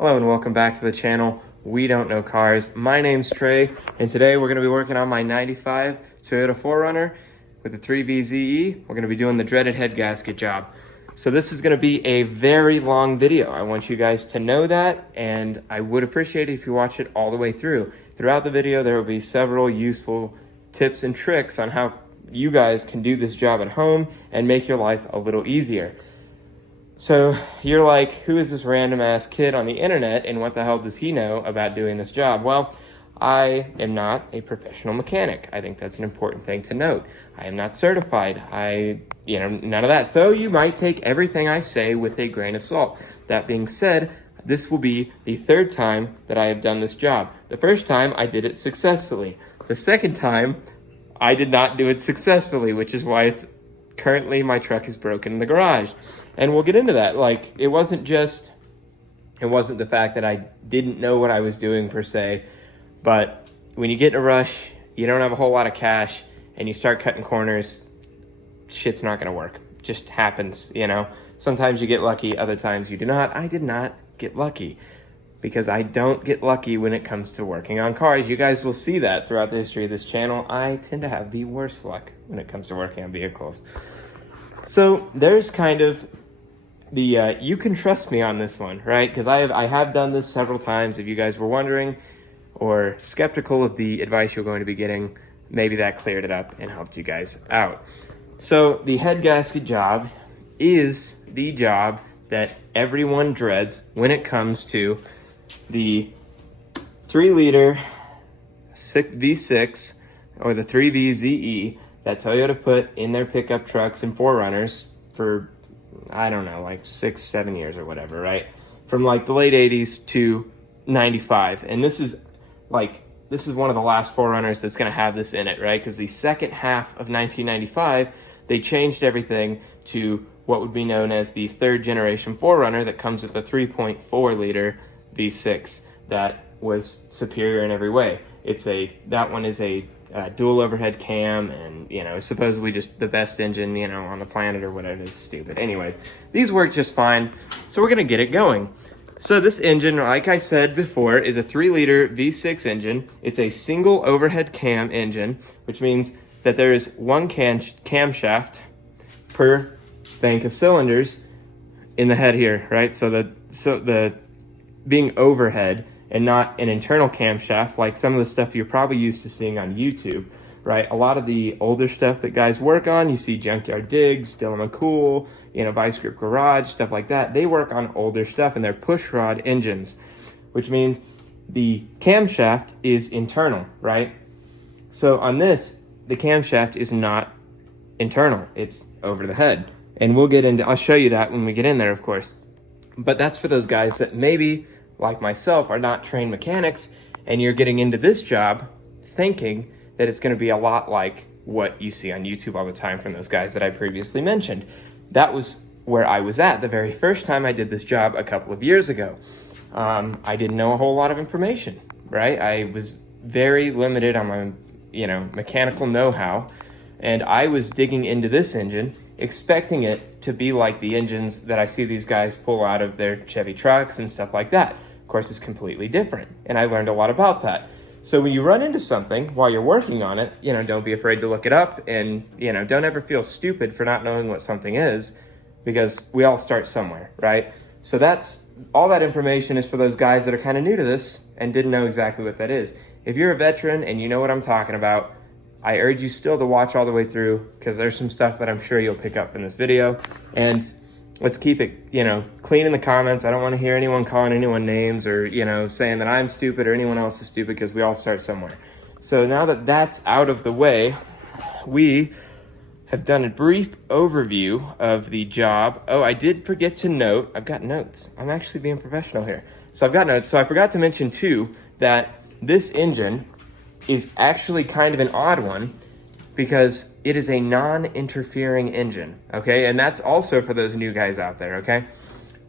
Hello and welcome back to the channel. We Don't Know Cars. My name's Trey, and today we're going to be working on my 95 Toyota 4Runner with the 3VZ-E. We're going to be doing the dreaded head gasket job. So this is going to be a very long video. I want you guys to know that, and I would appreciate it if you watch it all the way through. Throughout the video, there will be several useful tips and tricks on how you guys can do this job at home and make your life a little easier. So you're like, who is this random ass kid on the internet and what the hell does he know about doing this job? Well, I am not a professional mechanic. I think that's an important thing to note. I am not certified. None of that. So you might take everything I say with a grain of salt. That being said, this will be the third time that I have done this job. The first time I did it successfully. The second time I did not do it successfully, which is why it's currently my truck is broken in the garage. And we'll get into that. Like, it wasn't the fact that I didn't know what I was doing per se, but when you get in a rush, you don't have a whole lot of cash, and you start cutting corners, shit's not gonna work. It just happens, you know? Sometimes you get lucky, other times you do not. I did not get lucky, because I don't get lucky when it comes to working on cars. You guys will see that throughout the history of this channel. I tend to have the worst luck when it comes to working on vehicles. So there's kind of the you can trust me on this one, right? Because I have done this several times. If you guys were wondering or skeptical of the advice you're going to be getting, maybe that cleared it up and helped you guys out. So the head gasket job is the job that everyone dreads when it comes to the 3-liter V6 or the 3VZ-E that Toyota put in their pickup trucks and 4Runners for, I don't know, like 6-7 years or whatever, right? From like the late 80s to 95. And this is one of the last 4Runners that's going to have this in it, right? Because the second half of 1995, they changed everything to what would be known as the third generation 4Runner that comes with a 3.4 liter V6 that was superior in every way. That one is a dual overhead cam, and it's supposedly just the best engine on the planet or whatever. It's stupid. Anyways, these work just fine, so we're gonna get it going. So this engine, like I said before, is a 3-liter V6 engine. It's a single overhead cam engine, which means that there is one camshaft per bank of cylinders in the head here, right? So the being overhead and not an internal camshaft like some of the stuff you're probably used to seeing on YouTube, right? A lot of the older stuff that guys work on, you see Junkyard Digs, Dylan McCool, Vice Grip Garage, stuff like that. They work on older stuff and they're push rod engines, which means the camshaft is internal, right? So on this, the camshaft is not internal, it's over the head. And I'll show you that when we get in there, of course. But that's for those guys that maybe, like myself, are not trained mechanics, and you're getting into this job thinking that it's going to be a lot like what you see on YouTube all the time from those guys that I previously mentioned. That was where I was at the very first time I did this job a couple of years ago. I didn't know a whole lot of information, right? I was very limited on my, mechanical know-how, and I was digging into this engine expecting it to be like the engines that I see these guys pull out of their Chevy trucks and stuff like that. Of course, it's completely different, and I learned a lot about that. So when you run into something while you're working on it, don't be afraid to look it up, and don't ever feel stupid for not knowing what something is, because we all start somewhere, right? So that's all. That information is for those guys that are kind of new to this and didn't know exactly what that is. If you're a veteran and you know what I'm talking about, I urge you still to watch all the way through, because there's some stuff that I'm sure you'll pick up from this video. And let's keep it, clean in the comments. I don't want to hear anyone calling anyone names or, saying that I'm stupid or anyone else is stupid, because we all start somewhere. So now that that's out of the way, we have done a brief overview of the job. Oh, I did forget to note, I've got notes. I'm actually being professional here. So I've got notes. So I forgot to mention too, that this engine is actually kind of an odd one, because it is a non-interfering engine, okay? And that's also for those new guys out there, okay?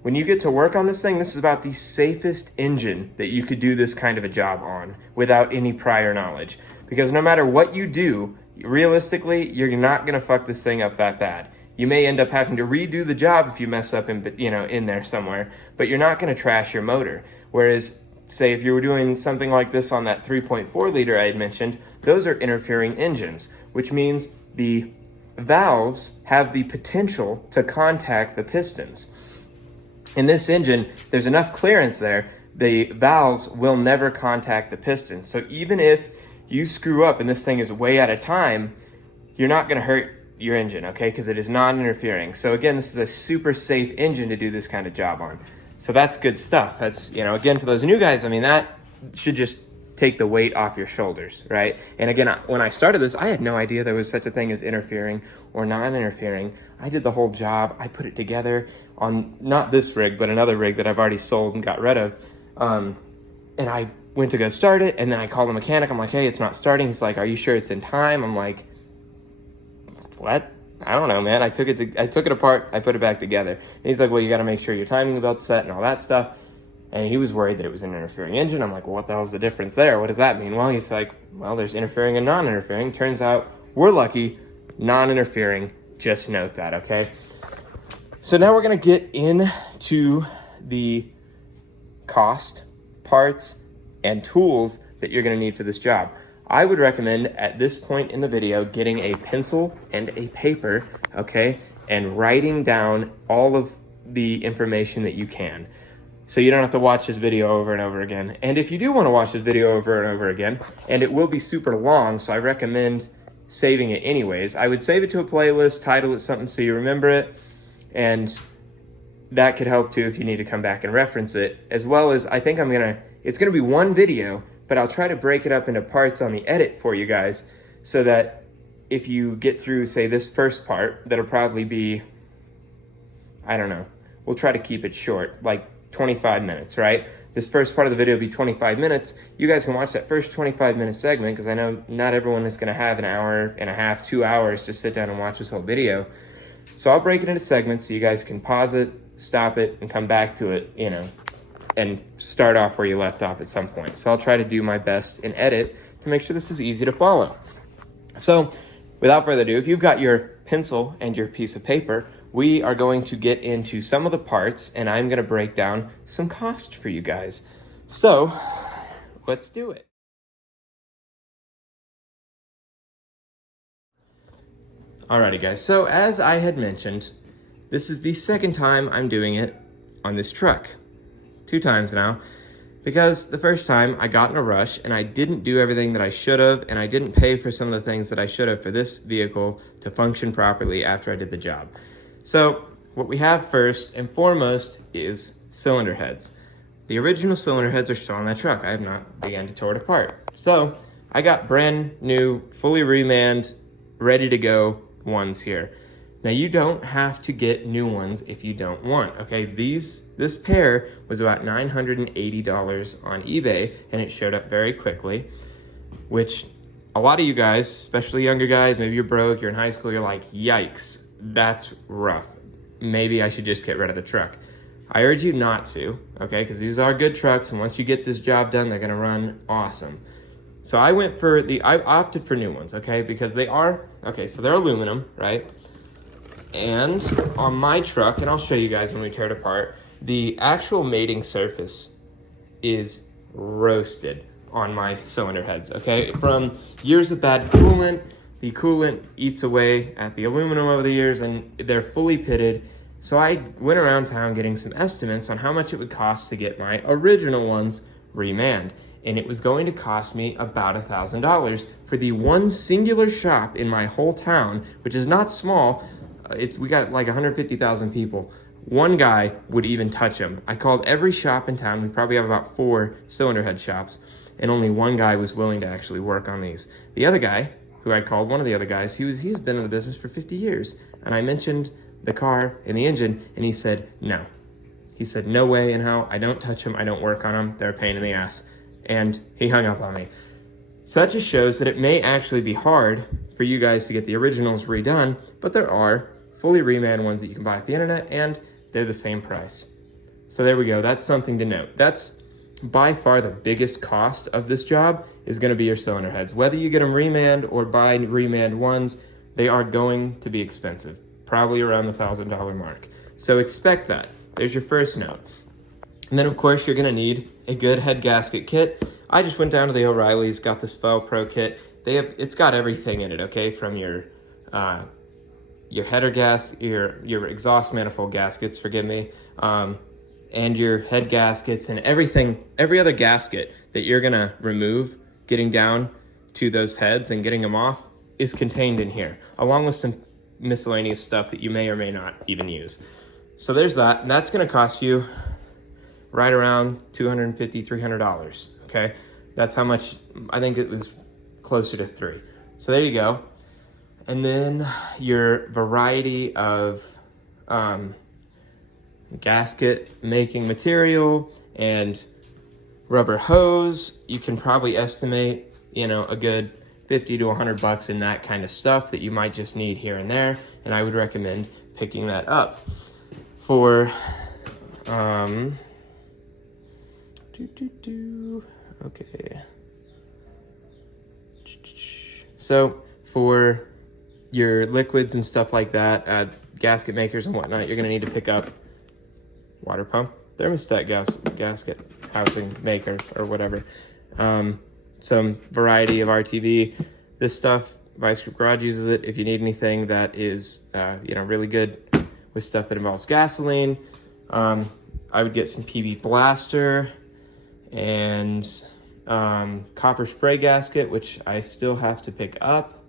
When you get to work on this thing, this is about the safest engine that you could do this kind of a job on without any prior knowledge. Because no matter what you do, realistically, you're not gonna fuck this thing up that bad. You may end up having to redo the job if you mess up in there somewhere, but you're not going to trash your motor. Whereas, say if you were doing something like this on that 3.4 liter I had mentioned, those are interfering engines, which means the valves have the potential to contact the pistons. In this engine, there's enough clearance there, the valves will never contact the pistons. So even if you screw up and this thing is way out of time, you're not going to hurt your engine, okay? Because it is non-interfering. So again, this is a super safe engine to do this kind of job on. So that's good stuff. That's, again, for those new guys, I mean, that should just take the weight off your shoulders, right? And again, when I started this, I had no idea there was such a thing as interfering or non-interfering. I did the whole job. I put it together on not this rig, but another rig that I've already sold and got rid of. And I went to go start it, and then I called the mechanic. I'm like, hey, it's not starting. He's like, are you sure it's in time? I'm like, what? I don't know, man. I took it apart. I put it back together. And he's like, well, you got to make sure your timing belt's set and all that stuff. And he was worried that it was an interfering engine. I'm like, well, what the hell's the difference there? What does that mean? Well, he's like, well, there's interfering and non-interfering. Turns out we're lucky, non-interfering. Just note that, okay? So now we're going to get into the cost, parts, and tools that you're going to need for this job. I would recommend at this point in the video getting a pencil and a paper, okay, and writing down all of the information that you can. So you don't have to watch this video over and over again. And if you do want to watch this video over and over again, and it will be super long, so I recommend saving it anyways, I would save it to a playlist, title it something so you remember it, and that could help too if you need to come back and reference it, as well as I think it's gonna be one video, but I'll try to break it up into parts on the edit for you guys so that if you get through, say, this first part, that'll probably be, I don't know, we'll try to keep it short, like 25 minutes, right? This first part of the video will be 25 minutes. You guys can watch that first 25-minute segment because I know not everyone is gonna have an hour and a half, 2 hours to sit down and watch this whole video. So I'll break it into segments so you guys can pause it, stop it, and come back to it, and start off where you left off at some point. So I'll try to do my best in edit to make sure this is easy to follow. So without further ado, if you've got your pencil and your piece of paper, we are going to get into some of the parts and I'm gonna break down some cost for you guys. So let's do it. Alrighty guys, so as I had mentioned, this is the second time I'm doing it on this truck. 2 times now, because the first time I got in a rush and I didn't do everything that I should have, and I didn't pay for some of the things that I should have for this vehicle to function properly after I did the job. So what we have first and foremost is cylinder heads. The original cylinder heads are still on that truck. I have not begun to tear it apart. So I got brand new, fully remanned, ready to go ones here. Now you don't have to get new ones if you don't want, okay? This pair was about $980 on eBay and it showed up very quickly, which a lot of you guys, especially younger guys, maybe you're broke, you're in high school, you're like, yikes, that's rough. Maybe I should just get rid of the truck. I urge you not to, okay? Because these are good trucks and once you get this job done, they're gonna run awesome. So I opted for new ones, okay? Because so they're aluminum, right? And on my truck, and I'll show you guys when we tear it apart, the actual mating surface is roasted on my cylinder heads, okay? From years of bad coolant, the coolant eats away at the aluminum over the years and they're fully pitted. So I went around town getting some estimates on how much it would cost to get my original ones remanned. And it was going to cost me about $1,000 for the one singular shop in my whole town, which is not small. We got like 150,000 people. One guy would even touch them. I called every shop in town. We probably have about 4 cylinder head shops, and only one guy was willing to actually work on these. The other guy, who I called, one of the other guys, he's been in the business for 50 years. And I mentioned the car and the engine, and he said, no. He said, no way in hell, I don't touch them, I don't work on them, they're a pain in the ass. And he hung up on me. So that just shows that it may actually be hard for you guys to get the originals redone, but there are fully remanned ones that you can buy off the internet, and they're the same price. So there we go, that's something to note. That's by far the biggest cost of this job is gonna be your cylinder heads. Whether you get them remanned or buy remanned ones, they are going to be expensive. probably around the $1,000 mark. So expect that. There's your first note. And then of course you're gonna need a good head gasket kit. I just went down to the O'Reilly's, got this Pro kit. It's got everything in it, okay? From your header your exhaust manifold gaskets, forgive me, and your head gaskets and everything, every other gasket that you're gonna remove, getting down to those heads and getting them off is contained in here, along with some miscellaneous stuff that you may or may not even use. So there's that, and that's gonna cost you right around $250, $300, okay? That's how much, I think it was closer to $300. So there you go. And then your variety of gasket making material and rubber hose, you can probably estimate, you know, a good 50 to 100 bucks in that kind of stuff that you might just need here and there. And I would recommend picking that up. For, okay. So for your liquids and stuff like that, gasket makers and whatnot, you're gonna need to pick up water pump, thermostat gasket housing maker or whatever. Some variety of RTV. This stuff, Vice Grip Garage uses it. If you need anything that is, you know, really good with stuff that involves gasoline, I would get some PB Blaster and copper spray gasket, which I still have to pick up,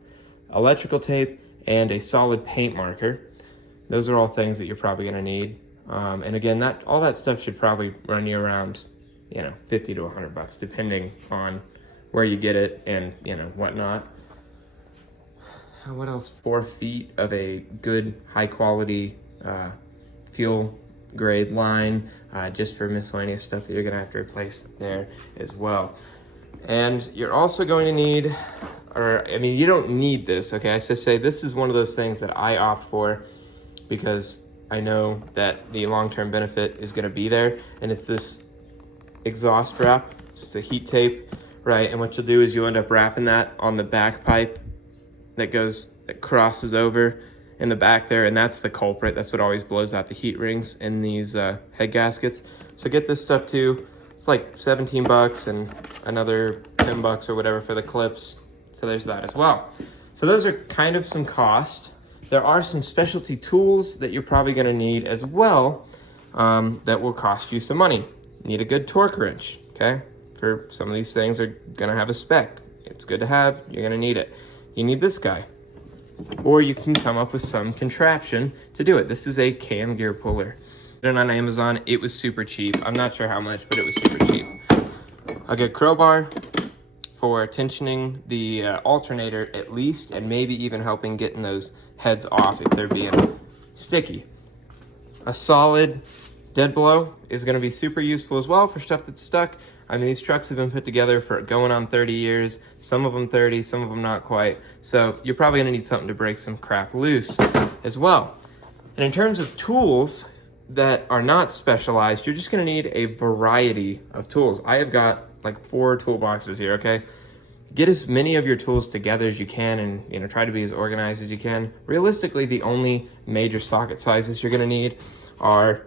electrical tape, and a solid paint marker. Those are all things that you're probably gonna need. And again, all that stuff should probably run you around, you know, 50 to 100 bucks, depending on where you get it and, you know, whatnot. What else? 4 feet of a good, high quality fuel grade line, just for miscellaneous stuff that you're gonna have to replace there as well. And you're also going to need, or I mean, you don't need this, okay? I should say this is one of those things that I opt for because I know that the long-term benefit is gonna be there, and it's this exhaust wrap. It's a heat tape, right? And what you'll do is you'll end up wrapping that on the back pipe that crosses over in the back there, and that's the culprit. That's what always blows out the heat rings in these head gaskets. So get this stuff too. It's like 17 bucks and another 10 bucks or whatever for the clips. So there's that as well. So those are kind of some cost. There are some specialty tools that you're probably gonna need as well, that will cost you some money. You need a good torque wrench, okay? For some of these things are gonna have a spec. It's good to have, you're gonna need it. You need this guy. Or you can come up with some contraption to do it. This is a cam gear puller. And on Amazon, it was super cheap. I'm not sure how much, but it was super cheap. A good crowbar for tensioning the alternator at least, and maybe even helping getting those heads off if they're being sticky. A solid dead blow is gonna be super useful as well for stuff that's stuck. I mean, these trucks have been put together for going on 30 years, some of them 30, some of them not quite. So you're probably gonna need something to break some crap loose as well. And in terms of tools that are not specialized, you're just gonna need a variety of tools. I have got like 4 toolboxes here, okay? Get as many of your tools together as you can, and you know, try to be as organized as you can. Realistically, the only major socket sizes you're gonna need are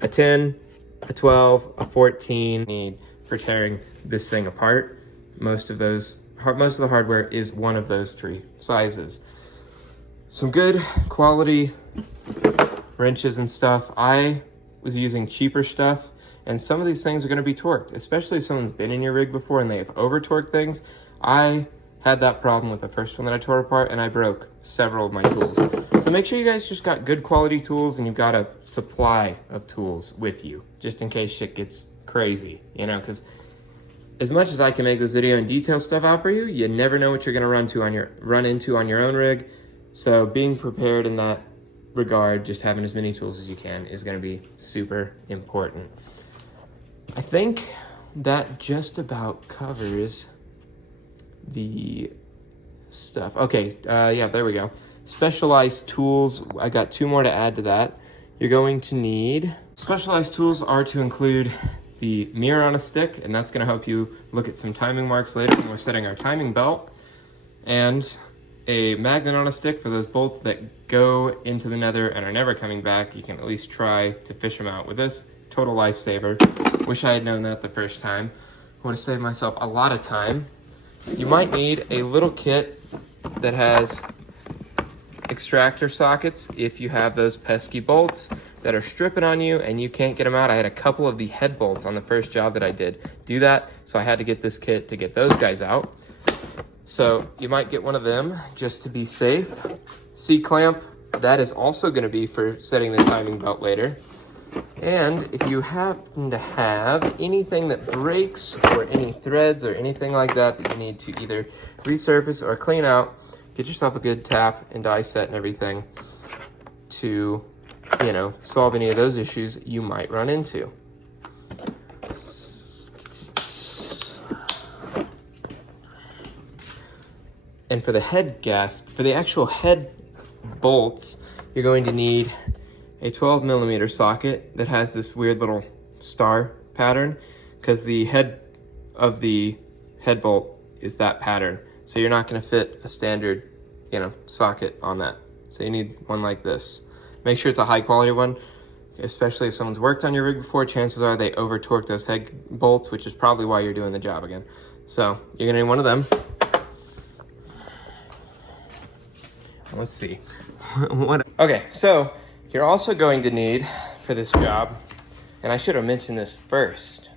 a 10, a 12, a 14. Need for tearing this thing apart. Most of the hardware is one of those 3 sizes. Some good quality wrenches and stuff. I was using cheaper stuff, and some of these things are gonna be torqued, especially if someone's been in your rig before and they have over torqued things. I had that problem with the first one that I tore apart, and I broke several of my tools. So make sure you guys just got good quality tools, and you've got a supply of tools with you, just in case shit gets crazy, you know, because as much as I can make this video and detail stuff out for you, you never know what you're gonna run into on your own rig. So being prepared in that regard, just having as many tools as you can, is gonna be super important. I think that just about covers the stuff. Okay, yeah, there we go. Specialized tools, I got 2 more to add to that. You're going to need, specialized tools are to include the mirror on a stick, and that's gonna help you look at some timing marks later when we're setting our timing belt. And a magnet on a stick for those bolts that go into the nether and are never coming back. You can at least try to fish them out with this. Total lifesaver. Wish I had known that the first time. I would have saved myself a lot of time. You might need a little kit that has extractor sockets if you have those pesky bolts that are stripping on you and you can't get them out. I had a couple of the head bolts on the first job that I did do that, so I had to get this kit to get those guys out. So you might get one of them just to be safe. C-clamp, that is also going to be for setting the timing belt later. And if you happen to have anything that breaks or any threads or anything like that that you need to either resurface or clean out, get yourself a good tap and die set and everything to, you know, solve any of those issues you might run into. And for the head gasket, for the actual head bolts, you're going to need a 12mm socket that has this weird little star pattern, because the head of the head bolt is that pattern. So you're not going to fit a standard, you know, socket on that. So you need one like this. Make sure it's a high quality one, especially if someone's worked on your rig before. Chances are they over torque those head bolts, which is probably why you're doing the job again. So you're going to need one of them. Let's see. Okay, so you're also going to need for this job, and I should have mentioned this first,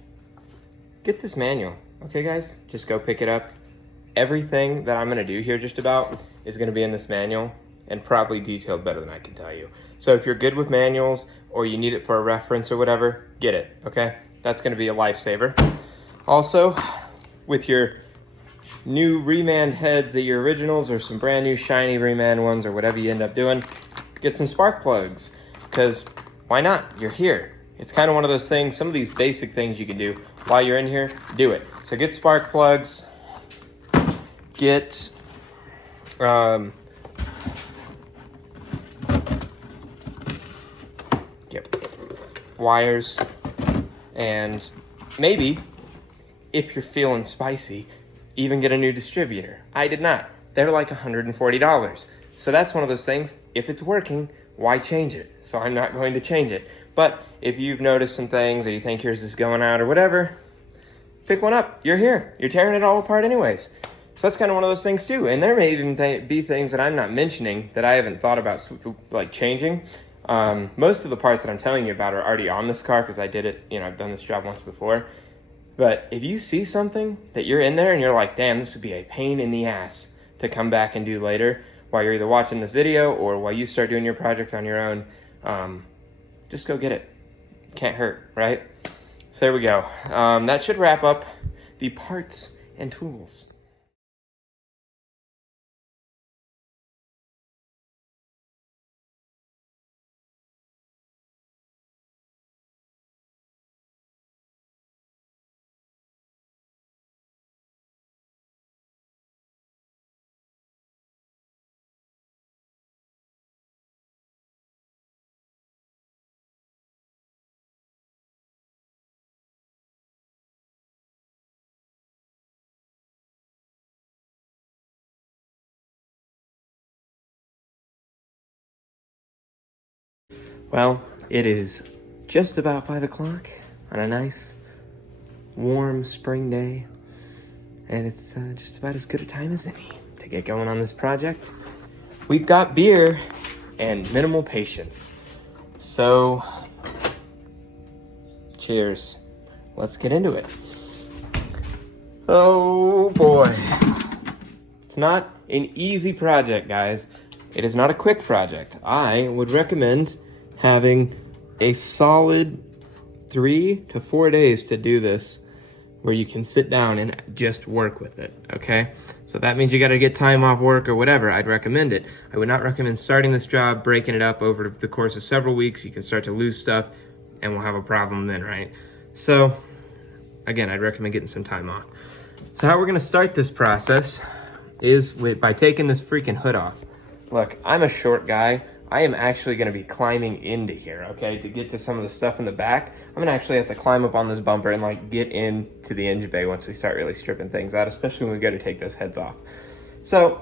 get this manual. Okay guys, just go pick it up. Everything that I'm gonna do here just about is gonna be in this manual and probably detailed better than I can tell you. So if you're good with manuals or you need it for a reference or whatever, get it, okay? That's gonna be a lifesaver. Also, with your new reman heads, that your originals or some brand new shiny reman ones or whatever you end up doing, get some spark plugs, because why not? You're here. It's kind of one of those things, some of these basic things you can do while you're in here, do it. So get spark plugs, get wires, and maybe, if you're feeling spicy, even get a new distributor. I did not. They're like $140. So that's one of those things, if it's working, why change it? So I'm not going to change it. But if you've noticed some things or you think yours is going out or whatever, pick one up. You're here. You're tearing it all apart anyways. So that's kind of one of those things too. And there may even be things that I'm not mentioning that I haven't thought about like changing. Most of the parts that I'm telling you about are already on this car because I did it, you know, I've done this job once before. But if you see something that you're in there and you're like, damn, this would be a pain in the ass to come back and do later, while you're either watching this video or while you start doing your project on your own, just go get it. Can't hurt, right? So there we go. That should wrap up the parts and tools. Well, it is just about 5 o'clock on a nice, warm spring day, and it's just about as good a time as any to get going on this project. We've got beer and minimal patience, so cheers. Let's get into it. Oh boy. It's not an easy project, guys. It is not a quick project. I would recommend having a solid 3 to 4 days to do this, where you can sit down and just work with it, okay? So that means you gotta get time off work or whatever. I'd recommend it. I would not recommend starting this job, breaking it up over the course of several weeks. You can start to lose stuff and we'll have a problem then, right? So again, I'd recommend getting some time off. So how we're gonna start this process is by taking this freaking hood off. Look, I'm a short guy. I am actually gonna be climbing into here, okay? To get to some of the stuff in the back, I'm gonna actually have to climb up on this bumper and like get into the engine bay once we start really stripping things out, especially when we go to take those heads off. So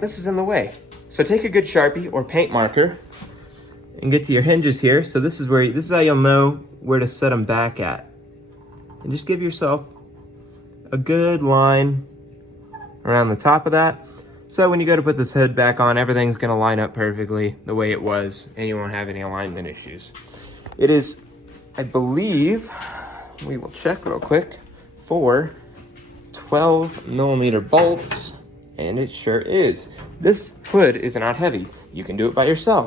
this is in the way. So take a good Sharpie or paint marker and get to your hinges here. So this is how you'll know where to set them back at. And just give yourself a good line around the top of that. So when you go to put this hood back on, everything's gonna line up perfectly the way it was, and you won't have any alignment issues. It is, I believe, we will check real quick, for 12mm bolts, and it sure is. This hood is not heavy. You can do it by yourself.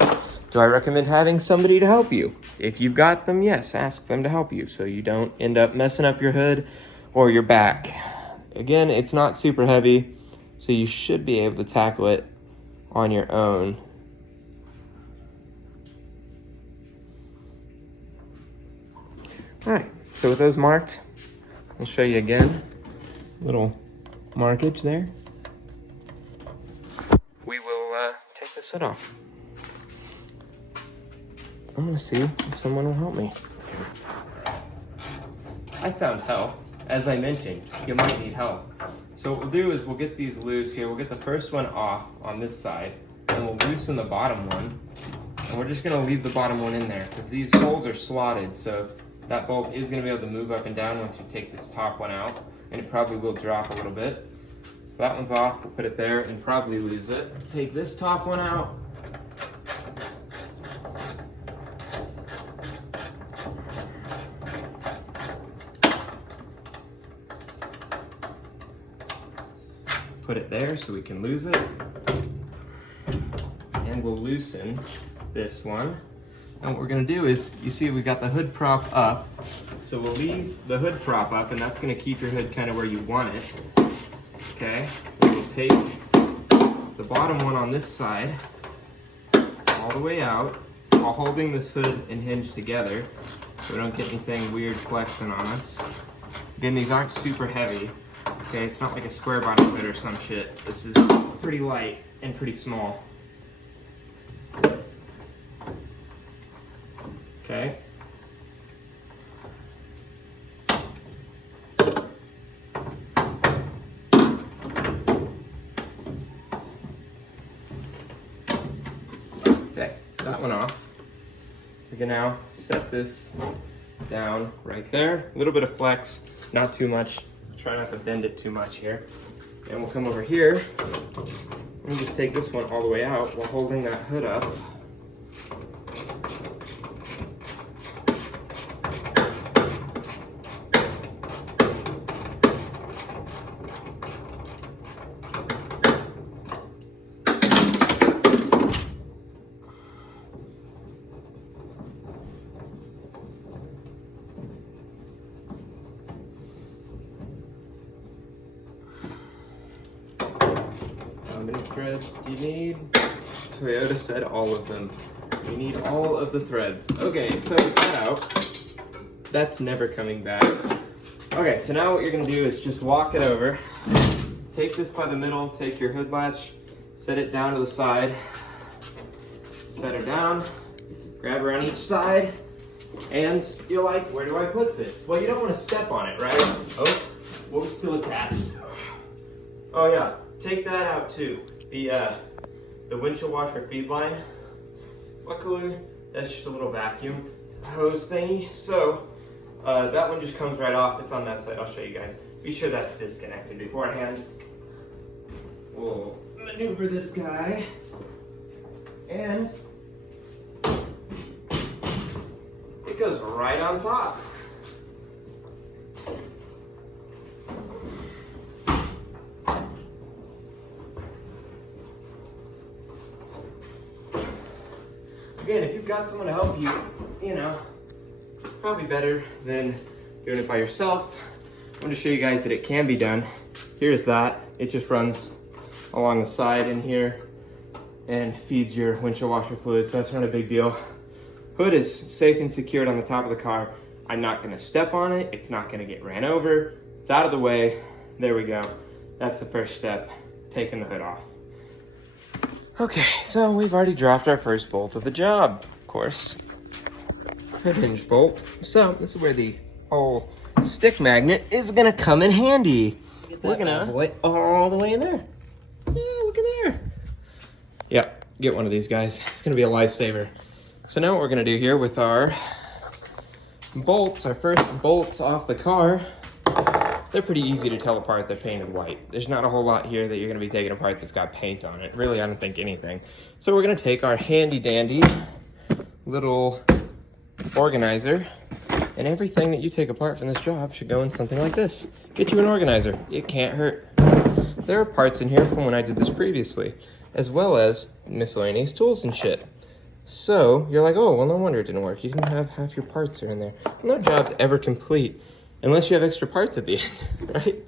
Do I recommend having somebody to help you? If you've got them, yes, ask them to help you so you don't end up messing up your hood or your back. Again, it's not super heavy, so you should be able to tackle it on your own. All right, so with those marked, I'll show you again. Little markage there. We will take this hood off. I'm gonna see if someone will help me. I found help. As I mentioned, you might need help. So what we'll do is we'll get these loose here. We'll get the first one off on this side, and we'll loosen the bottom one. And we're just gonna leave the bottom one in there because these holes are slotted, so that bolt is gonna be able to move up and down once you take this top one out, and it probably will drop a little bit. So that one's off, we'll put it there and probably lose it. Take this top one out. Put it there so we can lose it. And we'll loosen this one. And what we're gonna do is, you see we got the hood prop up. So we'll leave the hood prop up, and that's gonna keep your hood kind of where you want it. Okay, we'll take the bottom one on this side all the way out while holding this hood and hinge together so we don't get anything weird flexing on us. Again, these aren't super heavy. Okay, it's not like a square body hood or some shit. This is pretty light and pretty small. Okay. Okay, that one off. We can now set this down right there. A little bit of flex, not too much. Try not to bend it too much here. And we'll come over here and just take this one all the way out while holding that hood up. How many threads do you need? Toyota said all of them. You need all of the threads. Okay, so with that out, that's never coming back. Okay, so now what you're gonna do is just walk it over. Take this by the middle, take your hood latch, set it down to the side, set her down, grab her on each side, and you're like, where do I put this? Well, you don't want to step on it, right? Oh, what was still attached? Oh yeah. Take that out too, the windshield washer feed line. Luckily, that's just a little vacuum hose thingy. So that one just comes right off. It's on that side. I'll show you guys. Be sure that's disconnected beforehand. We'll maneuver this guy, and it goes right on top. Again, if you've got someone to help you, you know, probably better than doing it by yourself. I want to show you guys that it can be done. Here's that. It just runs along the side in here and feeds your windshield washer fluid, so that's not a big deal. Hood is safe and secured on the top of the car. I'm not going to step on it. It's not going to get ran over. It's out of the way. There we go. That's the first step, taking the hood off. Okay, so we've already dropped our first bolt of the job, of course. A hinge bolt. So this is where the whole stick magnet is gonna come in handy. We're gonna boy all the way in there. Yeah, look at there. get one of these guys. It's gonna be a lifesaver. So now what we're gonna do here with our bolts, our first bolts off the car, they're pretty easy to tell apart. They're painted white. There's not a whole lot here that you're gonna be taking apart that's got paint on it. Really, I don't think anything. So we're gonna take our handy dandy little organizer, and everything that you take apart from this job should go in something like this. Get you an organizer. It can't hurt. There are parts in here from when I did this previously, as well as miscellaneous tools and shit. So you're like, oh, well, no wonder it didn't work. You didn't have half your parts are in there. No job's ever complete unless you have extra parts at the end, right?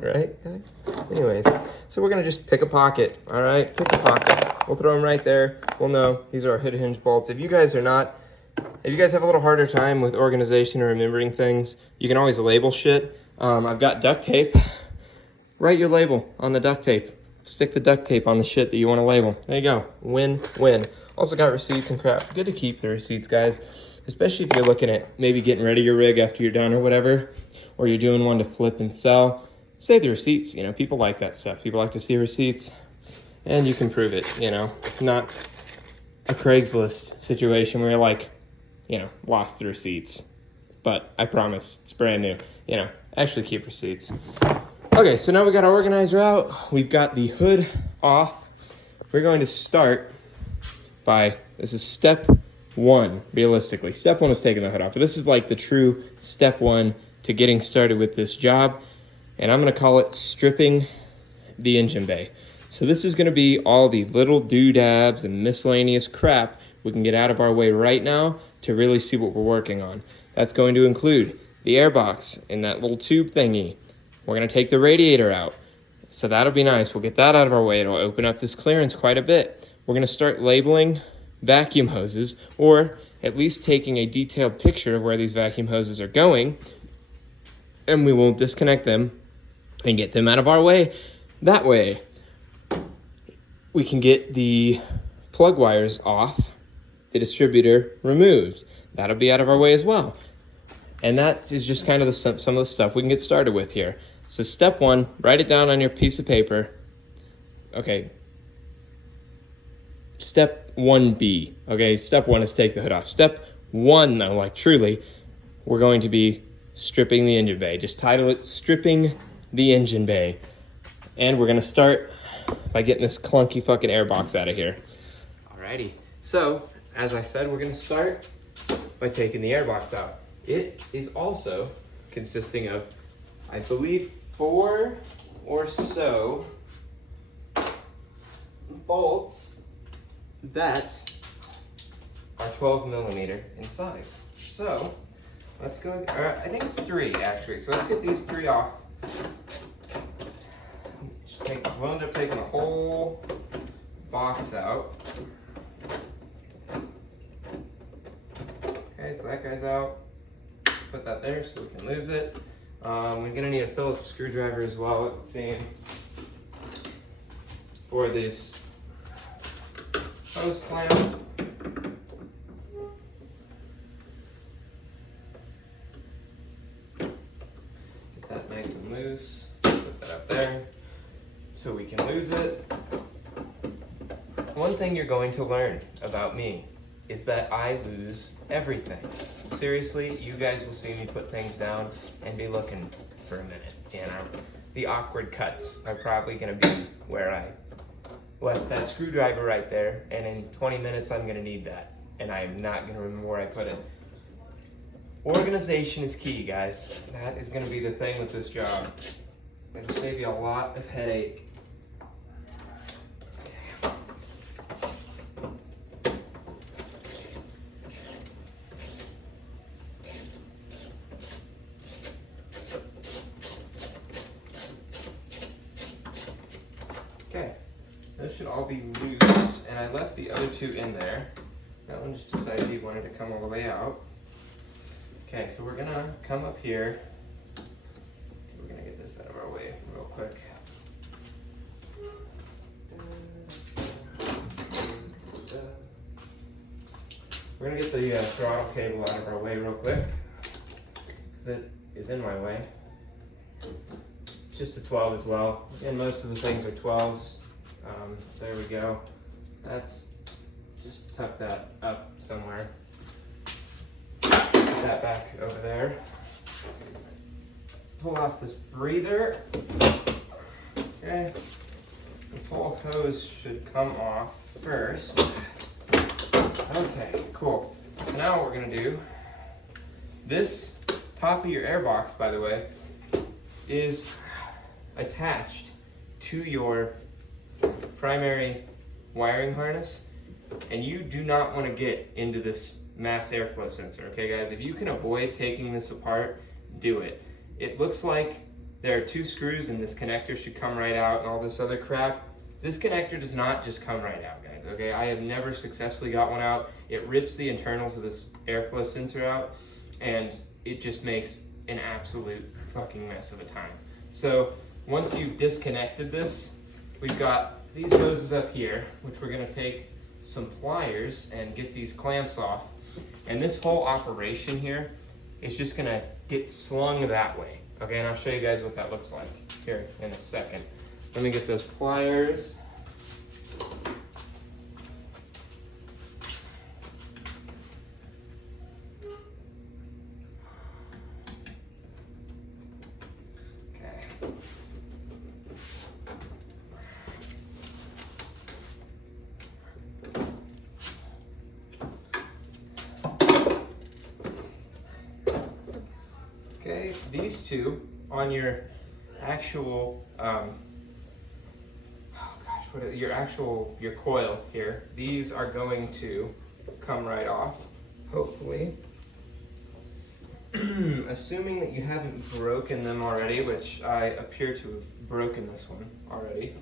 Right, guys? Anyways, so we're gonna just pick a pocket, all right? Pick a pocket. We'll throw them right there. We'll know these are our hood hinge bolts. If you guys have a little harder time with organization or remembering things, you can always label shit. I've got duct tape. Write your label on the duct tape. Stick the duct tape on the shit that you want to label. There you go. Win, win. Also got receipts and crap. Good to keep the receipts, guys. Especially if you're looking at maybe getting rid of your rig after you're done or whatever, or you're doing one to flip and sell. Save the receipts. You know, people like that stuff. People like to see receipts, and you can prove it. You know, not a Craigslist situation where you're like, you know, lost the receipts. But I promise, it's brand new. You know, actually keep receipts. Okay, so now we got our organizer out. We've got the hood off. We're going to start by, this is step one, realistically. Step one is taking the hood off. But this is like the true step one to getting started with this job. And I'm gonna call it stripping the engine bay. So this is gonna be all the little doodabs and miscellaneous crap we can get out of our way right now to really see what we're working on. That's going to include the airbox in that little tube thingy. We're gonna take the radiator out. So that'll be nice. We'll get that out of our way. It'll open up this clearance quite a bit. We're gonna start labeling vacuum hoses, or at least taking a detailed picture of where these vacuum hoses are going, and we will disconnect them and get them out of our way. That way, we can get the plug wires off, the distributor removed. That'll be out of our way as well. And that is just kind of some of the stuff we can get started with here. So step one, write it down on your piece of paper. Okay. Step 1B. Okay, step one is take the hood off. Step one, though, like truly, we're going to be stripping the engine bay. Just title it Stripping the Engine Bay. And we're gonna start by getting this clunky fucking airbox out of here. Alrighty, so as I said, we're gonna start by taking the airbox out. It is also consisting of, I believe, 4 or so bolts that are 12 millimeter in size. So let's go, I think it's 3 actually. So let's get these 3 off. We'll end up taking the whole box out. Okay, so that guy's out. Put that there so we can lose it. We're gonna need a Phillips screwdriver as well, it seems, for this hose clamp. Get that nice and loose. Put that up there so we can lose it. One thing you're going to learn about me is that I lose everything. Seriously, you guys will see me put things down and be looking for a minute. You know, the awkward cuts are probably gonna be where I left that screwdriver right there, and in 20 minutes I'm gonna need that, and I am not gonna remember where I put it. Organization is key, guys. That is gonna be the thing with this job. It'll save you a lot of headache. Okay, those should all be loose, and I left the other 2 in there. That one just decided he wanted to come all the way out. Okay, so we're gonna come up here. We're gonna get this out of our way real quick. We're gonna get the throttle cable out of our way real quick, because it is in my way. It's just a 12 as well, and most of the things are 12s. So there we go. that's, just tuck that up somewhere. Put that back over there. Pull off this breather. Okay. This whole hose should come off first. Okay, cool. So now what we're gonna do, this top of your air box, by the way, is attached to your primary wiring harness, and you do not want to get into this mass airflow sensor, okay guys? If you can avoid taking this apart, do it. It looks like there are 2 screws and this connector should come right out and all this other crap. This connector does not just come right out, guys, okay? I have never successfully got one out. It rips the internals of this airflow sensor out, and it just makes an absolute fucking mess of a time. So once you've disconnected this, we've got these hoses up here, which we're gonna take some pliers and get these clamps off. And this whole operation here is just gonna get slung that way. Okay, and I'll show you guys what that looks like here in a second. Let me get those pliers. Okay, these two on your actual, your coil here, these are going to come right off, hopefully. Assuming that you haven't broken them already, which I appear to have broken this one already.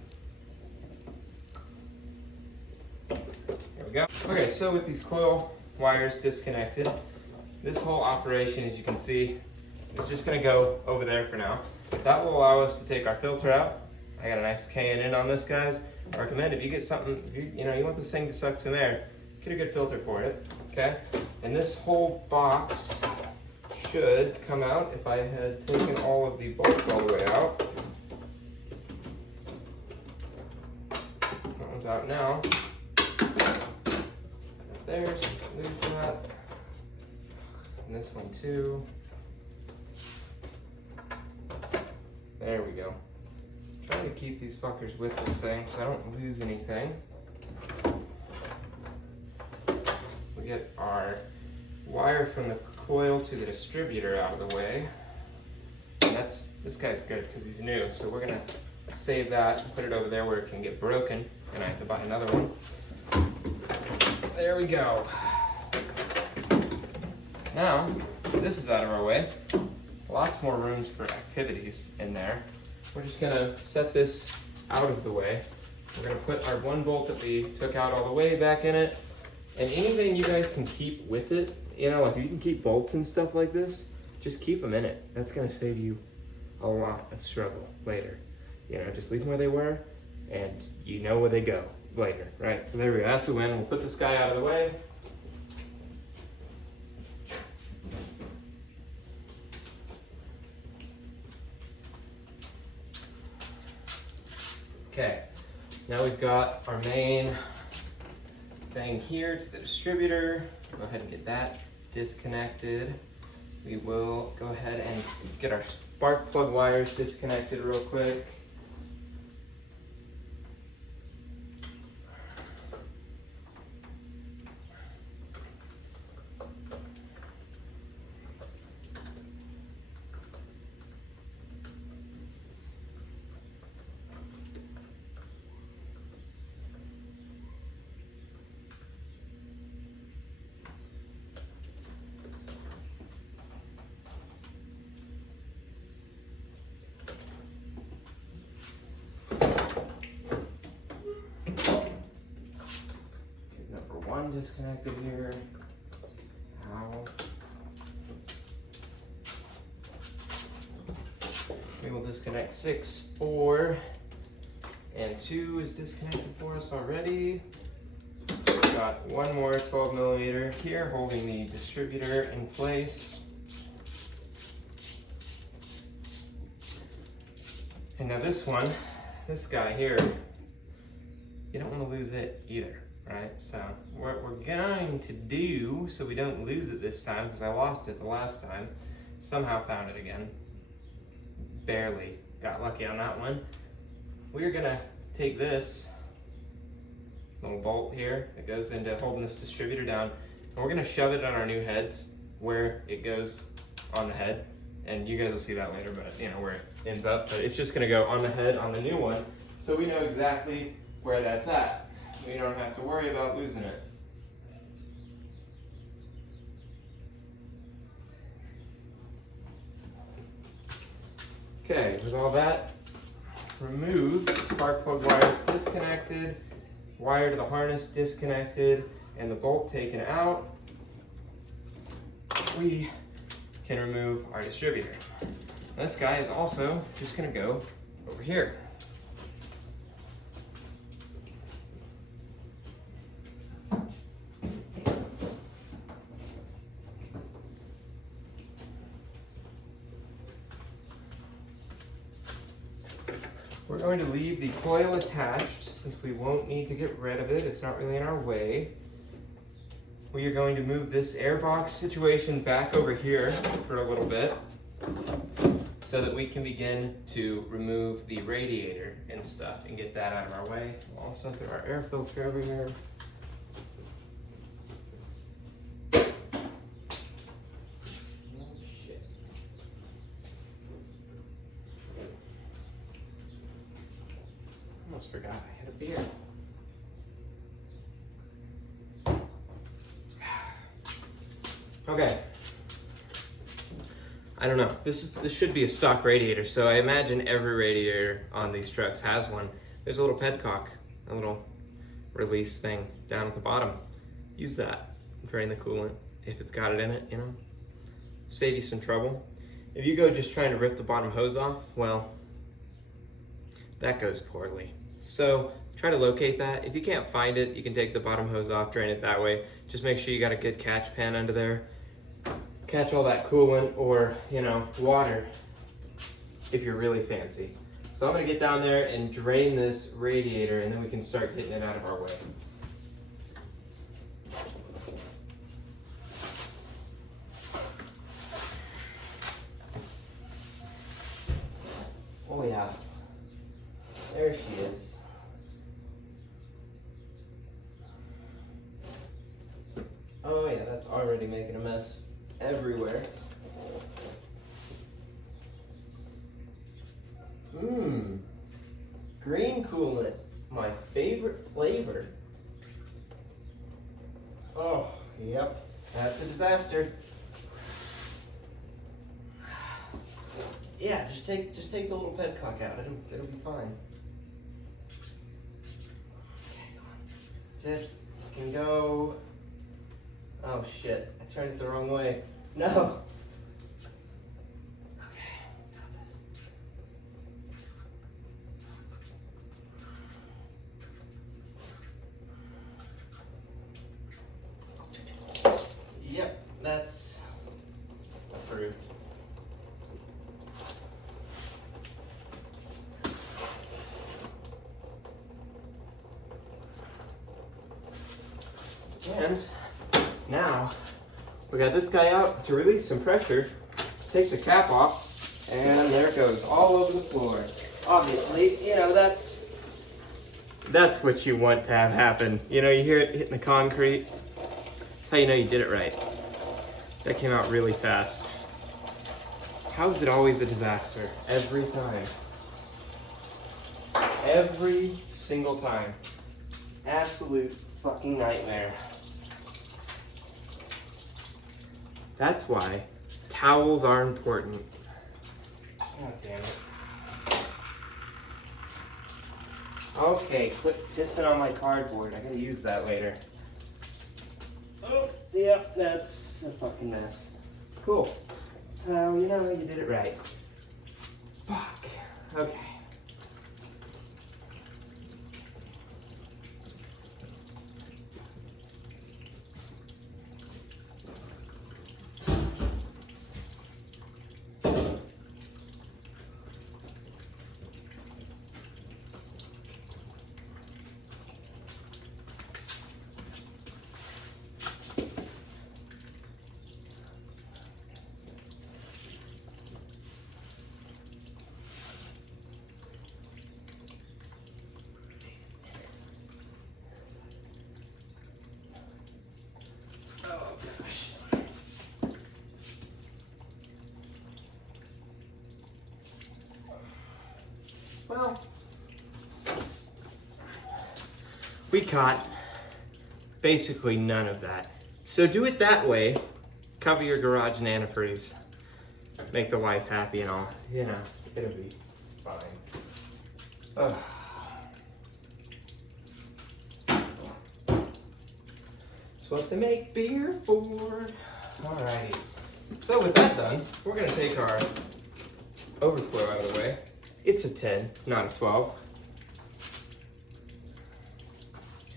There we go. Okay, so with these coil wires disconnected, this whole operation, as you can see, is just gonna go over there for now. That will allow us to take our filter out. I got a nice K&N on this, guys. I recommend if you get something, if you want this thing to suck some air, get a good filter for it, okay? And this whole box should come out if I had taken all of the bolts all the way out. That one's out now. There's, lose that. And this one too. There we go. Trying to keep these fuckers with this thing so I don't lose anything. We get our wire from the coil to the distributor out of the way. And this guy's good because he's new, so we're gonna save that and put it over there where it can get broken and I have to buy another one. There we go. Now, this is out of our way. Lots more rooms for activities in there. We're just gonna set this out of the way. We're gonna put our 1 bolt that we took out all the way back in it. And anything you guys can keep with it, like if you can keep bolts and stuff like this, just keep them in it. That's gonna save you a lot of struggle later. Just leave them where they were and you know where they go later, right? So there we go, that's a win. We'll put this guy out of the way. Okay, now we've got our main thing here to the distributor. Go ahead and get that disconnected. We will go ahead and get our spark plug wires disconnected real quick. One disconnected here. Ow. We will disconnect 6, 4, and 2 is disconnected for us already. We've got 1 more 12mm here holding the distributor in place. And now this guy here, you don't want to lose it either. right? So what we're going to do, so we don't lose it this time, because I lost it the last time, somehow found it again, barely got lucky on that one. We're gonna take this little bolt here that goes into holding this distributor down, and we're gonna shove it on our new heads where it goes on the head, and you guys will see that later, but you know where it ends up, but it's just gonna go on the head on the new one, so we know exactly where that's at. We don't have to worry about losing it. Okay, with all that removed, spark plug wire disconnected, wire to the harness disconnected, and the bolt taken out, we can remove our distributor. This guy is also just gonna go over here. We're going to leave the coil attached since we won't need to get rid of it. It's not really in our way. We are going to move this airbox situation back over here for a little bit so that we can begin to remove the radiator and stuff and get that out of our way. We'll also throw our air filter over here. Almost forgot I had a beer. Okay. I don't know. This should be a stock radiator, so I imagine every radiator on these trucks has one. There's a little petcock, a little release thing down at the bottom. Use that. Drain the coolant if it's got it in it, you know. Save you some trouble. If you go just trying to rip the bottom hose off, well, that goes poorly. So try to locate that. If you can't find it, you can take the bottom hose off, drain it that way. Just make sure you got a good catch pan under there. Catch all that coolant or, you know, water if you're really fancy. So I'm gonna get down there and drain this radiator, and then we can start getting it out of our way. Oh yeah, there she is. Oh yeah, that's already making a mess everywhere. Green coolant, my favorite flavor. Oh, yep, that's a disaster. Yeah, just take the little petcock out. It'll be fine. Okay, come on. Just can go. Oh shit! I turned it the wrong way. No. Okay, got this. Yep, that's approved. And now we got this guy out to release some pressure. Take the cap off, and there it goes all over the floor. Obviously, you know, that's what you want to have happen. You know, you hear it hitting the concrete. That's how you know you did it right. That came out really fast. How is it always a disaster? Every time. Every single time. Absolute fucking nightmare. That's why towels are important. God damn it. Okay, quit pissing on my cardboard. I gotta use that later. Oh, yep, that's a fucking mess. Cool. So, you know, you did it right. Fuck. Okay. gosh. Well, we caught basically none of that. So do it that way. Cover your garage in antifreeze. Make the wife happy and all. You know, it'll be fine. Ugh. That's what to make beer for. Alrighty. So with that done, we're gonna take our overflow out of the way. It's a 10, not a 12.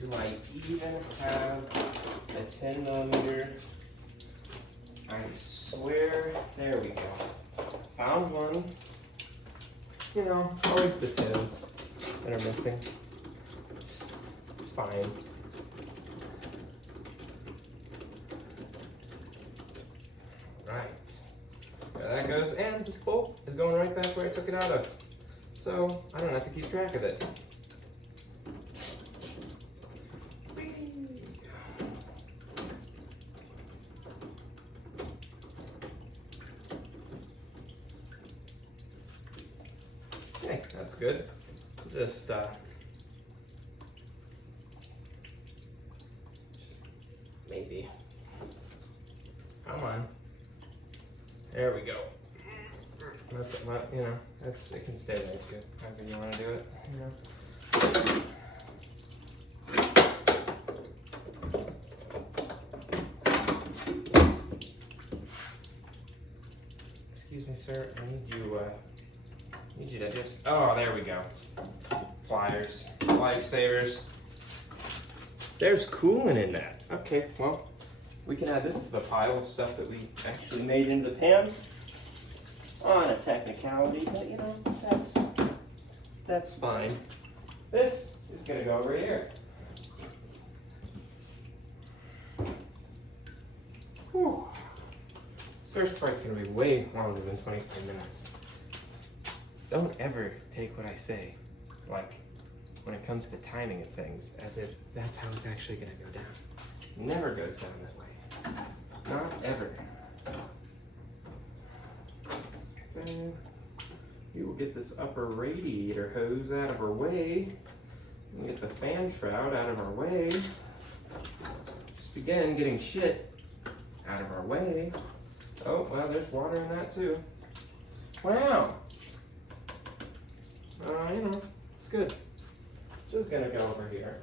Do I even have a 10 millimeter? I swear, there we go. Found one. You know, always the 10s that are missing. It's fine. Right. There that goes, and this bolt is going right back where I took it out of. So I don't have to keep track of it. Okay, that's good. Just maybe. Come on. There we go. You know, it can stay there too. However you want to do it. You know. Excuse me, sir. I need you to just. Oh, there we go. Pliers, lifesavers. There's coolant in that. Okay, well, we can add this to the pile of stuff that we actually made into the pan. On a technicality, but you know, that's fine. This is gonna go over here. Whew. This first part's gonna be way longer than 25 minutes. Don't ever take what I say, like, when it comes to timing of things, as if that's how it's actually gonna go down. It never goes down that way. Not ever. We will get this upper radiator hose out of our way. And get the fan shroud out of our way. Just begin getting shit out of our way. Oh, well, there's water in that too. Wow. You know, it's good. It's just gonna go over here.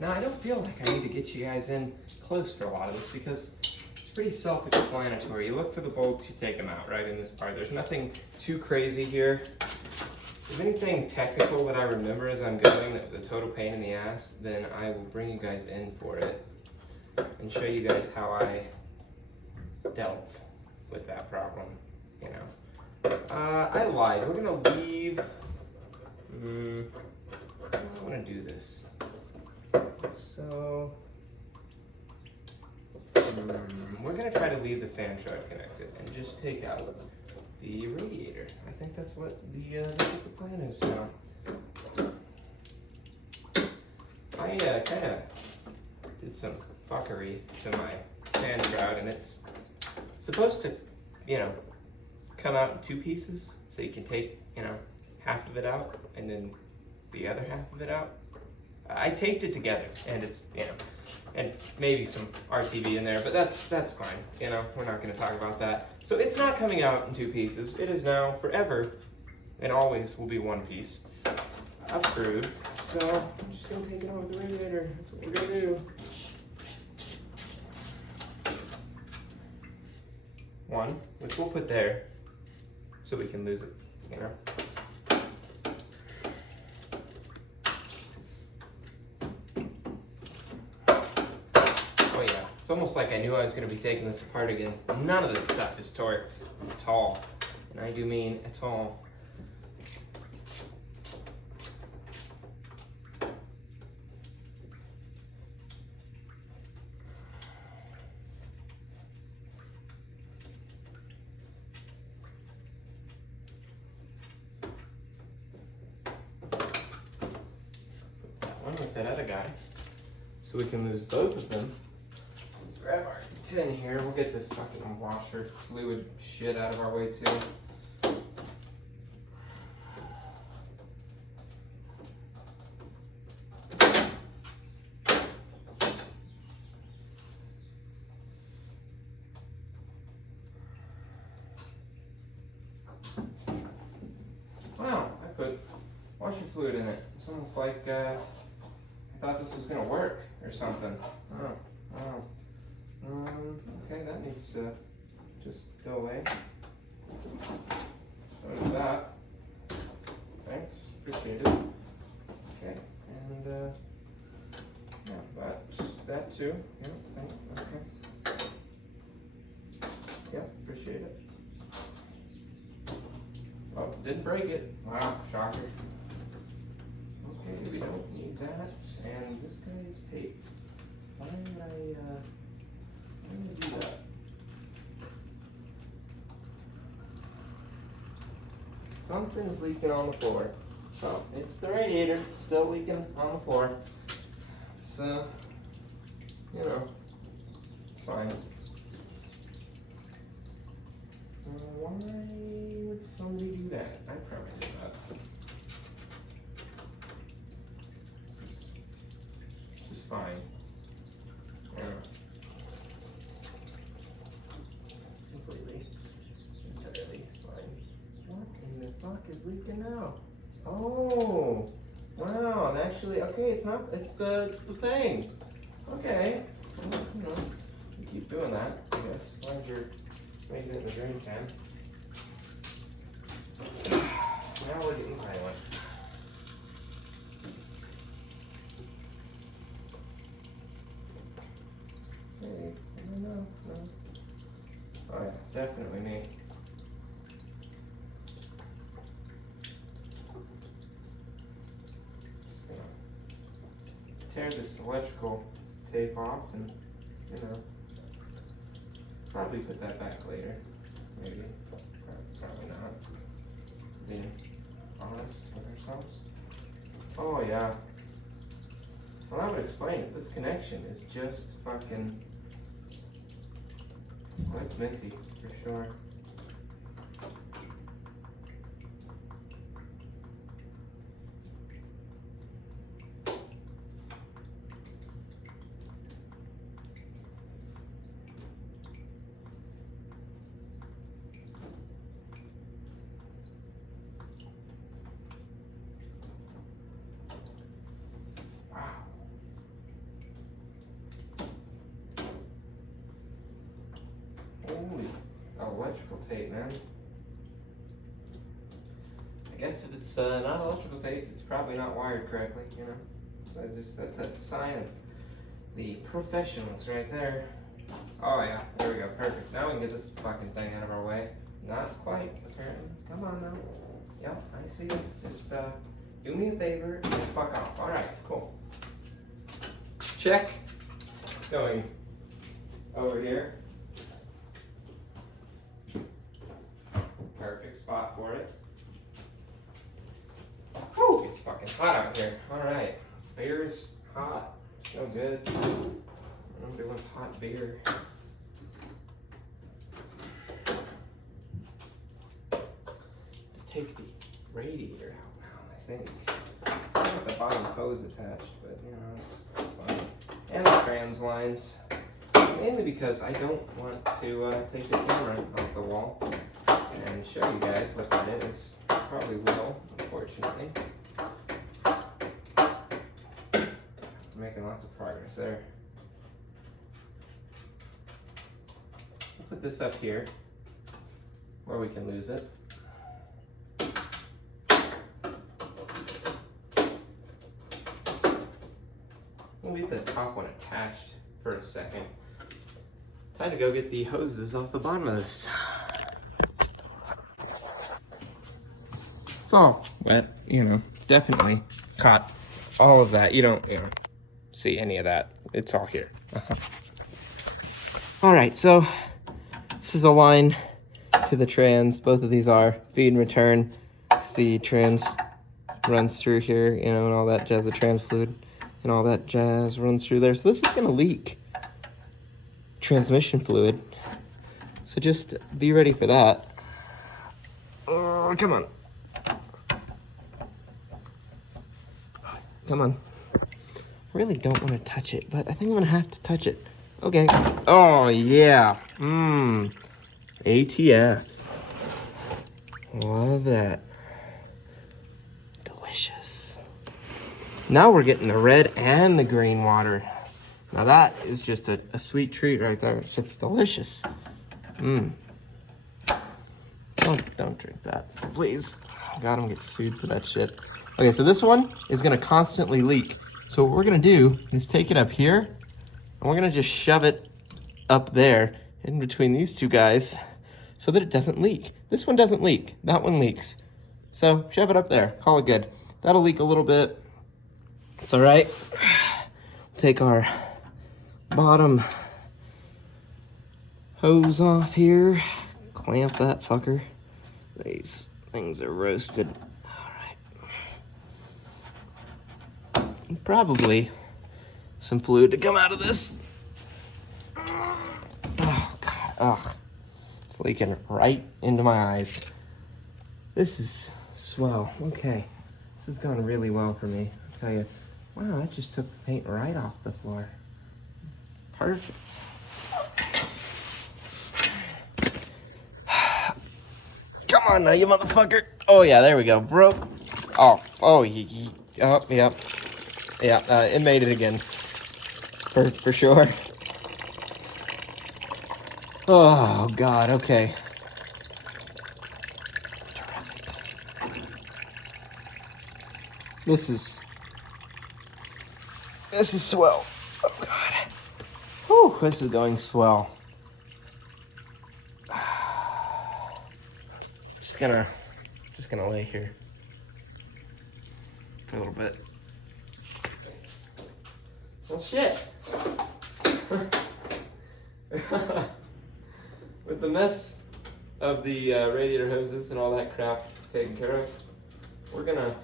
Now, I don't feel like I need to get you guys in close for a lot of this because it's pretty self-explanatory. You look for the bolts, you take them out, right, in this part. There's nothing too crazy here. If there's anything technical that I remember as I'm going that was a total pain in the ass, then I will bring you guys in for it and show you guys how I dealt with that problem, you know. I lied. We're gonna leave, I wanna do this. So, we're going to try to leave the fan shroud connected and just take out the radiator. I think that's what the plan is now. I kind of did some fuckery to my fan shroud, and it's supposed to, you know, come out in 2 pieces, so you can take, you know, half of it out and then the other half of it out. I taped it together, and it's, you know, and maybe some RTV in there, but that's fine. You know, we're not going to talk about that. So it's not coming out in 2 pieces. It is now forever and always will be 1 piece. Approved. So I'm just going to take it on with the radiator. That's what we're going to do. 1, which we'll put there so we can lose it, you know. It's almost like I knew I was going to be taking this apart again. None of this stuff is torqued at all. And I do mean at all. one with that other guy. So we can lose both of them. Grab our tin here. We'll get this fucking washer fluid shit out of our way too. Wow, I put washer fluid in it. It's almost like I thought this was gonna work or something. Oh, wow. Okay, that needs to just go away. So does that. Thanks, appreciate it. Okay, and yeah, that too. Yeah, thanks. Okay. Yep, appreciate it. Oh, didn't break it. Wow, shocker. Okay, we don't need that. And this guy is taped. Why did I do that? Something's leaking on the floor. Oh, it's the radiator still leaking on the floor. It's, you know, it's fine. Why would somebody do that? I probably did that. This is fine. Yeah. Completely, entirely fine. What in the fuck is leaking now? Oh, wow! And actually, okay, it's not. It's the thing. Okay, well, you know, you keep doing that. I guess as long as you're making it in the drain can. Now we're getting violent. Hey, no. Oh yeah, definitely me. Just gonna tear this electrical tape off and, you know, probably put that back later. Maybe. Probably not. Being honest with ourselves. Oh yeah. Well, I would explain it. This connection is just fucking. Well, it's minty for sure. Holy electrical tape, man. I guess if it's not electrical tape, it's probably not wired correctly, you know. So that's a sign of the professionals right there. Oh yeah, there we go, perfect. Now we can get this fucking thing out of our way. Not quite, apparently. Come on now. Yep, I see it. Just do me a favor and fuck off. All right, cool. Check. Going over here. Perfect spot for it. Whew, it's fucking hot out here. All right, beer's hot. It's no good. I'm doing hot beer. Take the radiator out now, I think. I got the bottom hose attached, but you know, it's fine. And the trans lines. Mainly because I don't want to take the camera off the wall and show you guys what that is. Probably will, unfortunately. Making lots of progress there. I'll put this up here where we can lose it. We'll leave the top one attached for a second. Time to go get the hoses off the bottom of this. It's all wet, you know, definitely caught all of that. You don't see any of that. It's all here. All right, so this is the line to the trans. Both of these are feed and return. The trans runs through here, you know, and all that jazz, the trans fluid. and all that jazz runs through there. So this is gonna leak transmission fluid. So just be ready for that. Oh, come on. Come on. I really don't want to touch it, but I think I'm gonna have to touch it. Okay. Oh yeah. ATF. Love that. Delicious. Now we're getting the red and the green water. Now that is just a sweet treat right there. It's delicious. Don't drink that, please. God, I'm gonna get sued for that shit. Okay, so this one is gonna constantly leak. So what we're gonna do is take it up here, and we're gonna just shove it up there in between these two guys so that it doesn't leak. This one doesn't leak, that one leaks. So shove it up there, call it good. That'll leak a little bit. It's all right. Take our bottom hose off here, clamp that fucker. These things are roasted. All right. Probably some fluid to come out of this. Oh God, ugh. It's leaking right into my eyes. This is swell. Okay, this has gone really well for me. I'll tell you. Wow, that just took the paint right off the floor. Perfect. Come on now, you motherfucker. Oh yeah, there we go. Broke. Oh, yep. Yeah, it made it again. For sure. Oh God, okay. This is swell. Oh God. Whew, this is going swell. Just gonna lay here for a little bit. Well, shit. With the mess of the radiator hoses and all that crap taken care of, we're gonna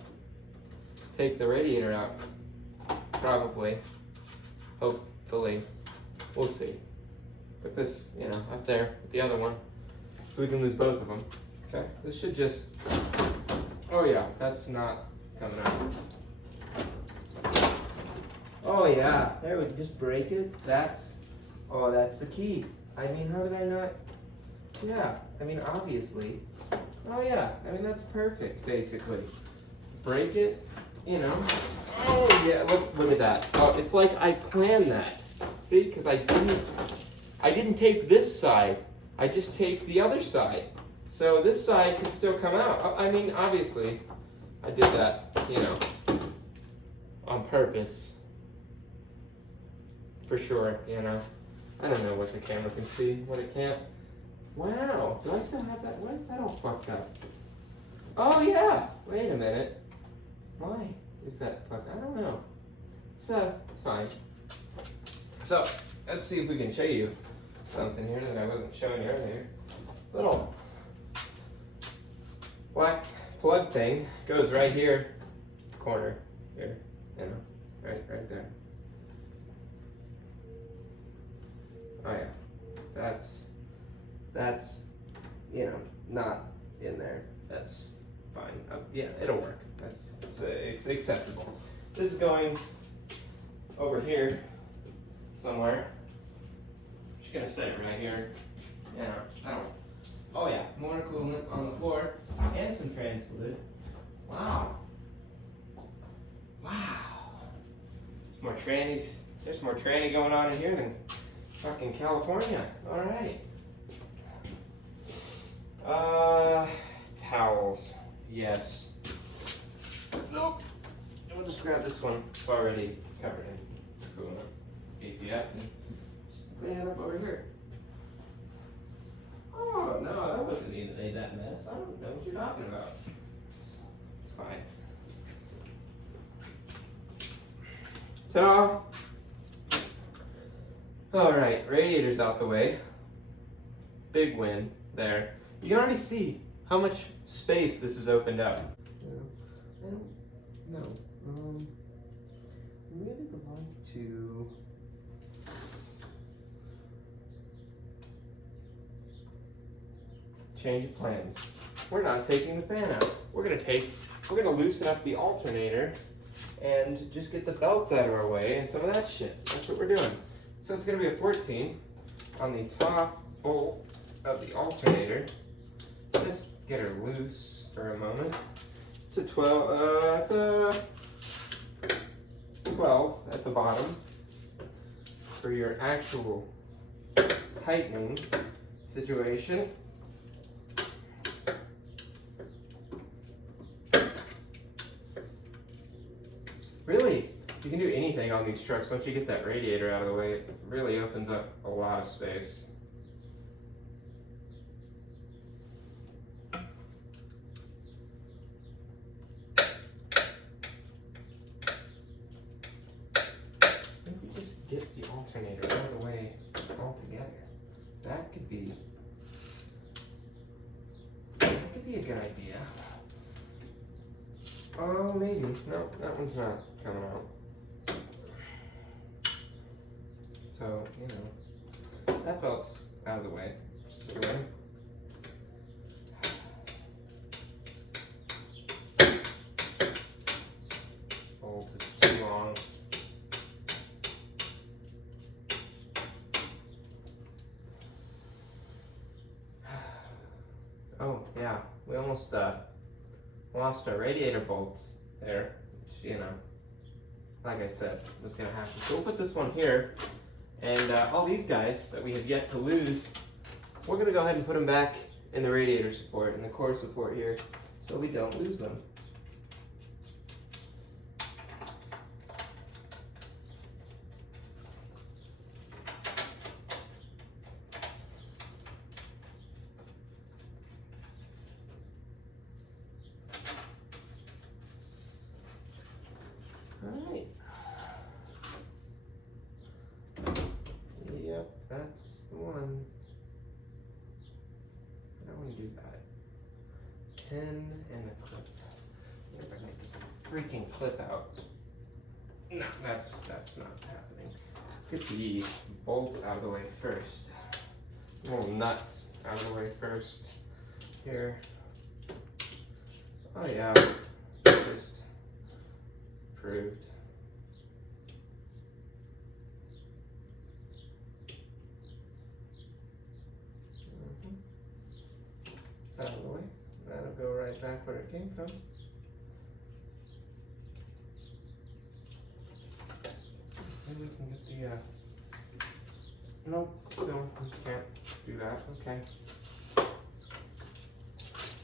take the radiator out. Probably. Hopefully. We'll see. Put this, up there with the other one, so we can lose both of them. Okay, this should just, oh yeah, that's not coming out. Oh yeah, there we just break it. That's the key. I mean, how did I not? Yeah, I mean, obviously. Oh yeah, I mean, that's perfect, basically. Break it, Oh yeah, look at that. Oh, it's like I planned that. See, because I didn't tape this side. I just taped the other side. So this side can still come out. I mean, obviously, I did that, on purpose. For sure, I don't know what the camera can see, what it can't. Wow, do I still have that? Why is that all fucked up? Oh yeah, wait a minute. Why is that fucked up? I don't know. It's fine. So, let's see if we can show you something here that I wasn't showing you earlier. Little black plug thing goes right here, corner here, right there. Oh yeah, that's not in there. That's fine. Yeah, it'll work. It's acceptable. This is going over here somewhere. Just gonna set it right here. Oh yeah, more coolant on the floor and some trans fluid. Wow. More trannies. There's more tranny going on in here than fucking California. All right. Towels. Yes. Nope. We'll just grab this one. It's already covered in coolant. ATF. And just clean it up over here. Oh, no, that wasn't me that made that mess. I don't know what you're talking about. It's fine. So, all right, radiator's out the way. Big win there. You can already see how much space this has opened up. I don't know. I'm really to change of plans. We're not taking the fan out. We're gonna loosen up the alternator and just get the belts out of our way and some of that shit. That's what we're doing. So it's gonna be a 14 on the top bolt of the alternator. Just get her loose for a moment. It's a 12 at the bottom for your actual tightening situation. Really, you can do anything on these trucks. Once you get that radiator out of the way, it really opens up a lot of space. If we just get the alternator out of the way altogether, that could be a good idea. Oh, maybe. No, that one's not coming out. So, you know, that belt's out of the way. Just go in. Bolt is too long. Oh, yeah, we almost lost our radiator bolts there, which, you know, like I said, was gonna happen. So we'll put this one here, and all these guys that we have yet to lose, we're gonna go ahead and put them back in the radiator support, in the core support here, so we don't lose them. Alright. Yep, that's the one. I don't want to do that. 10 and the clip. If I can get this freaking clip out. No, that's not happening. Let's get the bolt out of the way first. Little nuts out of the way first. Here. Oh yeah. Just proved. It's out of the way. That'll go right back where it came from. Maybe we can get the, nope, still we can't do that, okay.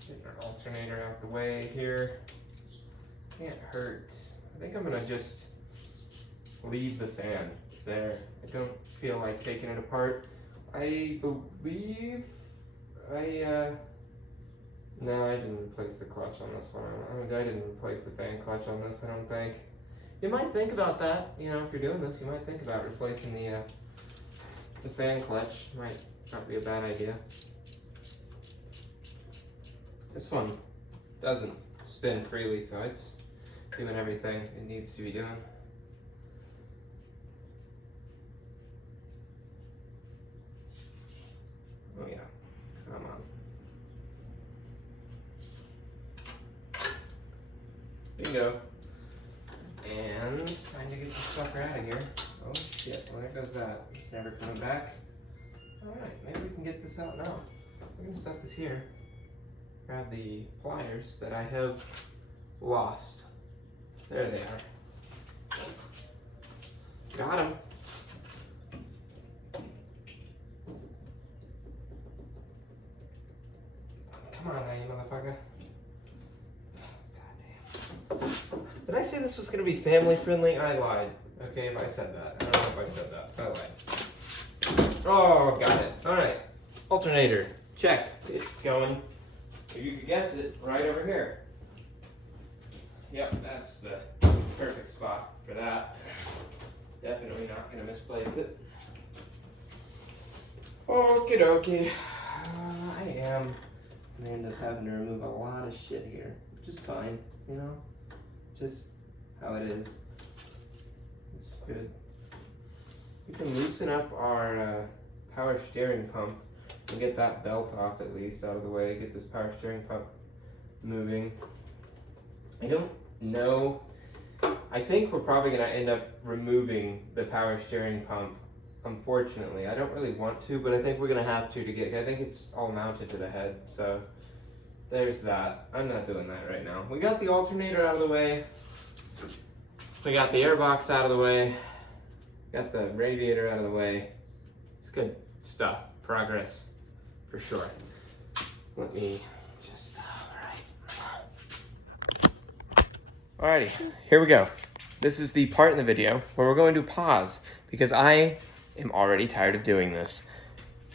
Get our alternator out the way here. Can't hurt. I think I'm gonna just leave the fan there. I don't feel like taking it apart. I believe no, I didn't replace the clutch on this one. I didn't replace the fan clutch on this, I don't think. You might think about that, you know, if you're doing this, you might think about replacing the fan clutch. Might not be a bad idea. This one doesn't spin freely, so it's doing everything it needs to be doing. Oh yeah, come on. Bingo. And time to get this sucker out of here. Oh shit, well there goes that. It's never coming back. Alright, maybe we can get this out now. We're gonna set this here. Grab the pliers that I have lost. There they are. Got them. Come on now, you motherfucker. Did I say this was going to be family friendly? I lied. Okay, if I said that. I don't know if I said that. I lied. Oh, got it. Alright. Alternator. Check. It's going, if you could guess it, right over here. Yep, that's the perfect spot for that. Definitely not going to misplace it. Okie dokie. I am going to end up having to remove a lot of shit here, which is fine, you know? Just how it is. This is good. We can loosen up our power steering pump and get that belt off at least out of the way, get this power steering pump moving. I don't know. I think we're probably going to end up removing the power steering pump. Unfortunately, I don't really want to, but I think we're going to have to get, I think it's all mounted to the head, so there's that. I'm not doing that right now. We got the alternator out of the way. We got the airbox out of the way. Got the radiator out of the way. It's good stuff. Progress, for sure. Let me just, alrighty, here we go. This is the part in the video where we're going to pause because I am already tired of doing this.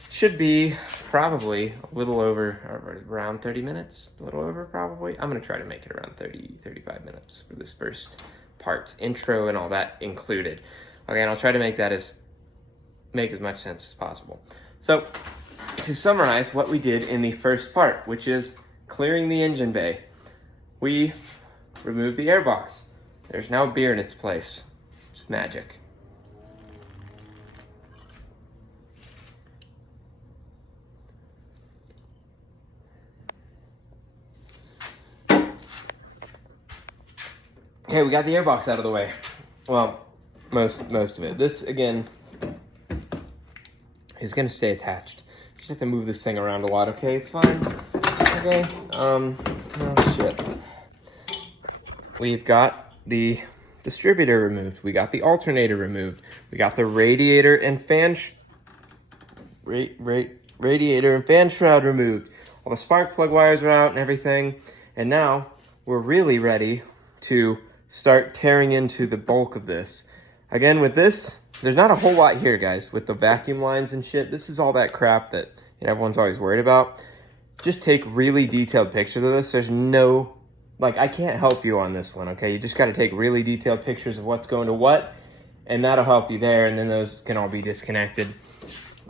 Should be probably a little over, around 30 minutes, a little over probably. I'm gonna try to make it around 30, 35 minutes for this first part, intro and all that included. Okay, and I'll try to make that make as much sense as possible. So, to summarize what we did in the first part, which is clearing the engine bay, we removed the airbox. There's now beer in its place. It's magic. Okay, we got the airbox out of the way. Well, most of it. This, again, is gonna stay attached. Just have to move this thing around a lot, okay? It's fine. Okay, oh shit. We've got the distributor removed. We got the alternator removed. We got the radiator and fan radiator and fan shroud removed. All the spark plug wires are out and everything. And now we're really ready to start tearing into the bulk of this. Again, with this, there's not a whole lot here, guys, with the vacuum lines and shit. This is all that crap that everyone's always worried about. Just take really detailed pictures of this. There's no, like, I can't help you on this one, okay? You just got to take really detailed pictures of what's going to what, and that'll help you there, and then those can all be disconnected.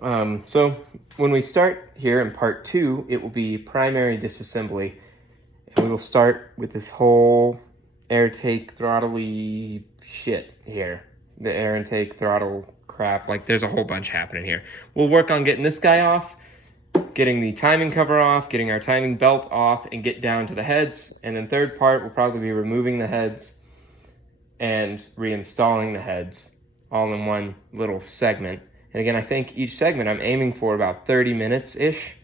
So when we start here in part 2, it will be primary disassembly, and we will start with this whole air take throttly shit here. The air intake throttle crap, like there's a whole bunch happening here. We'll work on getting this guy off, getting the timing cover off, getting our timing belt off, and get down to the heads. And then third part will probably be removing the heads and reinstalling the heads all in one little segment. And again, I think each segment I'm aiming for about 30 minutes-ish.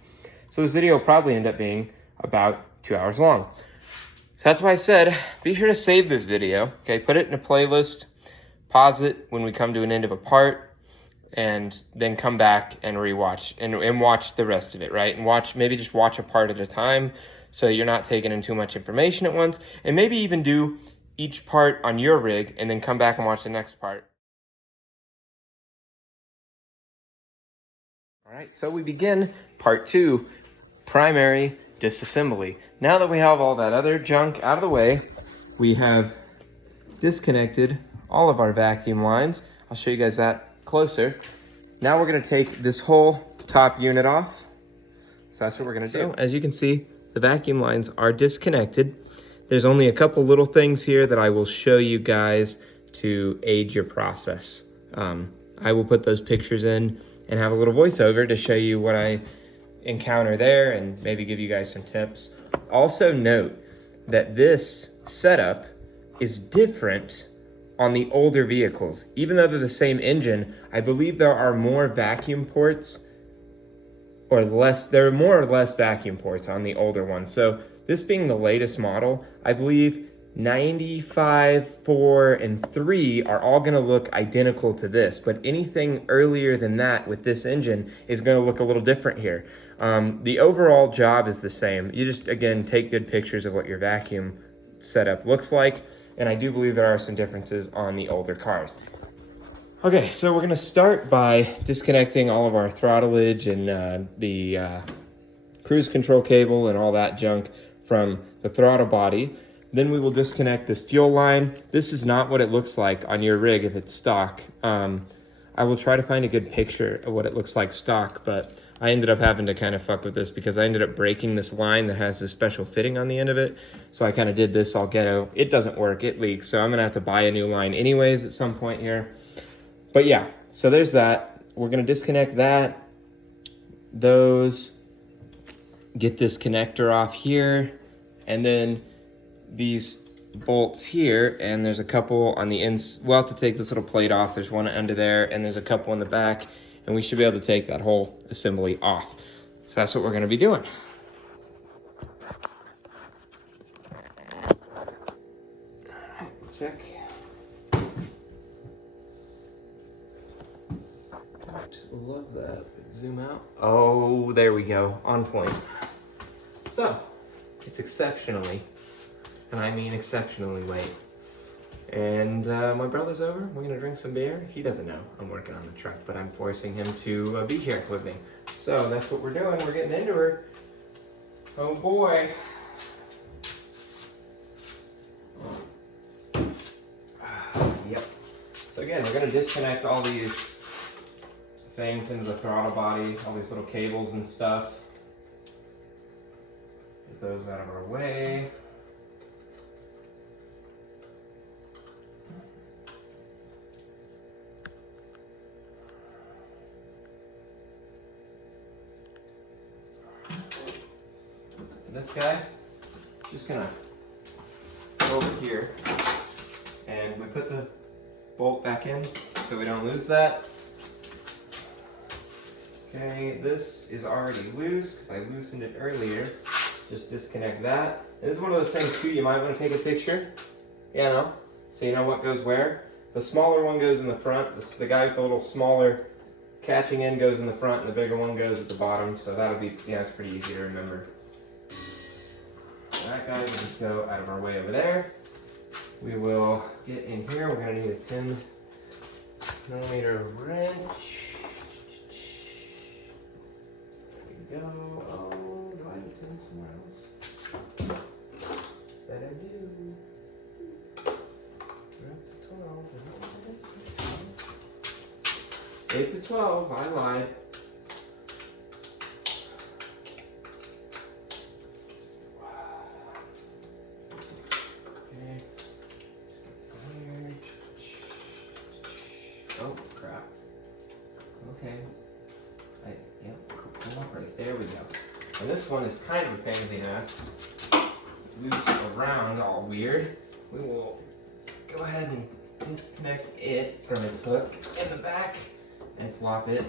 So this video will probably end up being about 2 hours long. So that's why I said, be sure to save this video, okay? Put it in a playlist, pause it when we come to an end of a part, and then come back and rewatch and watch the rest of it, right? And maybe just watch a part at a time so you're not taking in too much information at once. And maybe even do each part on your rig and then come back and watch the next part. All right, so we begin part 2, primary disassembly. Now that we have all that other junk out of the way, we have disconnected all of our vacuum lines. I'll show you guys that closer. Now we're gonna take this whole top unit off. So that's what we're gonna do. As you can see, the vacuum lines are disconnected. There's only a couple little things here that I will show you guys to aid your process. I will put those pictures in and have a little voiceover to show you what I encounter there and maybe give you guys some tips. Also note that this setup is different on the older vehicles. Even though they're the same engine, I believe there are more vacuum ports or less, there are more or less vacuum ports on the older ones. So this being the latest model, I believe 95, 4, and 3 are all gonna look identical to this, but anything earlier than that with this engine is gonna look a little different here. The overall job is the same. You just, again, take good pictures of what your vacuum setup looks like, and I do believe there are some differences on the older cars. Okay, so we're gonna start by disconnecting all of our throttlage and the cruise control cable and all that junk from the throttle body. Then we will disconnect this fuel line. This is not what it looks like on your rig if it's stock. I will try to find a good picture of what it looks like stock, but I ended up having to kind of fuck with this because I ended up breaking this line that has this special fitting on the end of it. So I kind of did this all ghetto. It doesn't work, it leaks. So I'm gonna have to buy a new line anyways at some point here. But yeah, so there's that. We're gonna disconnect that, those, get this connector off here, and then these bolts here, and there's a couple on the ends. We'll have to take this little plate off. There's one under there, and there's a couple in the back, and we should be able to take that whole assembly off. So that's what we're gonna be doing. Check. Love that. Zoom out. Oh, there we go. On point. So, it's exceptionally, and I mean exceptionally late. And my brother's over. We're gonna drink some beer. He doesn't know I'm working on the truck, but I'm forcing him to be here with me. So that's what we're doing. We're getting into her. Oh boy. Yep. So again, we're gonna disconnect all these things into the throttle body, all these little cables and stuff. Get those out of our way. This guy, just gonna go over here, and we put the bolt back in so we don't lose that. Okay, this is already loose because I loosened it earlier. Just disconnect that. And this is one of those things too, you might want to take a picture, you know, so you know what goes where. The smaller one goes in the front. The guy with the little smaller catching end goes in the front, and the bigger one goes at the bottom. So that'll be, yeah, it's pretty easy to remember. That guy will just go out of our way over there. We will get in here. We're gonna need a 10mm wrench. There we go. Oh, do I have a 10 somewhere else? Bet I do. That's a 12. Is that what it is? It's a 12. I lied. Oh, crap. Okay. Come up right there, we go. And this one is kind of a pain in the ass. Moves around all weird. We will go ahead and disconnect it from its hook in the back and flop it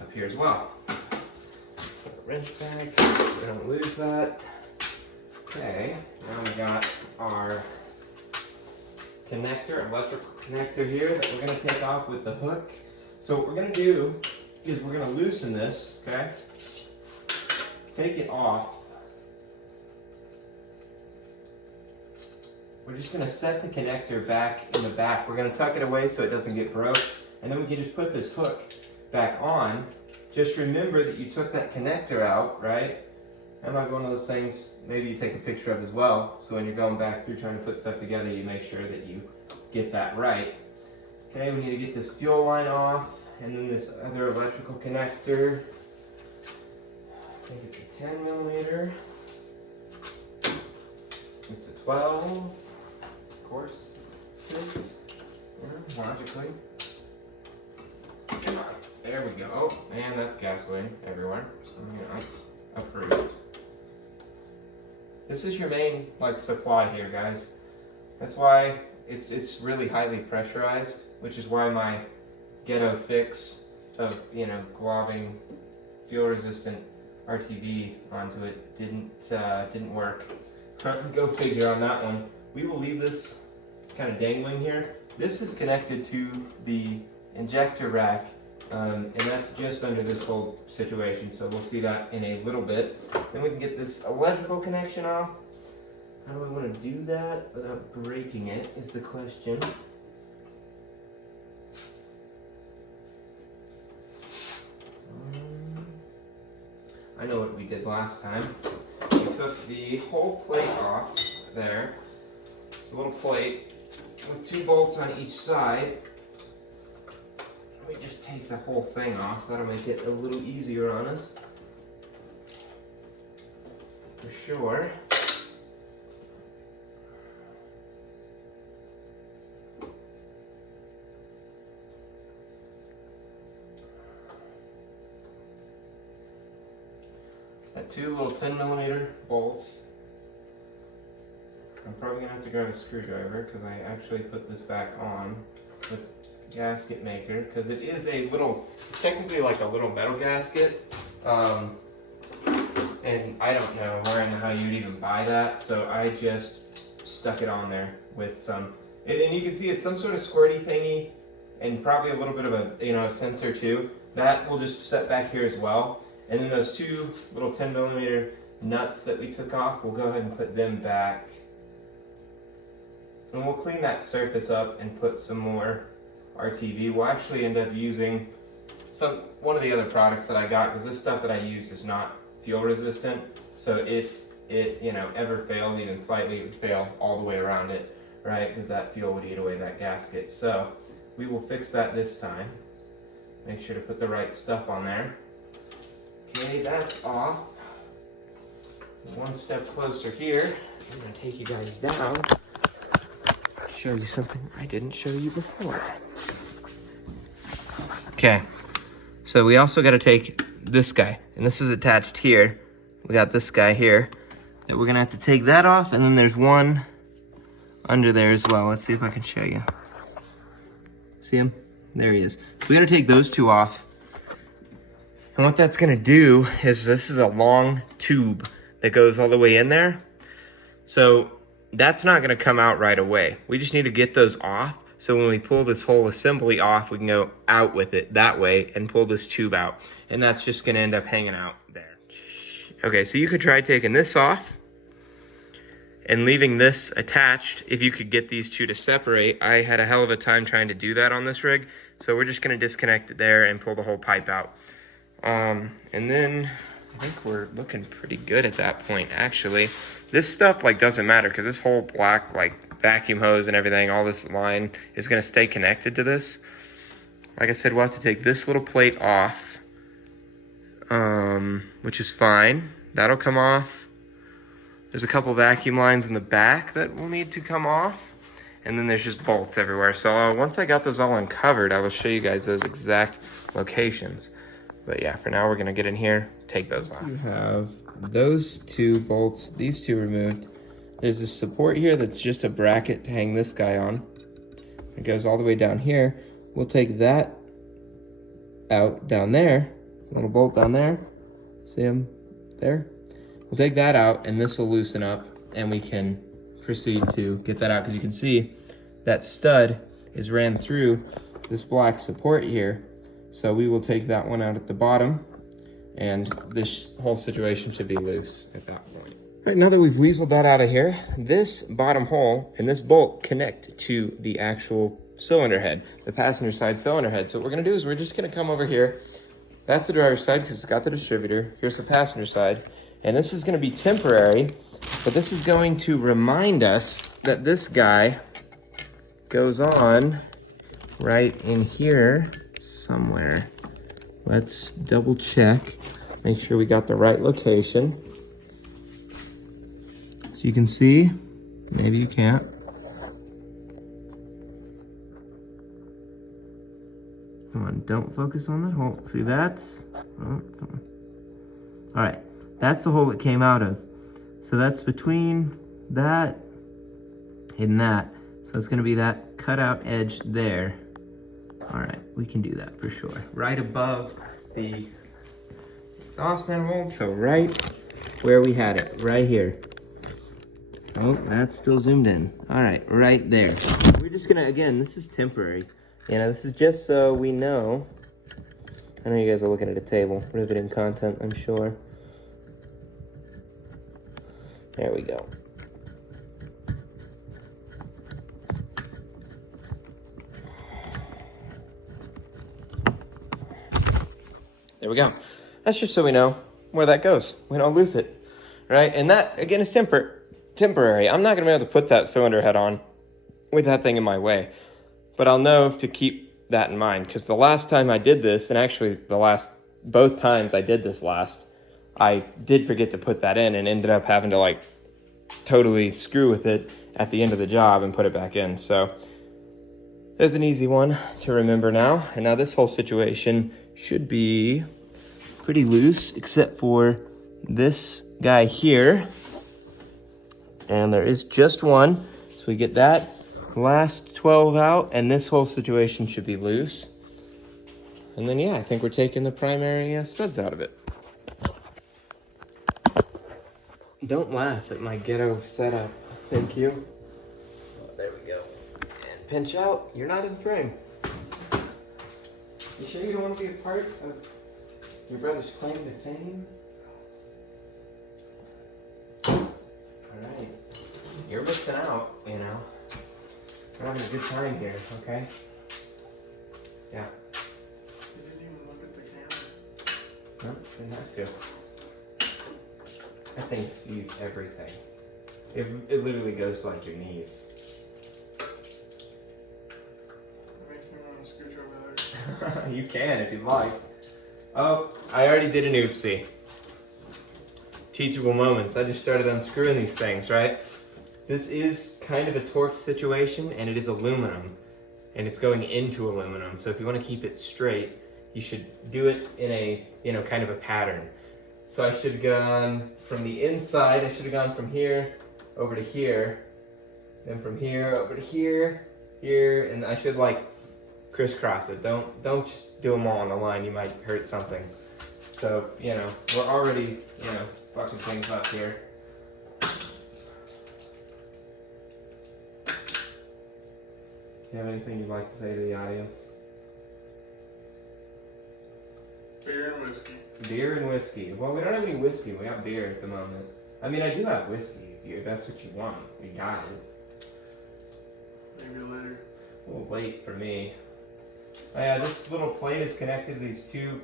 up here as well. Put a wrench back so we don't lose that. Okay, now we got our connector, electrical connector here that we're going to take off with the hook. So what we're going to do is we're going to loosen this, okay? Take it off. We're just going to set the connector back in the back. We're going to tuck it away so it doesn't get broke. And then we can just put this hook back on. Just remember that you took that connector out, right? I'm not one of those things maybe you take a picture of as well. So when you're going back through trying to put stuff together, you make sure that you get that right. Okay, we need to get this fuel line off, and then this other electrical connector. I think it's a 10mm. It's a 12. Of course, it's, yeah, logically. Come on, there we go. Oh, man, that's gasoline everywhere. So that's approved. This is your main supply here, guys. That's why it's really highly pressurized, which is why my ghetto fix of globbing fuel resistant RTV onto it didn't work. Go figure on that one. We will leave this kind of dangling here. This is connected to the injector rack, and that's just under this whole situation, so we'll see that in a little bit. Then we can get this electrical connection off. How do I want to do that without breaking it is the question. I know what we did last time. We took the whole plate off there. It's a little plate with 2 bolts on each side. We just take the whole thing off. That'll make it a little easier on us. for sure. Got two little 10mm bolts. I'm probably gonna have to grab a screwdriver because I actually put this back on with a gasket maker because it is a little, technically like a little metal gasket. And I don't know where and how you'd even buy that, so I just stuck it on there with some, and you can see it's some sort of squirty thingy and probably a little bit of a, a sensor too. That will just set back here as well. And then those two little 10mm nuts that we took off, we'll go ahead and put them back. And we'll clean that surface up and put some more RTV. We'll actually end up using one of the other products that I got, because this stuff that I used is not fuel resistant. So if it ever failed even slightly, it would fail all the way around it, right? Because that fuel would eat away that gasket. So we will fix that this time. Make sure to put the right stuff on there. Okay, that's off. One step closer here. I'm gonna take you guys down. Show you something I didn't show you before. Okay, so we also got to take this guy, and this is attached here. We got this guy here that we're gonna have to take that off, and then there's one under there as well. Let's see if I can show you. See him? There he is. So we got to take those two off. And what that's gonna do is, this is a long tube that goes all the way in there. So that's not gonna come out right away. We just need to get those off. So when we pull this whole assembly off, we can go out with it that way and pull this tube out. And that's just gonna end up hanging out there. Okay, so you could try taking this off and leaving this attached if you could get these two to separate. I had a hell of a time trying to do that on this rig. So we're just gonna disconnect it there and pull the whole pipe out. And then I think we're looking pretty good at that point, actually. This stuff doesn't matter because this whole black vacuum hose and everything, all this line is gonna stay connected to this. Like I said, we'll have to take this little plate off, which is fine. That'll come off. There's a couple vacuum lines in the back that will need to come off. And then there's just bolts everywhere. So once I got those all uncovered, I will show you guys those exact locations. But yeah, for now we're gonna get in here, take those off. You have those two bolts, these two removed. There's this support here that's just a bracket to hang this guy on. It goes all the way down here. We'll take that out down there, little bolt down there. See him there? We'll take that out and this will loosen up and we can proceed to get that out, because you can see that stud is ran through this black support here. So we will take that one out at the bottom, and this whole situation should be loose at that point. All right, now that we've weaseled that out of here, this bottom hole and this bolt connect to the actual cylinder head, the passenger side cylinder head. So what we're gonna do is we're just gonna come over here. That's the driver's side because it's got the distributor. Here's the passenger side. And this is gonna be temporary, but this is going to remind us that this guy goes on right in here somewhere. Let's double check, make sure we got the right location. So you can see, maybe you can't. Come on, don't focus on that hole. See, that's, oh, come on. All right, that's the hole it came out of. So that's between that and that. So it's gonna be that cutout edge there. All right, we can do that for sure. Right above the exhaust manifold, so right where we had it, right here. Oh, that's still zoomed in. All right, right there. We're just gonna, again, this is temporary. This is just so we know. I know you guys are looking at a table, riveting content, I'm sure. There we go. There we go. That's just so we know where that goes. We don't lose it, right? And that, again, is temporary. I'm not gonna be able to put that cylinder head on with that thing in my way, but I'll know to keep that in mind, because the last time I did this, and actually both times I did this last, I did forget to put that in and ended up having to like totally screw with it at the end of the job and put it back in. So there's an easy one to remember now. And now this whole situation should be pretty loose except for this guy here. And there is just one. So we get that last 12 out and this whole situation should be loose. And then, yeah, I think we're taking the primary studs out of it. Don't laugh at my ghetto setup. Thank you. Oh, there we go. And pinch out. You're not in frame. You sure you don't want to be a part of your brother's claim to fame? Alright. You're missing out, you know. We're having a good time here, okay? Yeah. You didn't even look at the camera. No, didn't have to. That thing sees everything. It literally goes to like your knees. It makes me want to scooch over there. You can if you'd like. Oh, I already did an oopsie. Teachable moments. I just started unscrewing these things, right? This is kind of a torque situation and it is aluminum and it's going into aluminum. So if you want to keep it straight, you should do it in a, you know, kind of a pattern. So I should have gone from the inside, I should have gone from here over to here, then from here over to here, here, and I should like crisscross it. Don't just do them all on the line, you might hurt something. So, you know, we're already, you know, fucking things up here. Do you have anything you'd like to say to the audience? Beer and whiskey. Beer and whiskey. Well, we don't have any whiskey. We got beer at the moment. I mean, I do have whiskey. If that's what you want, we got it. Maybe later. A little late for me. Oh, yeah, this little plate is connected to these two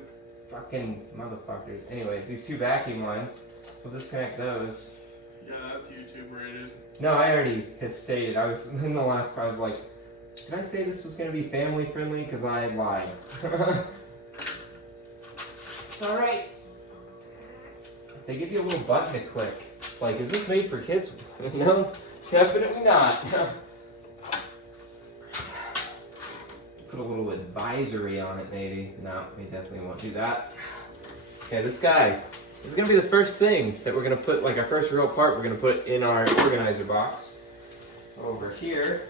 fucking motherfuckers. Anyways, these two vacuum lines. We'll disconnect those. Yeah, that's YouTube rated. No, I already have stated. I was in the last class. I was like, did I say this was gonna be family friendly? Because I lied. It's alright. They give you a little button to click. It's like, is this made for kids? No, definitely not. Put a little advisory on it, maybe. No, we definitely won't do that. Okay, this guy is gonna be the first thing that we're gonna put, like our first real part we're gonna put in our organizer box. Over here.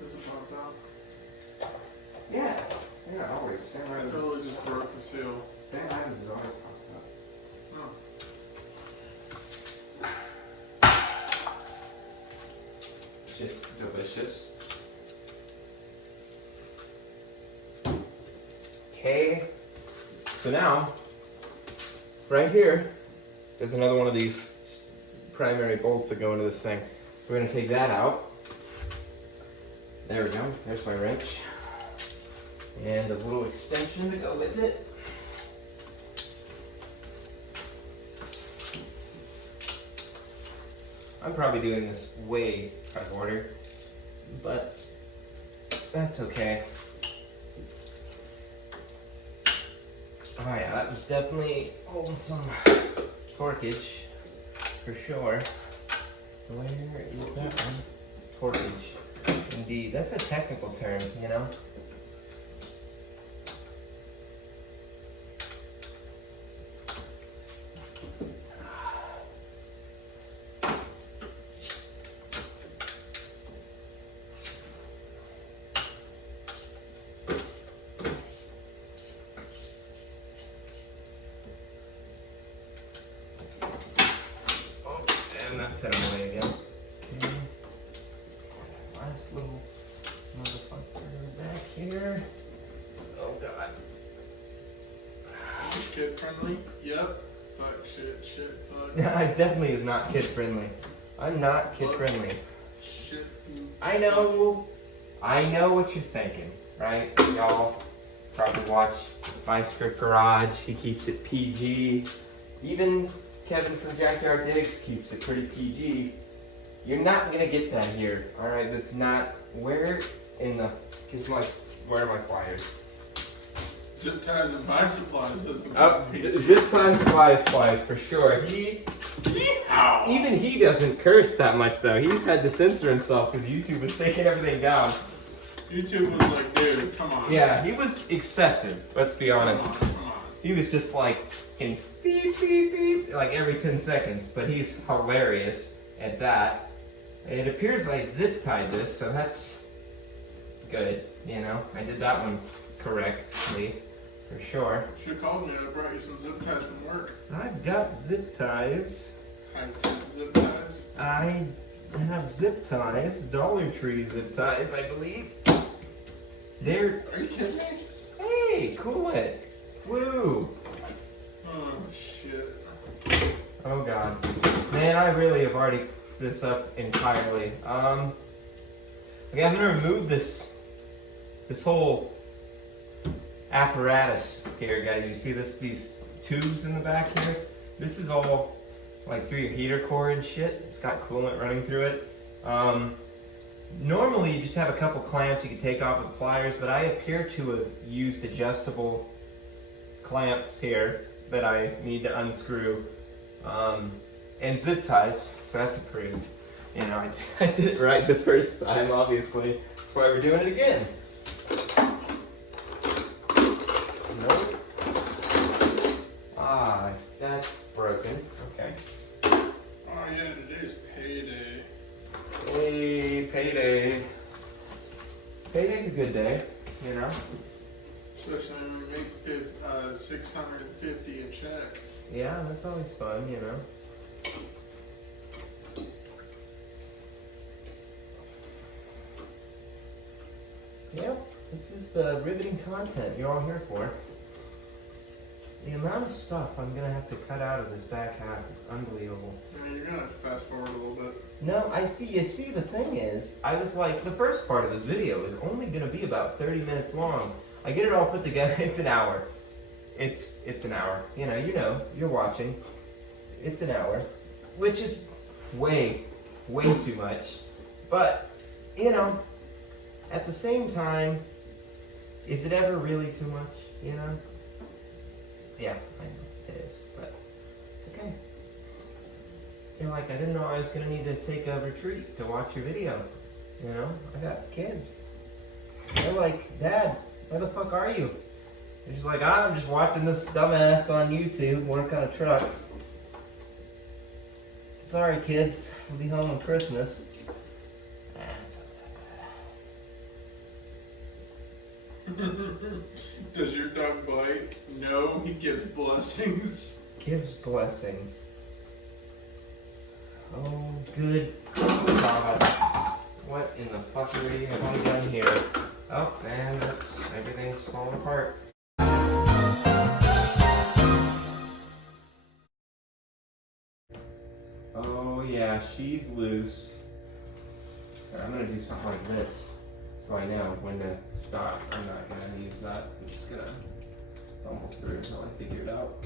Does it pop out? Yeah, always. I totally just broke the seal. Sam Adams is always popped up. Oh. Just delicious. Okay, so now, right here, there's another one of these primary bolts that go into this thing. We're gonna take that out. There we go, there's my wrench. And a little extension to go with it. I'm probably doing this way out of order, but that's okay. Oh yeah, that was definitely holding some torquage, for sure. Where is that one? Torquage. Indeed, that's a technical term, you know? Set them away again. Okay. Last little motherfucker back here. Oh god. Kid friendly? Yep. Fuck, shit, fuck. It definitely is not kid friendly. I'm not kid friendly. Shit. I know what you're thinking, right? Y'all probably watch My Script Garage. He keeps it PG. Even Kevin from Jackyard Digs keeps it pretty PG. You're not gonna get that here, all right? That's not where in the. Where are my pliers? Zip ties and buy supplies doesn't. Oh, zip ties, flies for sure. Even he doesn't curse that much though. He's had to censor himself because YouTube was taking everything down. YouTube was like, dude, come on. Yeah, he was excessive. Let's be honest. Come on. He was just like in beep beep beep like every 10 seconds. But he's hilarious at that. It appears I zip tied this, so that's good. You know, I did that one correctly. For sure. Should have called me. I brought you some zip ties from work. I've got zip ties. High-tech zip ties. I have zip ties. Dollar Tree zip ties, I believe. They're. Are you kidding me? Hey, cool it. Woo. Oh shit. Oh god. Man, I really have already f***ed this up entirely. Okay, I'm gonna remove this whole apparatus here, guys. You see these tubes in the back here? This is all like through your heater core and shit. It's got coolant running through it. Normally you just have a couple clamps you can take off with pliers, but I appear to have used adjustable clamps here that I need to unscrew, and zip ties. So that's a pretty, you know, I did it right the first time, obviously. That's why we're doing it again. Nope. Ah, that's broken. Okay. Oh yeah, today's payday. Hey, payday. Payday's a good day, you know? Especially when we make $650 a check. Yeah, that's always fun, you know? Yep, this is the riveting content you're all here for. The amount of stuff I'm gonna have to cut out of this back half is unbelievable. I mean, you're gonna have to fast forward a little bit. No, you see, the thing is, I was like, the first part of this video is only gonna be about 30 minutes long. I get it all put together, it's an hour. It's an hour. You know, you're watching. It's an hour, which is way too much. But, you know, at the same time, is it ever really too much, you know? Yeah, I know, it is, but it's okay. You're like, I didn't know I was gonna need to take a retreat to watch your video. You know, I got kids. They're like, Dad, where the fuck are you? They're just like, I'm just watching this dumbass on YouTube work on a truck. Sorry, kids, I'll be home on Christmas. It's not that bad. Does your dog bite? No, he gives blessings. Gives blessings. Oh, good God. What in the fuckery have I done here? Oh, man, everything's falling apart. Oh, yeah, she's loose. I'm gonna do something like this. So I know when to stop. I'm not gonna use that. I'm just gonna fumble through until I figure it out.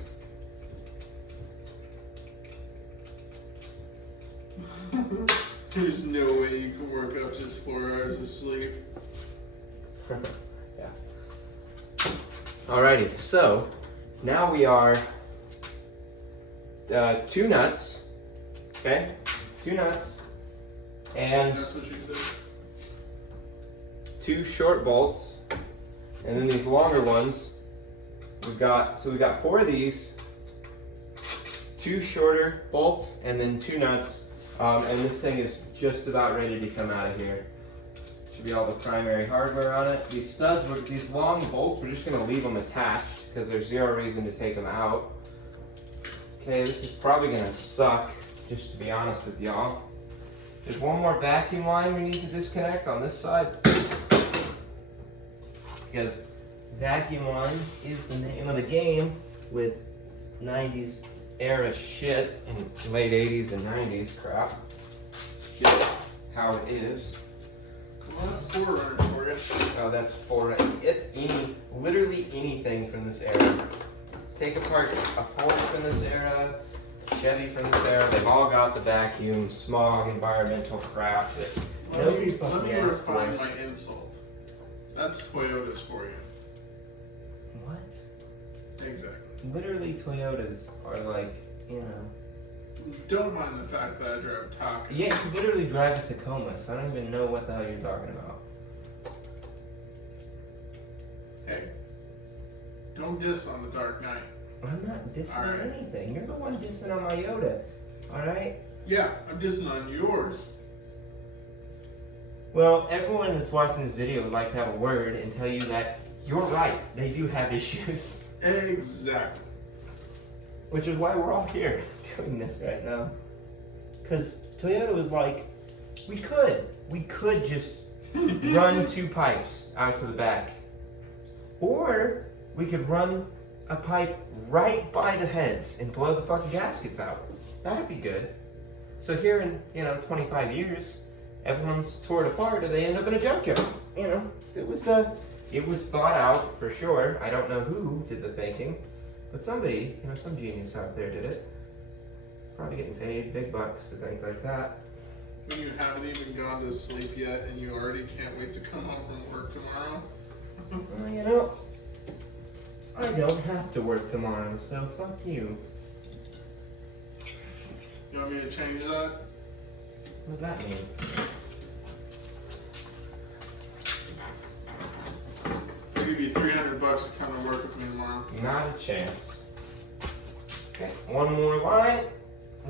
There's no way you can work up just 4 hours of sleep. Yeah. Alrighty, so now we are 2 nuts. Okay? 2 nuts. And That's what she said. 2 short bolts, and then these longer ones. We've got 4 of these, 2 shorter bolts, and then 2 nuts. And this thing is just about ready to come out of here. Should be all the primary hardware on it. These studs, these long bolts, we're just gonna leave them attached because there's 0 reason to take them out. Okay, this is probably gonna suck, just to be honest with y'all. There's one more vacuum line we need to disconnect on this side. Because vacuum lines is the name of the game with 90s era shit and late 80s and 90s crap. Just how it is. Well, that's 4Runner for you. Oh, that's 4Runner. It's literally anything from this era. Let's take apart a Ford from this era, Chevy from this era. They've all got the vacuum, smog, environmental crap that nobody fucking Let me asked for. refine my insult. That's Toyotas for you. What? Exactly. Literally, Toyotas are like, you know. Don't mind the fact that I drive a Taco. Yeah, you literally drive a Tacoma, so I don't even know what the hell you're talking about. Hey, don't diss on the Dark Knight. I'm not dissing on Alright. anything. You're the one dissing on my Yoda. Alright? Yeah, I'm dissing on yours. Well, everyone that's watching this video would like to have a word and tell you that you're right. They do have issues. Exactly. Which is why we're all here doing this right now. Because Toyota was like, we could just run 2 pipes out to the back. Or we could run a pipe right by the heads and blow the fucking gaskets out. That'd be good. So here in, 25 years, everyone's torn apart or they end up in a junkyard. It was thought out for sure. I don't know who did the thinking, but somebody, some genius out there did it. Probably getting paid big bucks to think like that. When you haven't even gone to sleep yet and you already can't wait to come home from work tomorrow. Well, I don't have to work tomorrow, so fuck you. You want me to change that? What does that mean? I'll give you $300 to come to work with me tomorrow. Not a chance. Okay, one more line.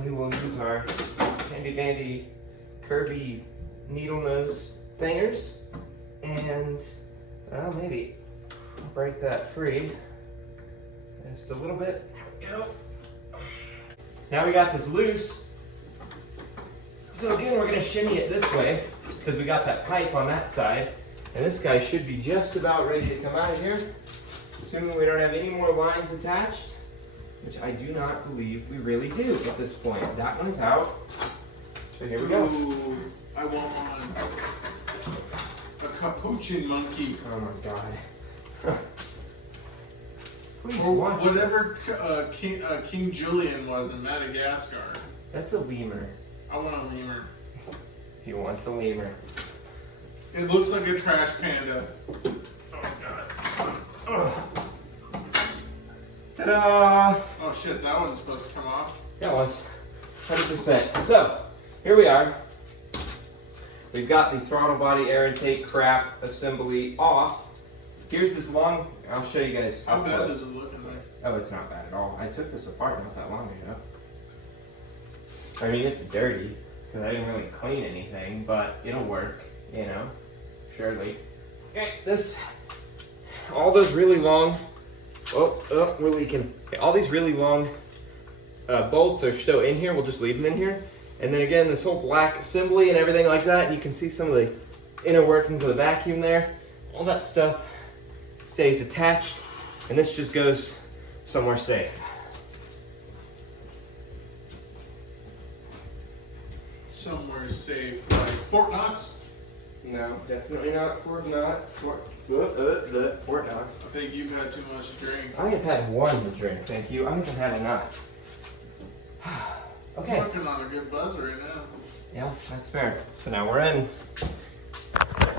We will use our handy dandy curvy needle nose thingers and maybe break that free just a little bit. There we go. Now we got this loose. So again, we're gonna shimmy it this way because we got that pipe on that side. And this guy should be just about ready to come out of here. Assuming we don't have any more lines attached, which I do not believe we really do at this point. That one's out. So here we go. Ooh, I want one. A capuchin monkey. Oh my god. Please Or watch whatever this. King Julian was in Madagascar. That's a lemur. I want a lemur. He wants a lemur. It looks like a trash panda. Oh god. Oh. Ta-da! Oh shit, that one's supposed to come off. That was 100%. So, here we are. We've got the throttle body air intake crap assembly off. Here's this long, I'll show you guys How up bad close. does it look in there? Oh, it's not bad at all. I took this apart not that long ago. I mean, it's dirty because I didn't really clean anything, but it'll work, surely. Okay, all those really long, we're leaking. Okay, all these really long bolts are still in here. We'll just leave them in here. And then again, this whole black assembly and everything like that, you can see some of the inner workings of the vacuum there. All that stuff stays attached, and this just goes somewhere safe. Somewhere safe, like Fort Knox. No, definitely not Fort Knox. Fort Knox. I think you've had too much to drink. I have had one to drink, thank you. I haven't had enough. Okay. I'm working on a good buzz right now. Yeah, that's fair. So now we're in.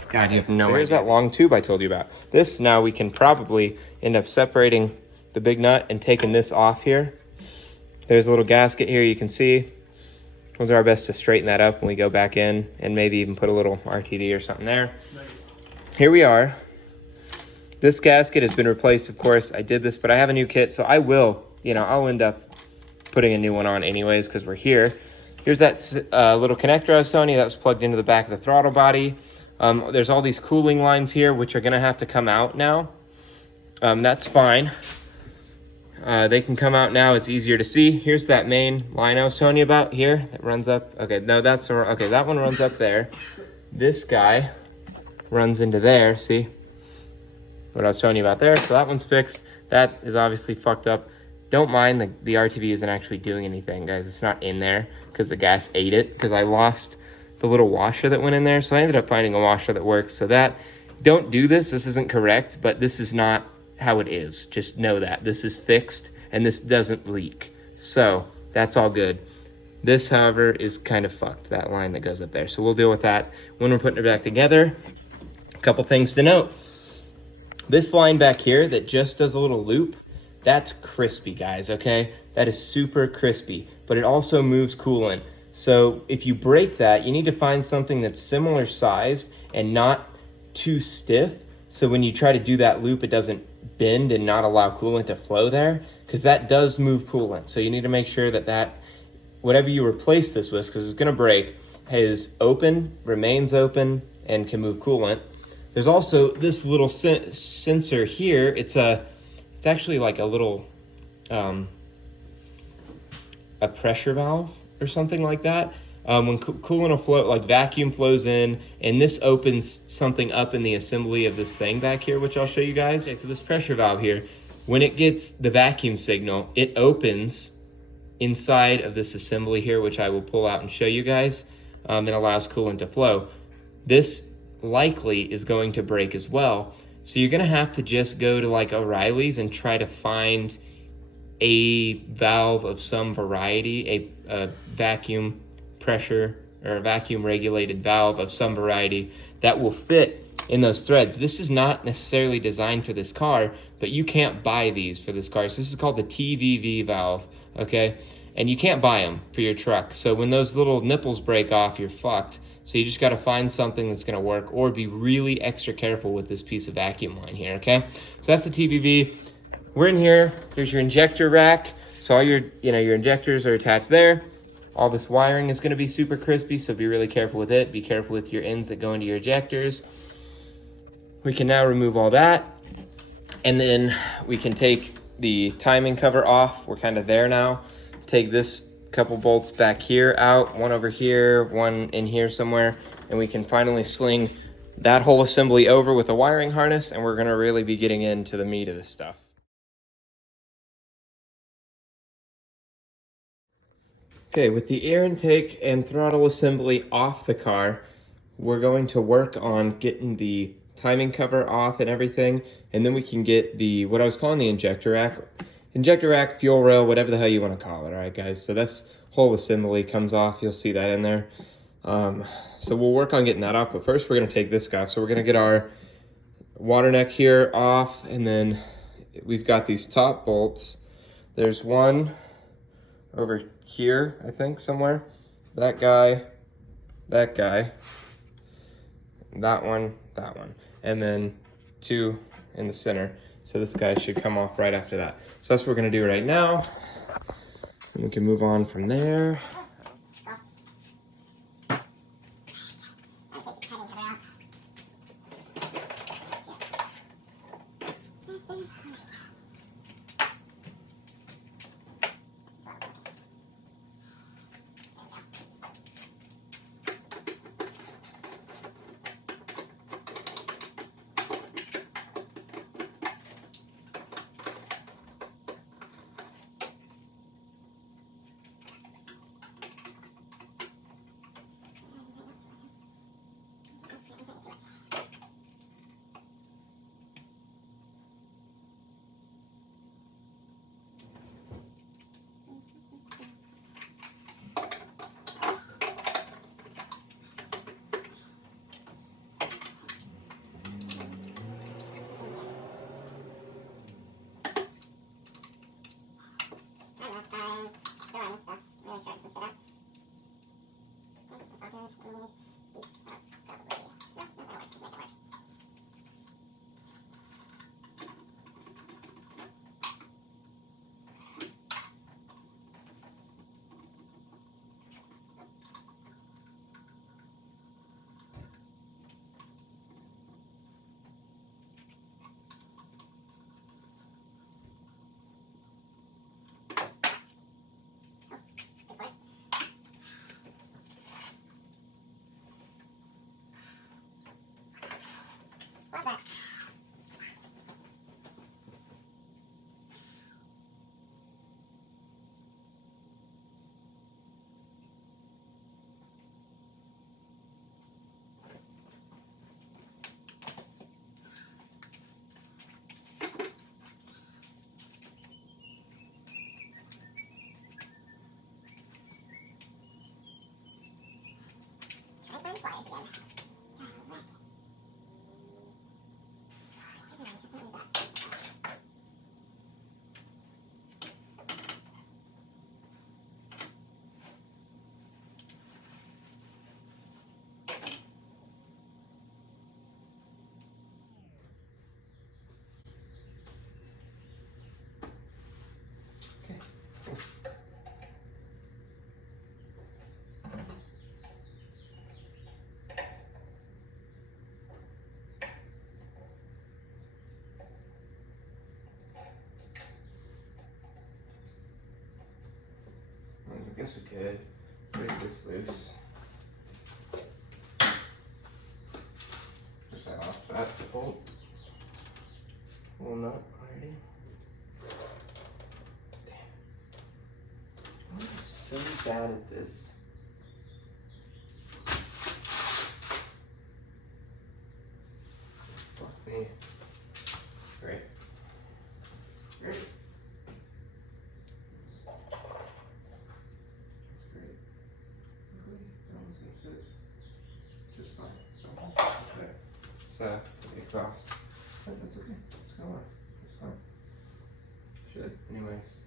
God, you have no idea. Here's that long tube I told you about. This, now we can probably end up separating the big nut and taking this off here. There's a little gasket here you can see. We'll do our best to straighten that up when we go back in and maybe even put a little RTD or something there. Here we are. This gasket has been replaced, of course. I did this, but I have a new kit, so I will, I'll end up putting a new one on anyways because we're here. Here's that little connector I was telling you that was plugged into the back of the throttle body. There's all these cooling lines here, which are gonna have to come out now. That's fine. They can come out now, it's easier to see. Here's that main line I was telling you about here. That runs up, okay, no, okay, that one runs up there. This guy runs into there, see? What I was telling you about there, so that one's fixed. That is obviously fucked up. Don't mind, the RTV isn't actually doing anything, guys. It's not in there because the gas ate it, because I lost the little washer that went in there, so I ended up finding a washer that works. So don't do this isn't correct, but this is not how it is. Just know that. This is fixed, and this doesn't leak. So, that's all good. This, however, is kind of fucked, that line that goes up there. So we'll deal with that when we're putting it back together. A couple things to note. This line back here that just does a little loop, That's crispy, guys, okay? That is super crispy, but it also moves coolant. So if you break that, you need to find something that's similar sized and not too stiff. So when you try to do that loop, it doesn't bend and not allow coolant to flow there, because that does move coolant. So you need to make sure that whatever you replace this with, because it's gonna break, is open, remains open, and can move coolant. There's also this little sensor here. It's actually like a little, a pressure valve or something like that. When coolant will flow, like vacuum flows in, and this opens something up in the assembly of this thing back here, which I'll show you guys. Okay, so this pressure valve here, when it gets the vacuum signal, it opens inside of this assembly here, which I will pull out and show you guys, and allows coolant to flow. This likely is going to break as well. So you're gonna have to just go to like O'Reilly's and try to find a valve of some variety, a vacuum pressure or a vacuum regulated valve of some variety that will fit in those threads. This is not necessarily designed for this car, but you can't buy these for this car. So this is called the 3VZ valve, okay? And you can't buy them for your truck. So when those little nipples break off, you're fucked. So you just gotta find something that's gonna work, or be really extra careful with this piece of vacuum line here, okay? So that's the 3VZ. We're in here, there's your injector rack. So all your injectors are attached there. All this wiring is gonna be super crispy, so be really careful with it. Be careful with your ends that go into your ejectors. We can now remove all that. And then we can take the timing cover off. We're kind of there now. Take this couple bolts back here out, one over here, one in here somewhere, and we can finally sling that whole assembly over with a wiring harness, and we're gonna really be getting into the meat of this stuff. Okay, with the air intake and throttle assembly off the car, we're going to work on getting the timing cover off and everything, and then we can get the, what I was calling the injector rack, fuel rail, whatever the hell you want to call it. All right, guys, so that's whole assembly comes off. You'll see that in there. So we'll work on getting that off, but first we're going to take this guy off. So we're going to get our water neck here off, and then we've got these top bolts. There's one over here, I think, somewhere. That guy, that one, and then two in the center. So this guy should come off right after that. So that's what we're gonna do right now. And we can move on from there. guess we could break this loose. Just I lost that bolt. Well, nut already. Damn. I'm so bad at this. Fuck me. Great. Great. That's great. Really? That one's gonna fit just fine. So there. It's the exhaust. But that's okay. It's gonna work. It's fine. Should, anyways.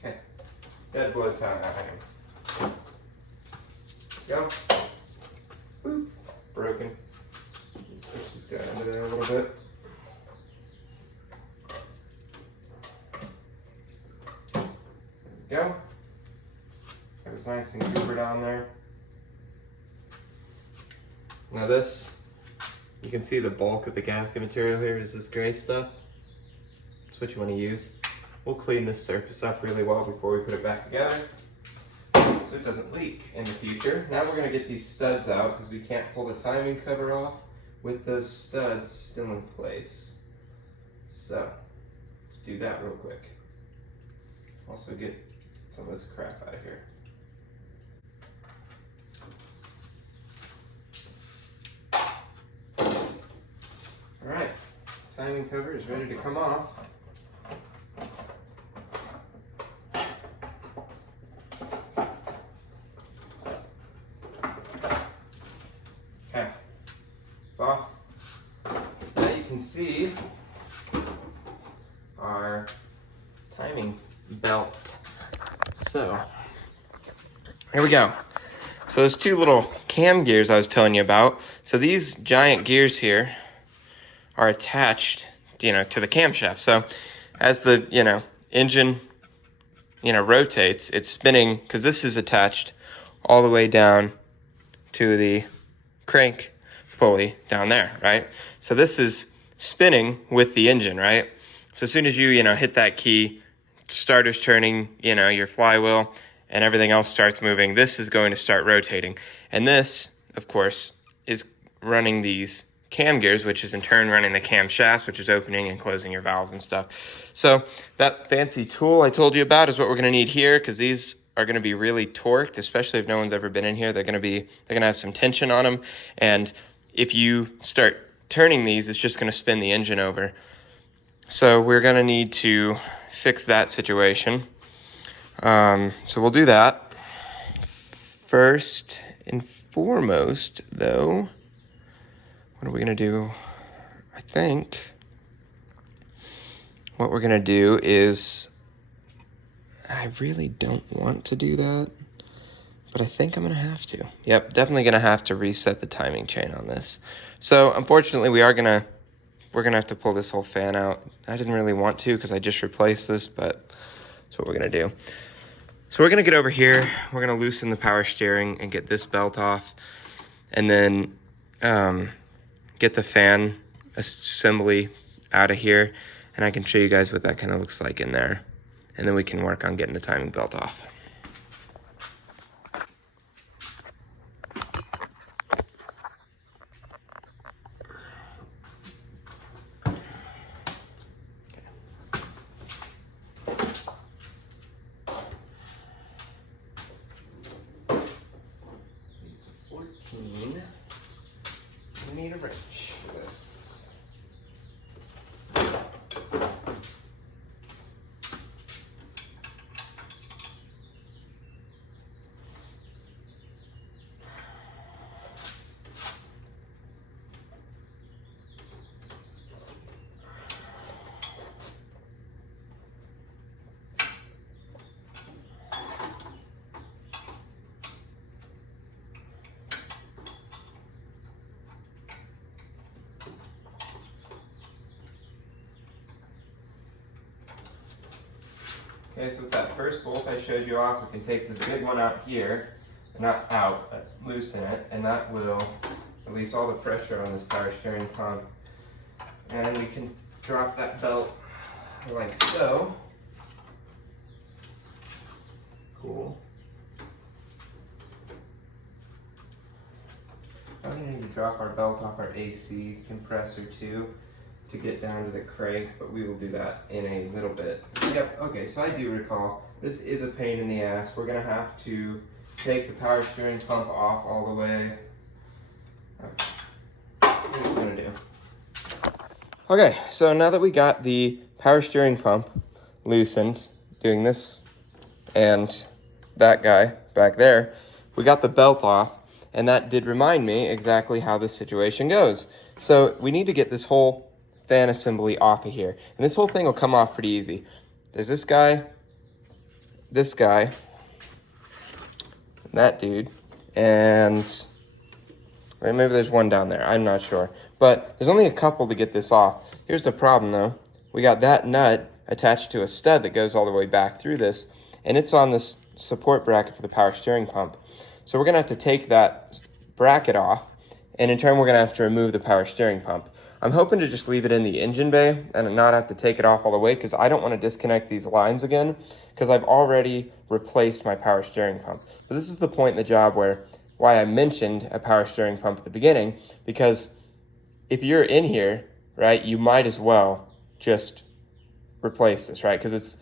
Okay. Dead blow time item. Go. Boop. Broken. Push this guy under there a little bit. There we go. That was nice and goobered on there. Now this, you can see the bulk of the gasket material here is this gray stuff. That's what you want to use. We'll clean this surface up really well before we put it back together so it doesn't leak in the future. Now we're going to get these studs out because we can't pull the timing cover off with those studs still in place. So let's do that real quick. Also get some of this crap out of here. All right, timing cover is ready to come off. Okay, off. Now you can see our timing belt. So, here we go. So those two little cam gears I was telling you about. So these giant gears here are attached, to the camshaft. So as the, engine, rotates, it's spinning, because this is attached all the way down to the crank pulley down there, right? So this is spinning with the engine, right? So as soon as you, hit that key, starter's turning, your flywheel, and everything else starts moving, this is going to start rotating. And this, of course, is running these cam gears, which is in turn running the cam shafts, which is opening and closing your valves and stuff. So that fancy tool I told you about is what we're going to need here, because these are going to be really torqued, especially if no one's ever been in here. They're going to have some tension on them, and if you start turning these, it's just going to spin the engine over. So we're going to need to fix that situation. So we'll do that. First and foremost, though, what are we going to do? I think what we're going to do is, I really don't want to do that, but I think I'm going to have to. Yep, definitely going to have to reset the timing chain on this. So unfortunately, we're going to have to pull this whole fan out. I didn't really want to because I just replaced this, but that's what we're going to do. So we're going to get over here. We're going to loosen the power steering and get this belt off, and then get the fan assembly out of here, and I can show you guys what that kind of looks like in there, and then we can work on getting the timing belt off. It's a 14. We need a wrench for this. Okay, so with that first bolt I showed you off, we can take this big one out here, not out, but loosen it, and that will release all the pressure on this power steering pump. And we can drop that belt like so. Cool. Probably need to drop our belt off our AC compressor too to get down to the crank, but we will do that in a little bit. Yep, okay, so I do recall, this is a pain in the ass. We're gonna have to take the power steering pump off all the way. Okay. Here's what we're gonna do. Okay, so now that we got the power steering pump loosened, doing this and that guy back there, we got the belt off, and that did remind me exactly how this situation goes. So we need to get this whole fan assembly off of here, and this whole thing will come off pretty easy. There's this guy, that dude, and maybe there's one down there, I'm not sure. But there's only a couple to get this off. Here's the problem though. We got that nut attached to a stud that goes all the way back through this, and it's on this support bracket for the power steering pump. So we're gonna have to take that bracket off, and in turn we're gonna have to remove the power steering pump. I'm hoping to just leave it in the engine bay and not have to take it off all the way, because I don't want to disconnect these lines again, because I've already replaced my power steering pump. But this is the point in the job why I mentioned a power steering pump at the beginning, because if you're in here, right, you might as well just replace this, right? Because it's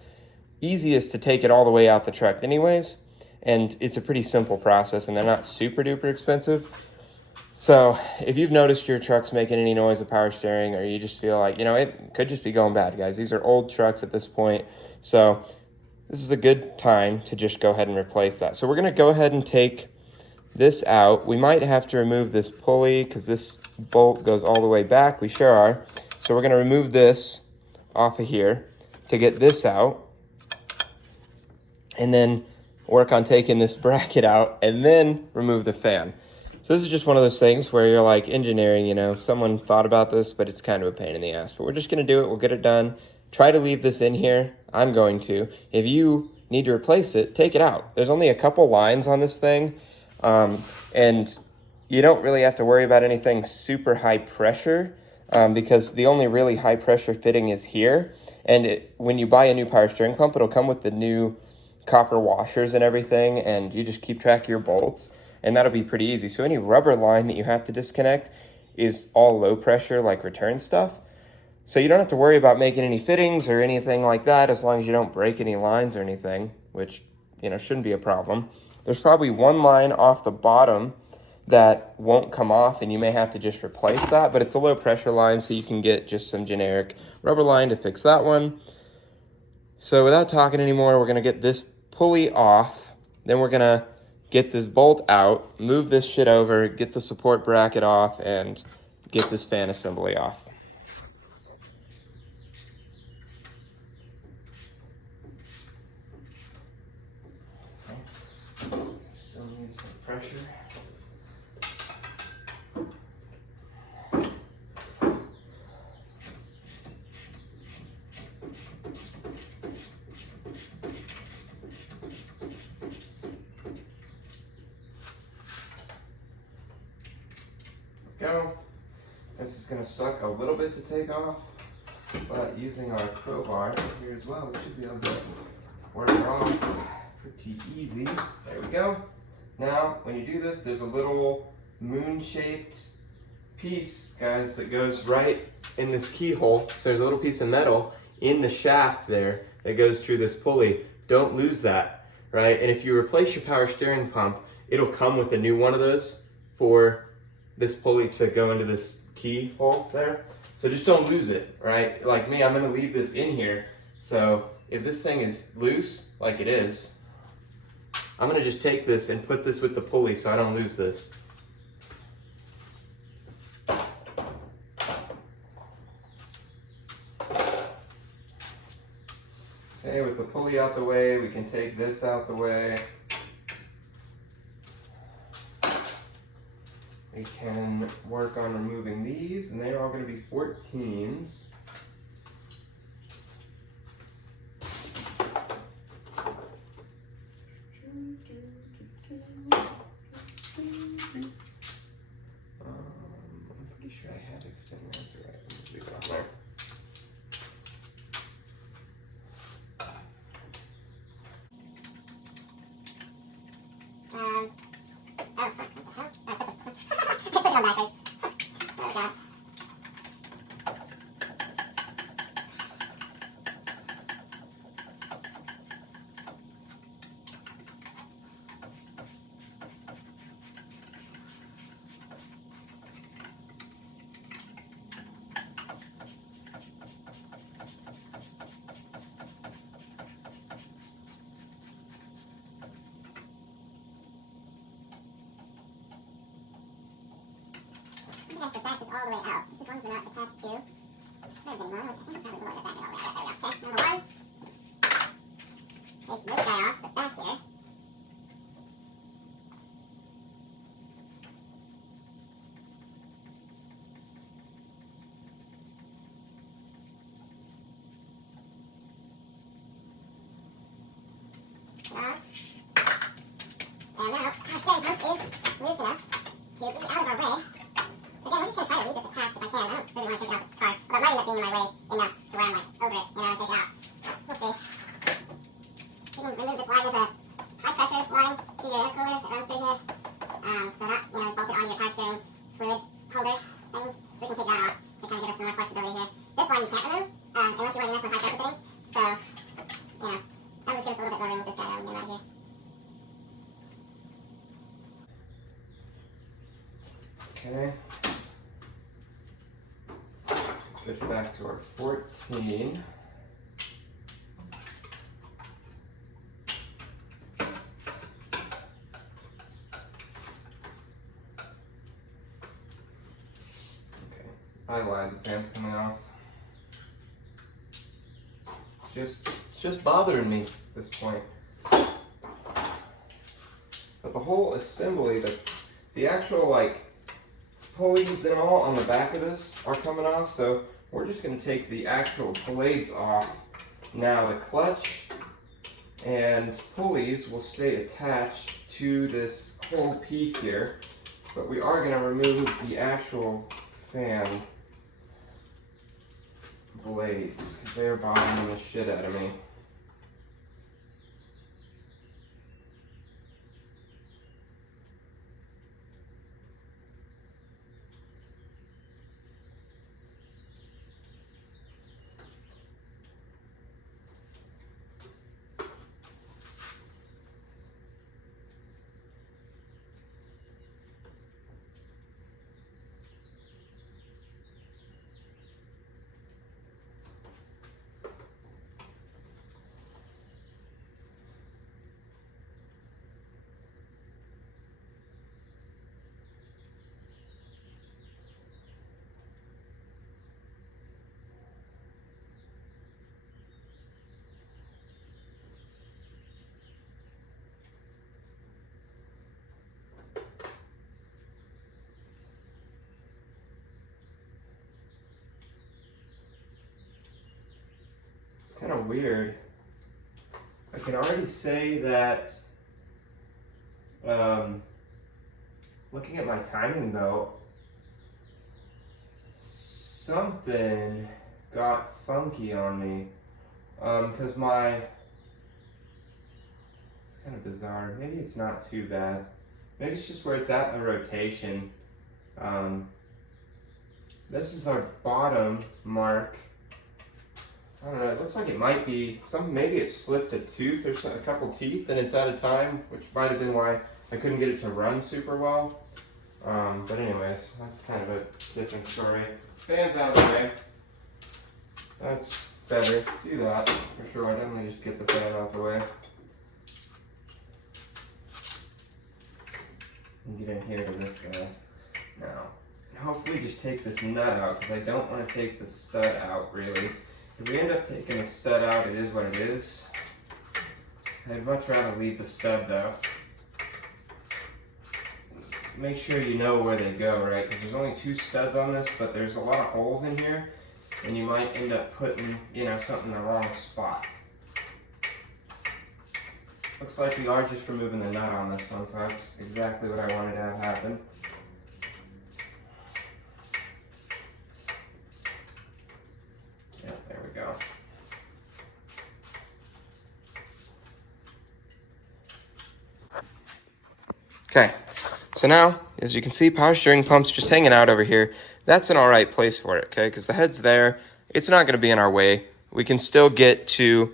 easiest to take it all the way out the truck anyways, and it's a pretty simple process, and they're not super duper expensive. So if you've noticed your truck's making any noise with power steering, or you just feel like, you know, it could just be going bad, guys. These are old trucks at this point. So this is a good time to just go ahead and replace that. So we're going to go ahead and take this out. We might have to remove this pulley because this bolt goes all the way back. We sure are. So we're going to remove this off of here to get this out, and then work on taking this bracket out, and then remove the fan. So this is just one of those things where you're like, engineering, you know, someone thought about this, but it's kind of a pain in the ass. But we're just going to do it. We'll get it done. Try to leave this in here. I'm going to. If you need to replace it, take it out. There's only a couple lines on this thing, and you don't really have to worry about anything super high pressure, because the only really high pressure fitting is here. And when you buy a new power steering pump, it'll come with the new copper washers and everything, and you just keep track of your bolts, and that'll be pretty easy. So any rubber line that you have to disconnect is all low pressure, like return stuff. So you don't have to worry about making any fittings or anything like that, as long as you don't break any lines or anything, which, you know, shouldn't be a problem. There's probably one line off the bottom that won't come off, and you may have to just replace that, but it's a low pressure line, so you can get just some generic rubber line to fix that one. So without talking anymore, we're gonna get this pulley off, then we're gonna get this bolt out, move this shit over, get the support bracket off, and get this fan assembly off. Still needs some pressure. Go. This is going to suck a little bit to take off, but using our crowbar here as well, we should be able to work it off pretty easy. There we go. Now, when you do this, there's a little moon-shaped piece, guys, that goes right in this keyhole. So there's a little piece of metal in the shaft there that goes through this pulley. Don't lose that, right? And if you replace your power steering pump, it'll come with a new one of those for this pulley to go into this keyhole there. So just don't lose it, right? Like me, I'm gonna leave this in here. So if this thing is loose, like it is, I'm gonna just take this and put this with the pulley so I don't lose this. Okay, with the pulley out the way, we can take this out the way. We can work on removing these, and they're all going to be 14s. I'm pretty sure I have extenders. Alright, let's leave it on there. guess the back is all the way out. Just as long as we're not attached to. Where is it, Mom? I think I'm probably lower than that. There we go. Okay, number one. Take this guy off the back here. And now, our steering pump is loose enough to be out of our way. So again, we're just going to try to leave this attached if I can. I don't really want to take it out the car. But it might end up being in my way enough to where I'm like over it, and take it out. We'll see. You can remove this line. There's a high pressure line to your intercooler that runs through here. So that, is bolted onto your power steering fluid holder thing. So we can take that off to kind of give us some more flexibility here. This line you can't remove, unless you're running this on high pressure things. So, that'll just give us a little bit more room with this guy that we get out here. Okay. Switch back to our 14. Okay. I lied, the fan's coming off. It's just bothering me at this point. But the whole assembly, the actual pulleys and all on the back of this are coming off, so we're just going to take the actual blades off. Now the clutch and pulleys will stay attached to this whole piece here, but we are going to remove the actual fan blades because they're bothering the shit out of me. It's kind of weird. I can already say that, looking at my timing though, something got funky on me. Because it's kind of bizarre. Maybe it's not too bad. Maybe it's just where it's at in the rotation. This is our bottom mark. I don't know, it looks like it might be maybe it slipped a tooth or a couple teeth and it's out of time, which might have been why I couldn't get it to run super well. But anyways, that's kind of a different story. Fan's out of the way. That's better. Do that for sure. I definitely just get the fan out the way. And get in here to this guy now. And hopefully just take this nut out because I don't want to take the stud out really. If we end up taking the stud out, it is what it is. I'd much rather leave the stud though. Make sure you know where they go, right? Because there's only 2 studs on this, but there's a lot of holes in here, and you might end up putting, something in the wrong spot. Looks like we are just removing the nut on this one, so that's exactly what I wanted to have happen. There we go. Okay, so now, as you can see, power steering pump's just hanging out over here. That's an all right place for it, okay? Because the head's there. It's not going to be in our way. We can still get to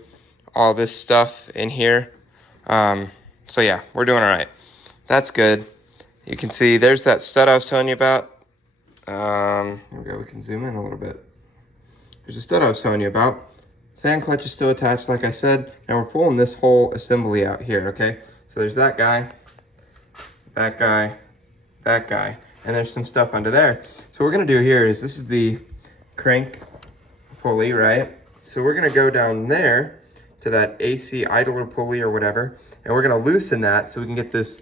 all this stuff in here. So yeah, we're doing all right. That's good. You can see there's that stud I was telling you about. Here we go. We can zoom in a little bit. There's a stud I was telling you about. Fan clutch is still attached, like I said. Now we're pulling this whole assembly out here, okay? So there's that guy, that guy, that guy, and there's some stuff under there. So So what we're gonna do here is, this is the crank pulley, right? So we're gonna go down there to that AC idler pulley or whatever, and we're gonna loosen that so we can get this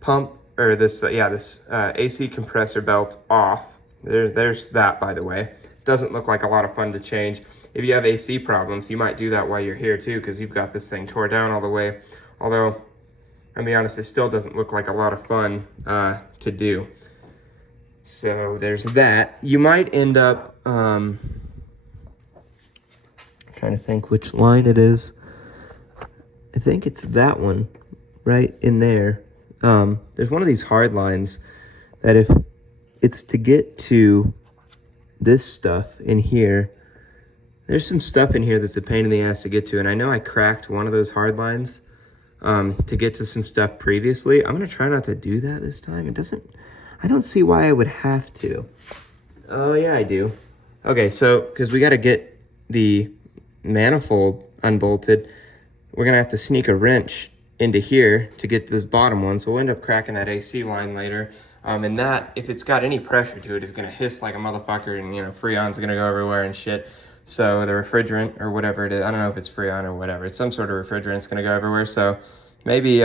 pump, or this, AC compressor belt off. There's that, by the way. Doesn't look like a lot of fun to change. If you have AC problems, you might do that while you're here too, because you've got this thing tore down all the way. Although, I'll be honest, it still doesn't look like a lot of fun to do. So there's that. You might end up, trying to think which line it is. I think it's that one right in there. There's one of these hard lines that if it's to get to this stuff in here, there's some stuff in here that's a pain in the ass to get to. And I know I cracked one of those hard lines to get to some stuff previously. I'm gonna try not to do that this time. I don't see why I would have to. Oh yeah, I do. Okay, so, because we gotta get the manifold unbolted, we're gonna have to sneak a wrench into here to get this bottom one. So we'll end up cracking that AC line later. And that, if it's got any pressure to it, is gonna hiss like a motherfucker, and Freon's gonna go everywhere and shit. So the refrigerant or whatever it is, I don't know if it's Freon or whatever, it's some sort of refrigerant's gonna go everywhere. So maybe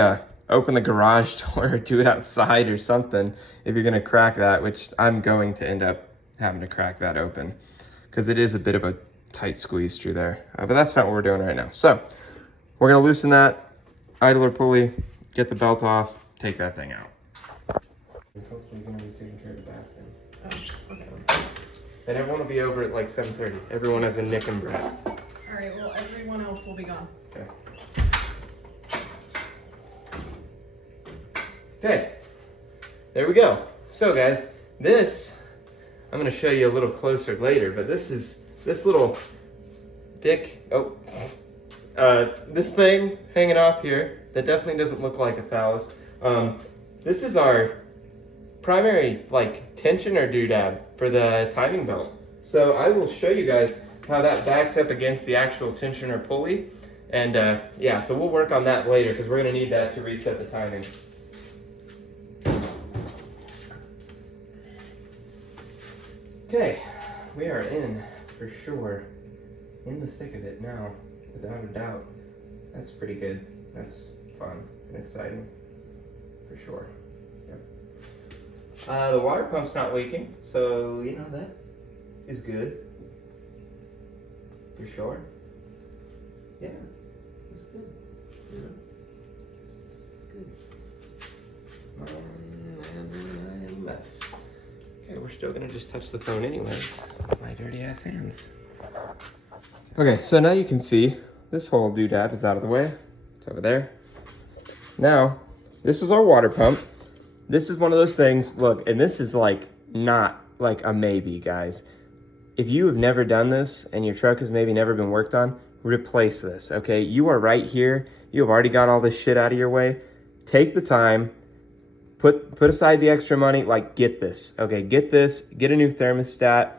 open the garage door or do it outside or something if you're gonna crack that, which I'm going to end up having to crack that open because it is a bit of a tight squeeze through there. But that's not what we're doing right now. So we're gonna loosen that idler pulley, get the belt off, take that thing out. Hopefully you're gonna be taking care of the bathroom. Oh, okay. And everyone will be over at like 7:30. Everyone has a Nick and Brett. All right, well, everyone else will be gone. Okay. Okay, there we go. So guys, this, I'm gonna show you a little closer later, but this little thick, this thing hanging off here, that definitely doesn't look like a phallus. This is our primary tensioner doodad for the timing belt. So I will show you guys how that backs up against the actual tensioner pulley. And yeah, so we'll work on that later because we're gonna need that to reset the timing. Okay, we are in, for sure, in the thick of it now, without a doubt. That's pretty good. That's fun and exciting, for sure. Yep. The water pump's not leaking, so that is good, for sure. Yeah, it's good. It's good. Mess. Okay, we're still gonna just touch the phone anyways. My dirty ass hands. Okay, so now you can see this whole doodad is out of the way. It's over there. Now, this is our water pump. This is one of those things, look, and this is not a maybe, guys. If you have never done this and your truck has maybe never been worked on, replace this, okay? You are right here. You have already got all this shit out of your way. Take the time. Put aside the extra money, get this, okay? Get this, get a new thermostat.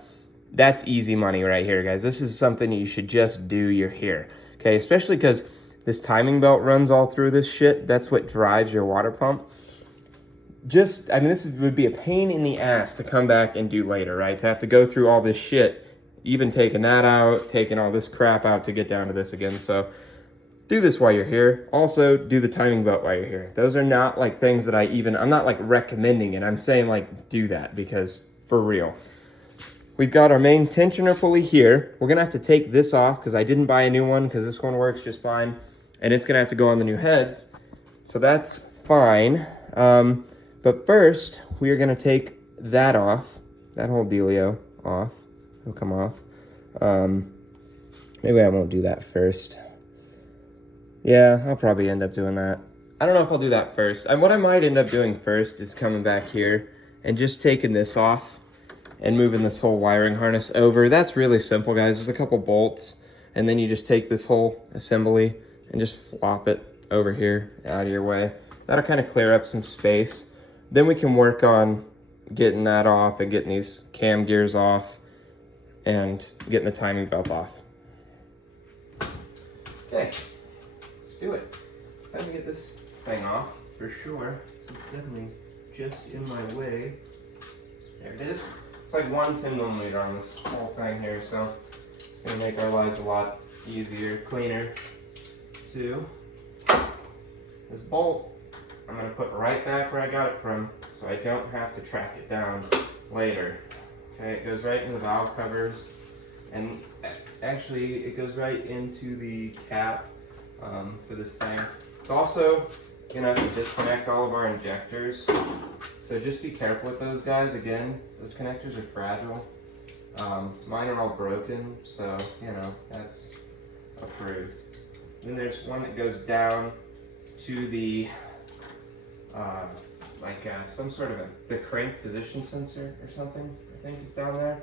That's easy money right here, guys. This is something you should just do, you're here, okay? Especially because this timing belt runs all through this shit. That's what drives your water pump. This would be a pain in the ass to come back and do later, right? To have to go through all this shit, even taking that out, taking all this crap out to get down to this again. So do this while you're here. Also, do the timing belt while you're here. Those are not things that I'm not recommending it. I'm saying do that because for real. We've got our main tensioner pulley here. We're gonna have to take this off because I didn't buy a new one because this one works just fine. And it's gonna have to go on the new heads. So that's fine. But first, we are gonna take that off. That whole dealio off. It'll come off. Maybe I won't do that first. Yeah, I'll probably end up doing that. I don't know if I'll do that first. And what I might end up doing first is coming back here and just taking this off and moving this whole wiring harness over. That's really simple, guys. There's a couple bolts, and then you just take this whole assembly and just flop it over here out of your way. That'll kind of clear up some space. Then we can work on getting that off and getting these cam gears off and getting the timing belt off. Okay. Do it. Time to get this thing off for sure. So it's definitely just in my way. There it is. It's like 1 10mm on this whole thing here, so it's gonna make our lives a lot easier, cleaner too. This bolt, I'm gonna put right back where I got it from, so I don't have to track it down later. Okay, it goes right into the valve covers, and actually it goes right into the cap for this thing. It's also gonna have to disconnect all of our injectors, so just be careful with those guys. Again, those connectors are fragile. Mine are all broken, so you know, that's approved. Then there's one that goes down to the some sort of the crank position sensor or something. I think it's down there.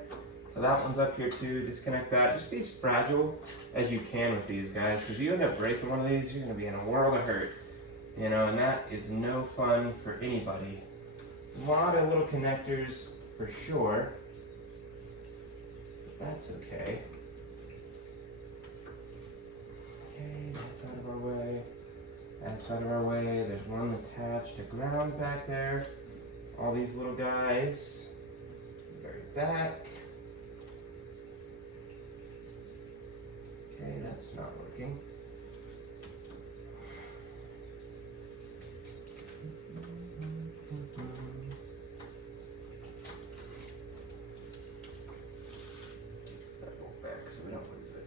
So that one's up here too. Disconnect that. Just be as fragile as you can with these guys, because you end up breaking one of these, you're gonna be in a world of hurt. You know, and that is no fun for anybody. A lot of little connectors for sure. But that's okay. Okay, that's out of our way. That's out of our way. There's one attached to ground back there. All these little guys. Very back. Okay, that's not working. That bolt back so we don't lose it.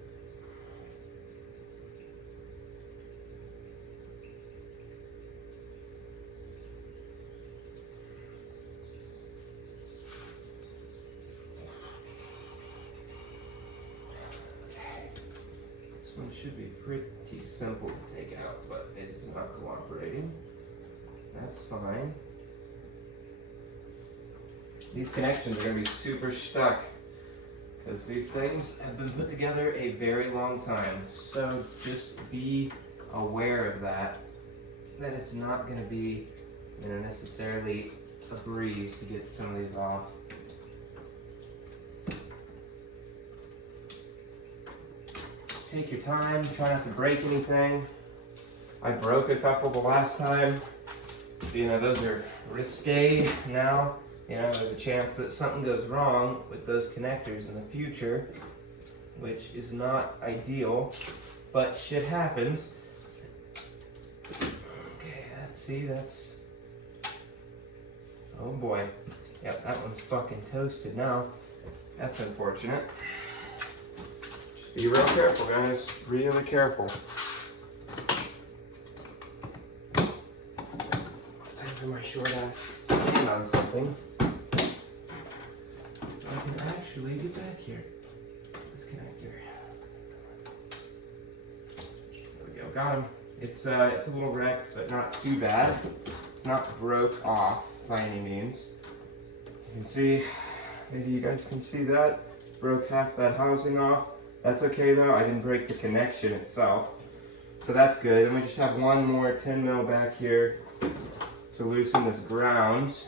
This one should be pretty simple to take out, but it is not cooperating. That's fine. These connections are going to be super stuck because these things have been put together a very long time. So just be aware of that. That it's not going to be, you know, necessarily a breeze to get some of these off. Take your time, try not to break anything. I broke a couple the last time. You know, those are risque now. You know, there's a chance that something goes wrong with those connectors in the future, which is not ideal, but shit happens. Okay, that's, oh boy. Yep, that one's fucking toasted now. That's unfortunate. Just be real careful, guys. Really careful. It's time for my short ass stand on something. So I can actually get back here. This connector. There we go. Got him. It's a little wrecked, but not too bad. It's not broke off by any means. You can see, maybe you guys can see that. Broke half that housing off. That's okay though, I didn't break the connection itself. So that's good. And we just have one more 10 mil back here to loosen this ground.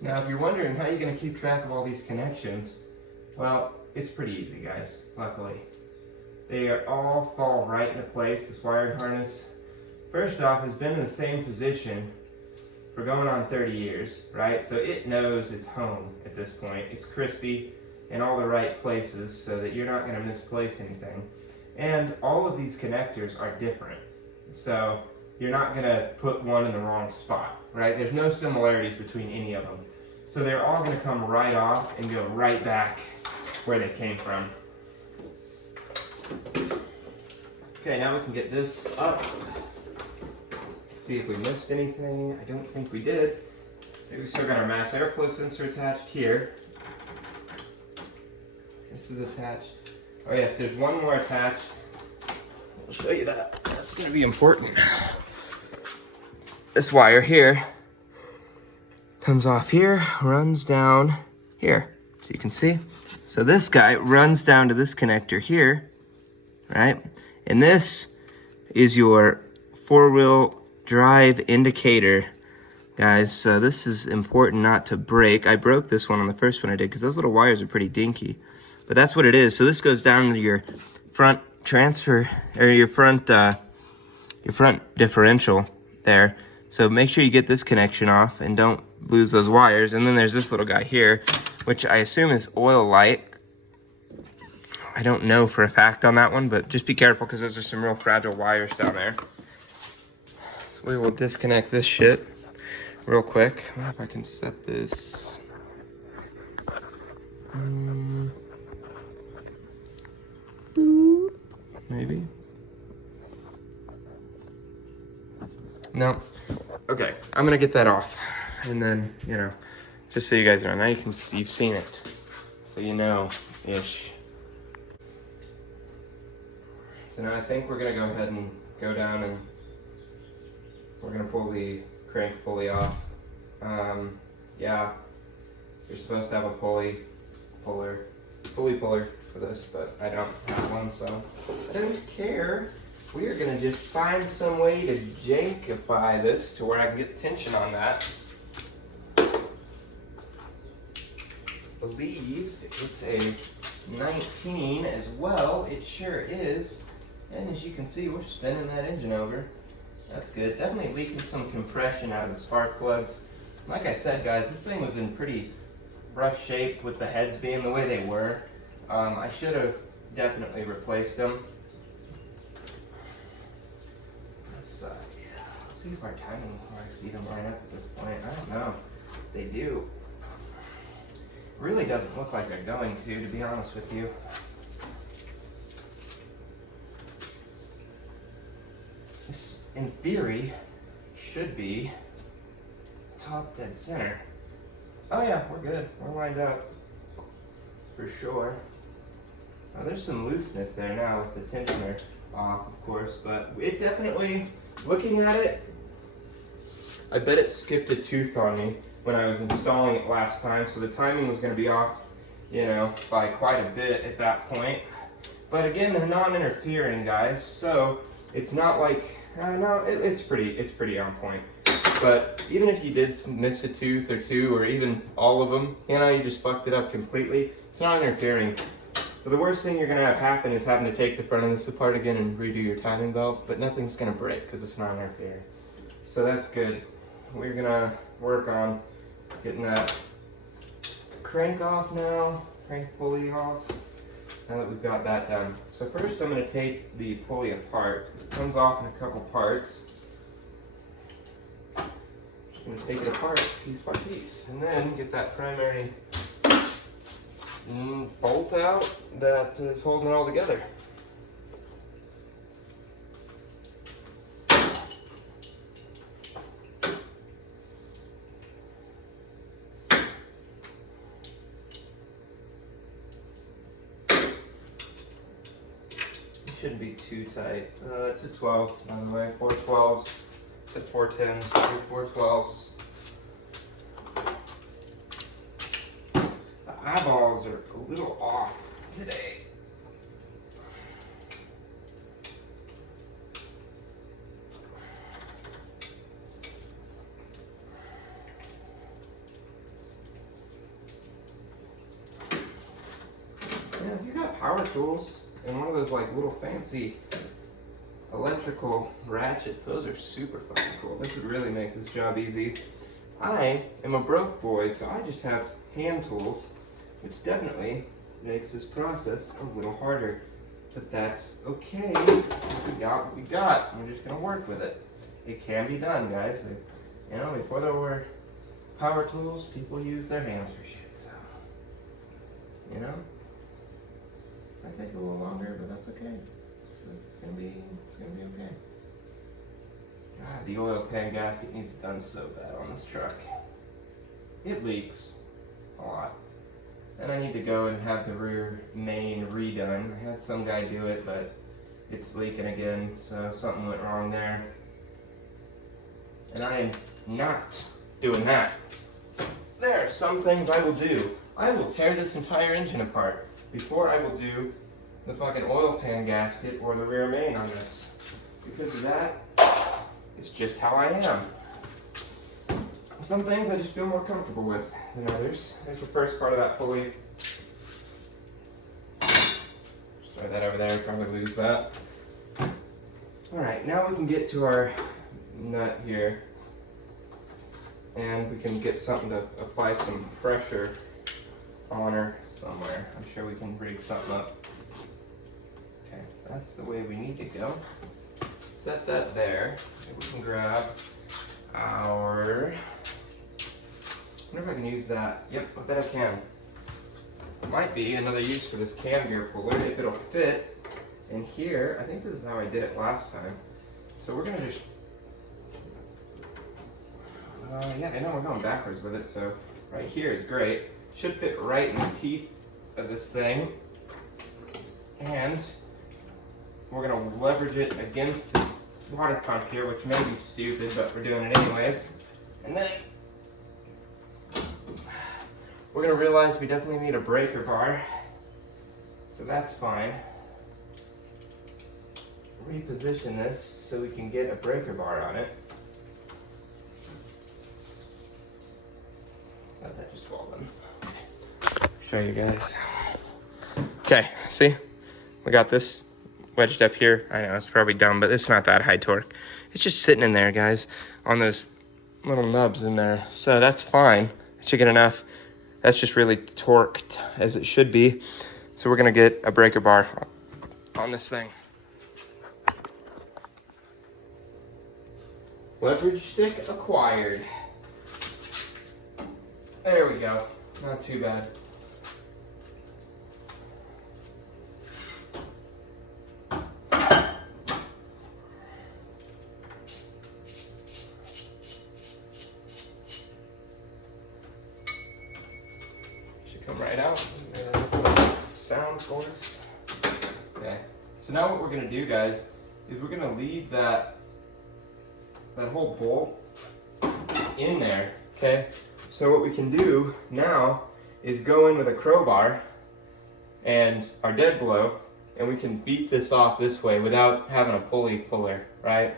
Now, if you're wondering how you're going to keep track of all these connections, well, it's pretty easy, guys, luckily. They all fall right into place. This wiring harness, first off, has been in the same position for going on 30 years, right? So it knows it's home at this point. It's crispy in all the right places so that you're not going to misplace anything. And all of these connectors are different. So you're not going to put one in the wrong spot, right? There's no similarities between any of them. So they're all going to come right off and go right back where they came from. Okay, now we can get this up. See if we missed anything. I don't think we did. See, we still got our mass airflow sensor attached here. This is attached. Oh yes, there's one more attached. I'll show you that. That's going to be important. This wire here comes off here, runs down here. So you can see. So this guy runs down to this connector here, right? And this is your 4-wheel drive indicator guys, so this is important not to break. I broke this one on the first one I did because those little wires are pretty dinky. But that's what it is. So this goes down to your front transfer, or your front differential there. So make sure you get this connection off and don't lose those wires. And then there's this little guy here, which I assume is oil light. I don't know for a fact on that one, but just be careful because those are some real fragile wires down there. So we will disconnect this shit real quick. I wonder if I can set this. Maybe. No. Okay, I'm gonna get that off, and then just so you guys know. Now you can see, you've seen it, so you know ish. So now I think we're gonna go ahead and go down, and we're gonna pull the crank pulley off. Yeah, you're supposed to have a pulley puller for this, but I don't have one, so I don't care. We are gonna just find some way to jankify this to where I can get tension on that. Believe it's a 19 as well. It sure is. And as you can see, we're spinning that engine over. That's good. Definitely leaking some compression out of the spark plugs. Like I said, guys, this thing was in pretty rough shape with the heads being the way they were. I should have definitely replaced them. Let's see if our timing marks even line up at this point. I don't know. They do. Really doesn't look like they're going to be honest with you. This, in theory, should be top dead center. Oh yeah, we're good. We're lined up. For sure. Now, there's some looseness there now with the tensioner off, of course, but it definitely, looking at it, I bet it skipped a tooth on me when I was installing it last time, so the timing was going to be off, by quite a bit at that point. But again, they're non-interfering, guys, so it's not like, no, it's pretty on point. But even if you did miss a tooth or two, or even all of them, you just fucked it up completely, it's not interfering. So the worst thing you're going to have happen is having to take the front of this apart again and redo your timing belt, but nothing's going to break because it's not interfering. So that's good. We're going to work on getting that crank off now, crank pulley off, now that we've got that done. So first I'm going to take the pulley apart. It comes off in a couple parts. Just going to take it apart piece by piece and then get that primary bolt out that is holding it all together. Shouldn't be too tight. It's a 12, by the way. 4 12s. It's at 4 10s, 4 12s. The eyeballs are a little off today. Yeah, if you got power tools and one of those like little fancy electrical ratchets, those are super fucking cool. This would really make this job easy. I am a broke boy, so I just have hand tools, which definitely makes this process a little harder. But that's okay, because we got what we got. We're just gonna work with it. It can be done, guys. Before there were power tools, people used their hands for shit, so, Might take a little longer, but that's okay. It's gonna be okay. God, the oil pan gasket needs done so bad on this truck. It leaks a lot. And I need to go and have the rear main redone. I had some guy do it, but it's leaking again, so something went wrong there. And I am not doing that. There are some things I will do. I will tear this entire engine apart before I will do the fucking oil pan gasket or the rear main on this. Because of that, it's just how I am. some things I just feel more comfortable with than others. There's the first part of that pulley. Just throw that over there, probably lose that. All right, now we can get to our nut here, and we can get something to apply some pressure on her somewhere. I'm sure we can rig something up. Okay, that's the way we need to go. Set that there. Maybe we can grab our, I wonder if I can use that. Yep, I bet I can. Might be another use for this cam gear puller if it'll fit in here. I think this is how I did it last time. So we're gonna just, yeah, I know we're going backwards with it, so right here is great. Should fit right in the teeth of this thing. And we're gonna leverage it against this water pump here, which may be stupid, but we're doing it anyways. And then we're gonna realize we definitely need a breaker bar. So that's fine. Reposition this so we can get a breaker bar on it. Let that just fall in. Show you guys. Okay, see? We got this wedged up here. I know it's probably dumb, but it's not that high torque. It's just sitting in there, guys, on those little nubs in there. So that's fine. It should get enough. That's just really torqued as it should be. So we're gonna get a breaker bar on this thing. Leverage stick acquired. There we go. Not too bad. Should come right out. There's a little sound for us. Okay. So now what we're gonna do, guys, is we're gonna leave that whole bolt in there, okay? So what we can do now is go in with a crowbar and our dead blow, and we can beat this off this way without having a pulley puller, right?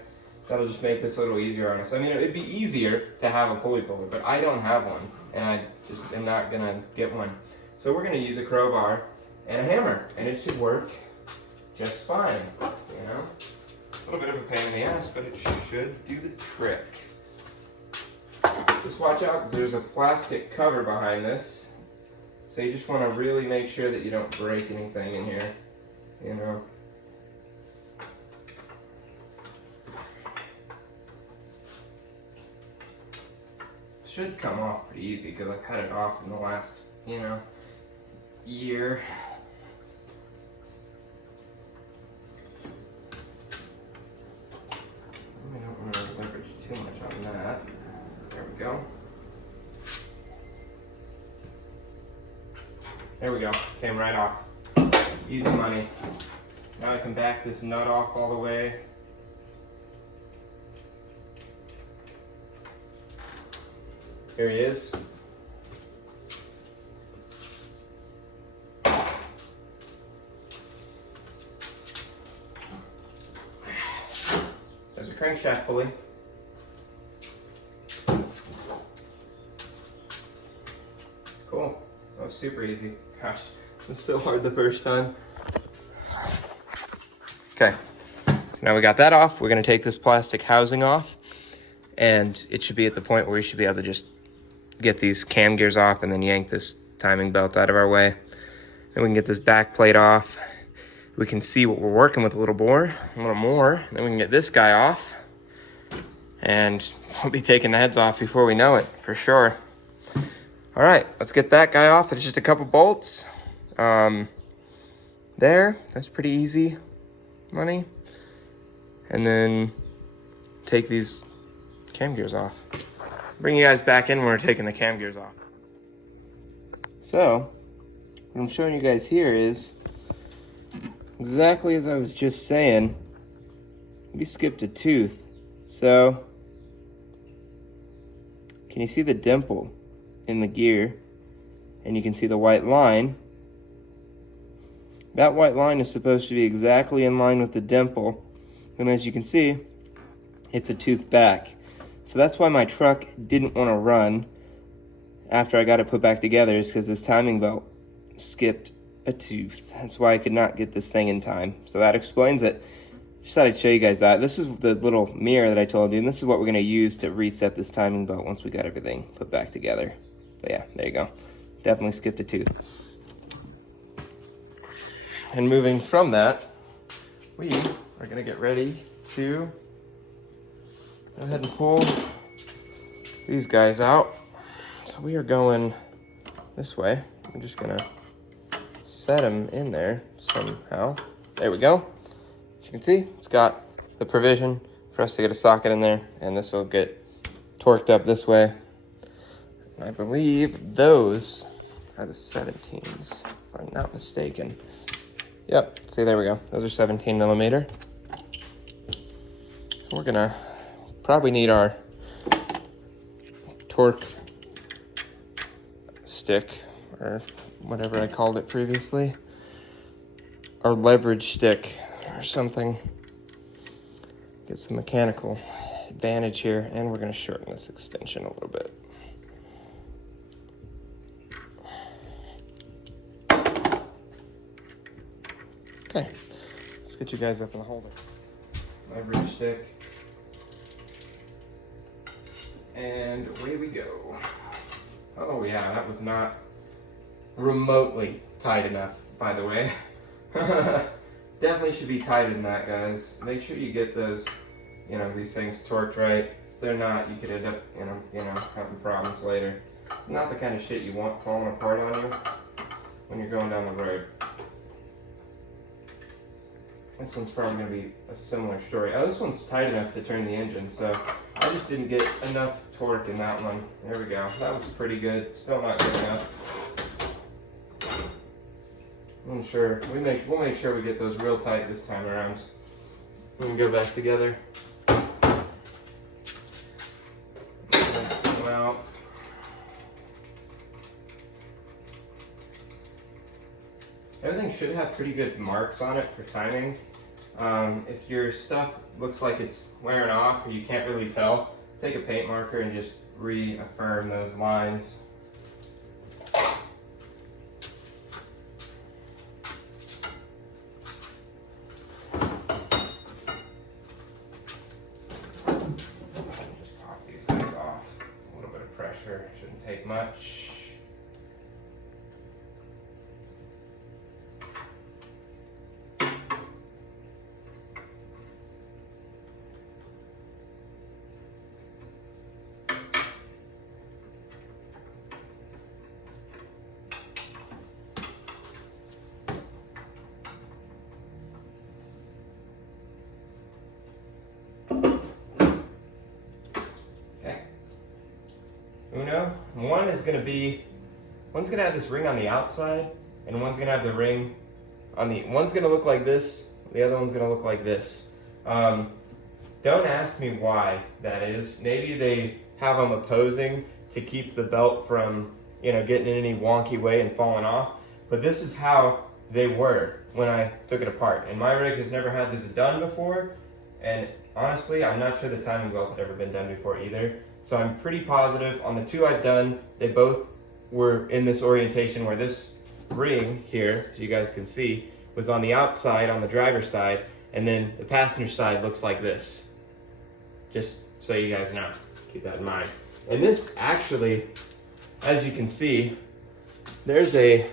That'll just make this a little easier on us. I mean, it'd be easier to have a pulley puller, but I don't have one, and I just am not gonna get one. So we're gonna use a crowbar and a hammer, and it should work just fine, you know? A little bit of a pain in the ass, but it should do the trick. Just watch out, because there's a plastic cover behind this. So you just want to really make sure that you don't break anything in here, you know. It should come off pretty easy, because I've had it off in the last, you know, year. I don't want to leverage too much on that. There we go. There we go. Came right off. Easy money. Now I can back this nut off all the way. Here he is. There's a crankshaft pulley. Cool. That was super easy. Gosh, it was so hard the first time. Okay, so now we got that off. We're gonna take this plastic housing off, and it should be at the point where we should be able to just get these cam gears off and then yank this timing belt out of our way. Then we can get this back plate off. We can see what we're working with a little more. Then we can get this guy off, and we'll be taking the heads off before we know it, for sure. All right, let's get that guy off. There's just a couple bolts. There, that's pretty easy money. And then take these cam gears off. Bring you guys back in when we're taking the cam gears off. So, what I'm showing you guys here is exactly as I was just saying, we skipped a tooth. So, can you see the dimple in the gear? And you can see the white line. That white line is supposed to be exactly in line with the dimple. And as you can see, it's a tooth back. So that's why my truck didn't want to run after I got it put back together, is because this timing belt skipped a tooth. That's why I could not get this thing in time. So that explains it. Just thought I'd show you guys that. This is the little mirror that I told you, and this is what we're going to use to reset this timing belt once we got everything put back together. But yeah, there you go. Definitely skipped a tooth. And moving from that, we are going to get ready to go ahead and pull these guys out. So we are going this way. I'm just going to set them in there somehow. There we go. As you can see, it's got the provision for us to get a socket in there, and this will get torqued up this way. And I believe those are the 17s, if I'm not mistaken. Yep, see, there we go. Those are 17 millimeter. So we're gonna probably need our torque stick, or whatever I called it previously, or leverage stick or something. Get some mechanical advantage here, and we're gonna shorten this extension a little bit. Okay, let's get you guys up in the holder. Leverage stick. And away we go. Oh yeah, that was not remotely tight enough, by the way. Definitely should be tighter than that, guys. Make sure you get those, these things torqued right. If they're not, you could end up, having problems later. It's not the kind of shit you want falling apart on you when you're going down the road. This one's probably going to be a similar story. Oh, this one's tight enough to turn the engine, so I just didn't get enough torque in that one. There we go. That was pretty good. Still not good enough. I'm sure we'll make sure we get those real tight this time around. We can go back together. Come out. Everything should have pretty good marks on it for timing. If your stuff looks like it's wearing off or you can't really tell, take a paint marker and just reaffirm those lines. Just pop these guys off. A little bit of pressure, shouldn't take much. Uno. One's gonna have this ring on the outside, and one's gonna have the ring on the, one's gonna look like this, the other one's gonna look like this. Don't ask me why that is. Maybe they have them opposing to keep the belt from, getting in any wonky way and falling off. But this is how they were when I took it apart. And my rig has never had this done before. And honestly, I'm not sure the timing belt had ever been done before either. So I'm pretty positive on the two I've done, they both were in this orientation where this ring here, as you guys can see, was on the outside, on the driver's side, and then the passenger side looks like this. Just so you guys know, keep that in mind. And this actually, as you can see, there's a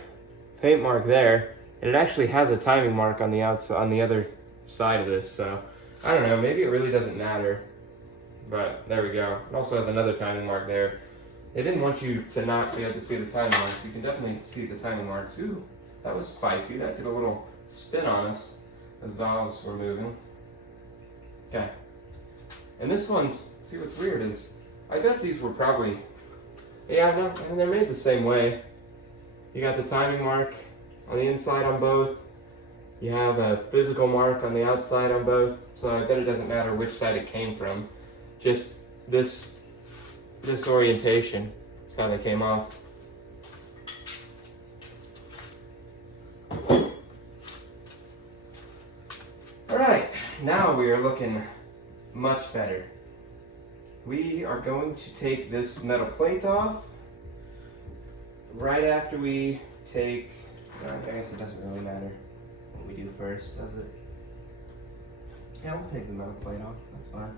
paint mark there, and it actually has a timing mark on the outside, on the other side of this. So I don't know, maybe it really doesn't matter. But there we go. It also has another timing mark there. They didn't want you to not be able to see the timing marks. You can definitely see the timing marks. Ooh, that was spicy. That did a little spin on us. Those valves were moving. Okay. And this one's, see what's weird is, I bet these were probably, yeah, no, and they're made the same way. You got the timing mark on the inside on both. You have a physical mark on the outside on both. So I bet it doesn't matter which side it came from. Just this orientation is how they came off. All right, now we are looking much better. we are going to take this metal plate off right after we take, I guess it doesn't really matter what we do first, does it? Yeah, we'll take the metal plate off, that's fine.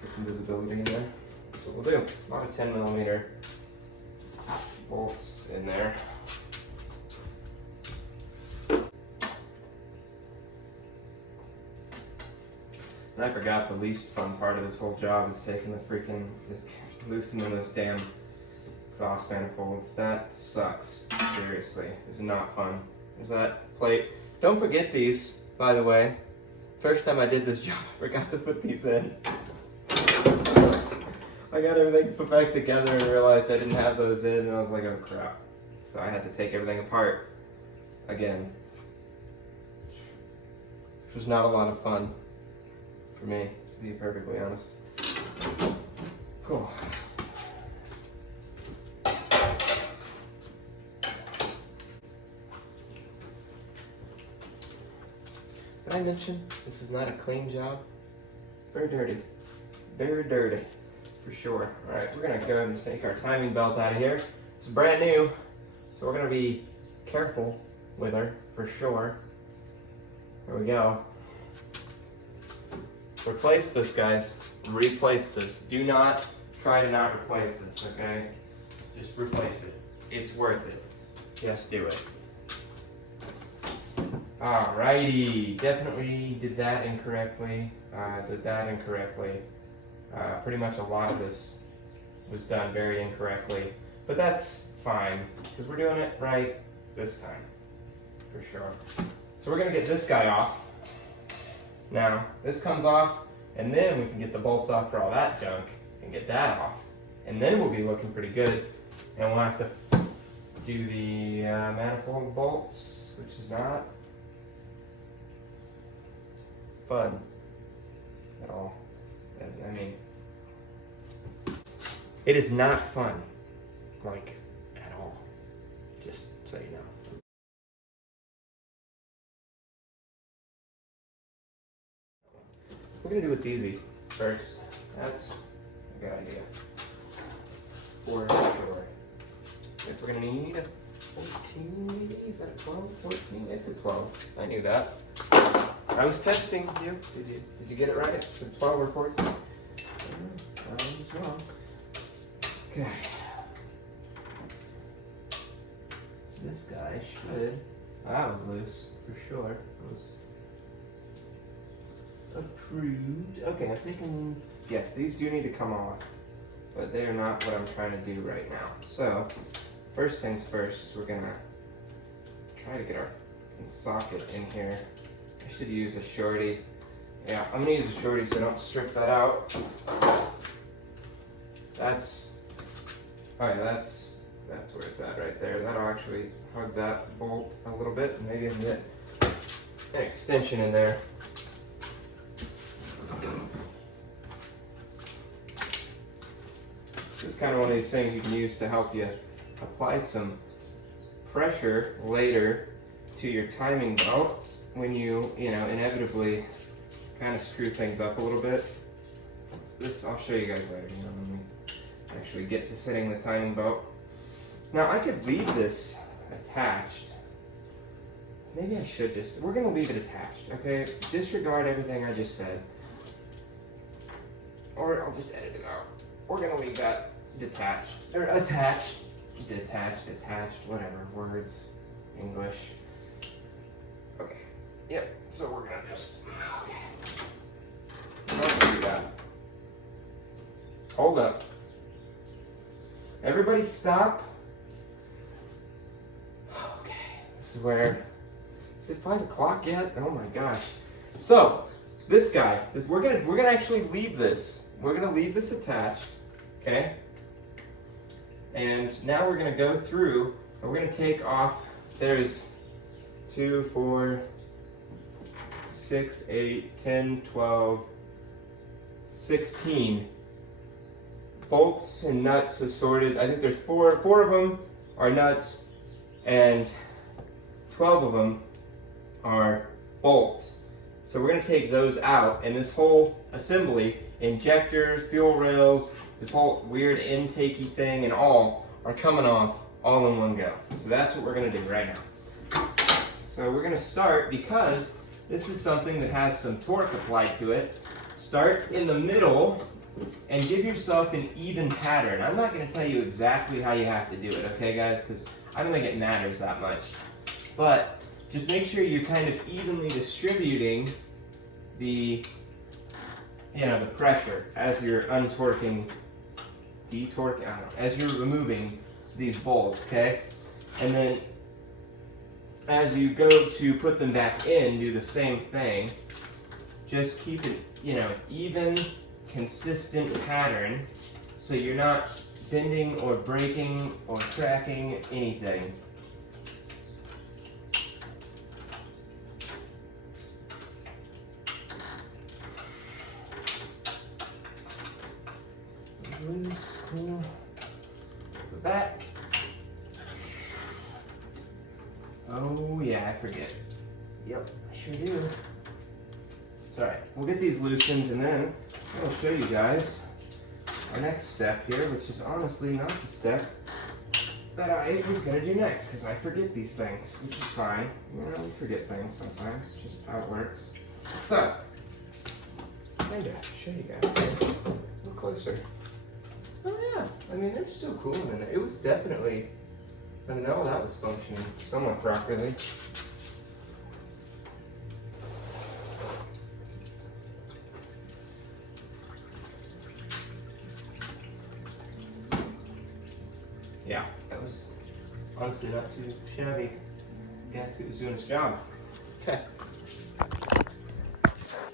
Get some visibility in there. That's what we'll do. A lot of 10mm bolts in there. And I forgot the least fun part of this whole job is taking loosening those damn exhaust manifolds. That sucks. Seriously, it's not fun. There's that plate. Don't forget these, by the way. First time I did this job, I forgot to put these in. I got everything put back together and realized I didn't have those in, and I was like, oh crap. So I had to take everything apart again. Which was not a lot of fun for me, to be perfectly honest. Cool. Did I mention this is not a clean job? Very dirty. Very dirty, for sure. All right, we're gonna go ahead and take our timing belt out of here. It's brand new, so we're gonna be careful with her, for sure. There we go. Replace this, guys. Replace this. Do not try to not replace this, okay? Just replace it. It's worth it. Just do it. Alrighty. Definitely did that incorrectly. Pretty much a lot of this was done very incorrectly. But that's fine, because we're doing it right this time. For sure. So we're going to get this guy off. Now, this comes off, and then we can get the bolts off for all that junk and get that off. And then we'll be looking pretty good. And we'll have to do the manifold bolts, which is not fun at all. I mean, it is not fun, like, at all. Just so you know. We're gonna do what's easy first. That's a good idea. For sure. If we're gonna need a 14 maybe? Is that a 12? 14? It's a 12. I knew that. I was testing you. Did you get it right? Is it 12 or 14? I was wrong. Okay. This guy should. That was loose for sure. It was approved. Okay, I'm taking. Yes, these do need to come off, but they are not what I'm trying to do right now. So, first things first is we're gonna try to get our socket in here. I should use a shorty. Yeah, I'm gonna use a shorty so I don't strip that out. That's, oh yeah, that's where it's at right there. That'll actually hug that bolt a little bit, and maybe get an extension in there. This is kind of one of these things you can use to help you apply some pressure later to your timing belt when you inevitably kind of screw things up a little bit. This I'll show you guys later, when we actually get to setting the timing belt. Now I could leave this attached. Maybe I should just, we're gonna leave it attached, okay? Disregard everything I just said. Or I'll just edit it out. We're gonna leave that detached, or attached, detached, attached, whatever, words, English. Okay, yep, so we're gonna just, okay. Don't do that. Hold up. Everybody stop. Okay, this is where, is it 5 o'clock yet? Oh my gosh. So, this guy, we're gonna actually leave this. We're gonna leave this attached, okay? And now we're gonna go through, and we're gonna take off, there's 2, 4, 6, 8, 10, 12, 16 bolts and nuts assorted. I think there's four of them are nuts, and 12 of them are bolts. So we're gonna take those out, and this whole assembly, injectors, fuel rails, this whole weird intakey thing and all are coming off all in one go. So that's what we're gonna do right now. So we're gonna start, because this is something that has some torque applied to it, start in the middle and give yourself an even pattern. I'm not gonna tell you exactly how you have to do it, okay guys? Because I don't think it matters that much. But just make sure you're kind of evenly distributing the, the pressure as you're untorquing, detorquing, I don't know, as you're removing these bolts, okay? And then as you go to put them back in, do the same thing. Just keep it, even, consistent pattern, so you're not bending or breaking or cracking anything. Loose, cool. The back. Oh yeah, I forget. Yep, I sure do. It's alright. We'll get these loosened, and then I'll show you guys our next step here, which is honestly not the step that I was going to do next, because I forget these things, which is fine. We forget things sometimes, just how it works. So, I'm going to show you guys here. A little closer. Oh yeah, I mean, they're still cool in there. It was definitely, all that was functioning somewhat properly. Yeah, that was honestly not too shabby. Gasket was doing its job. Okay.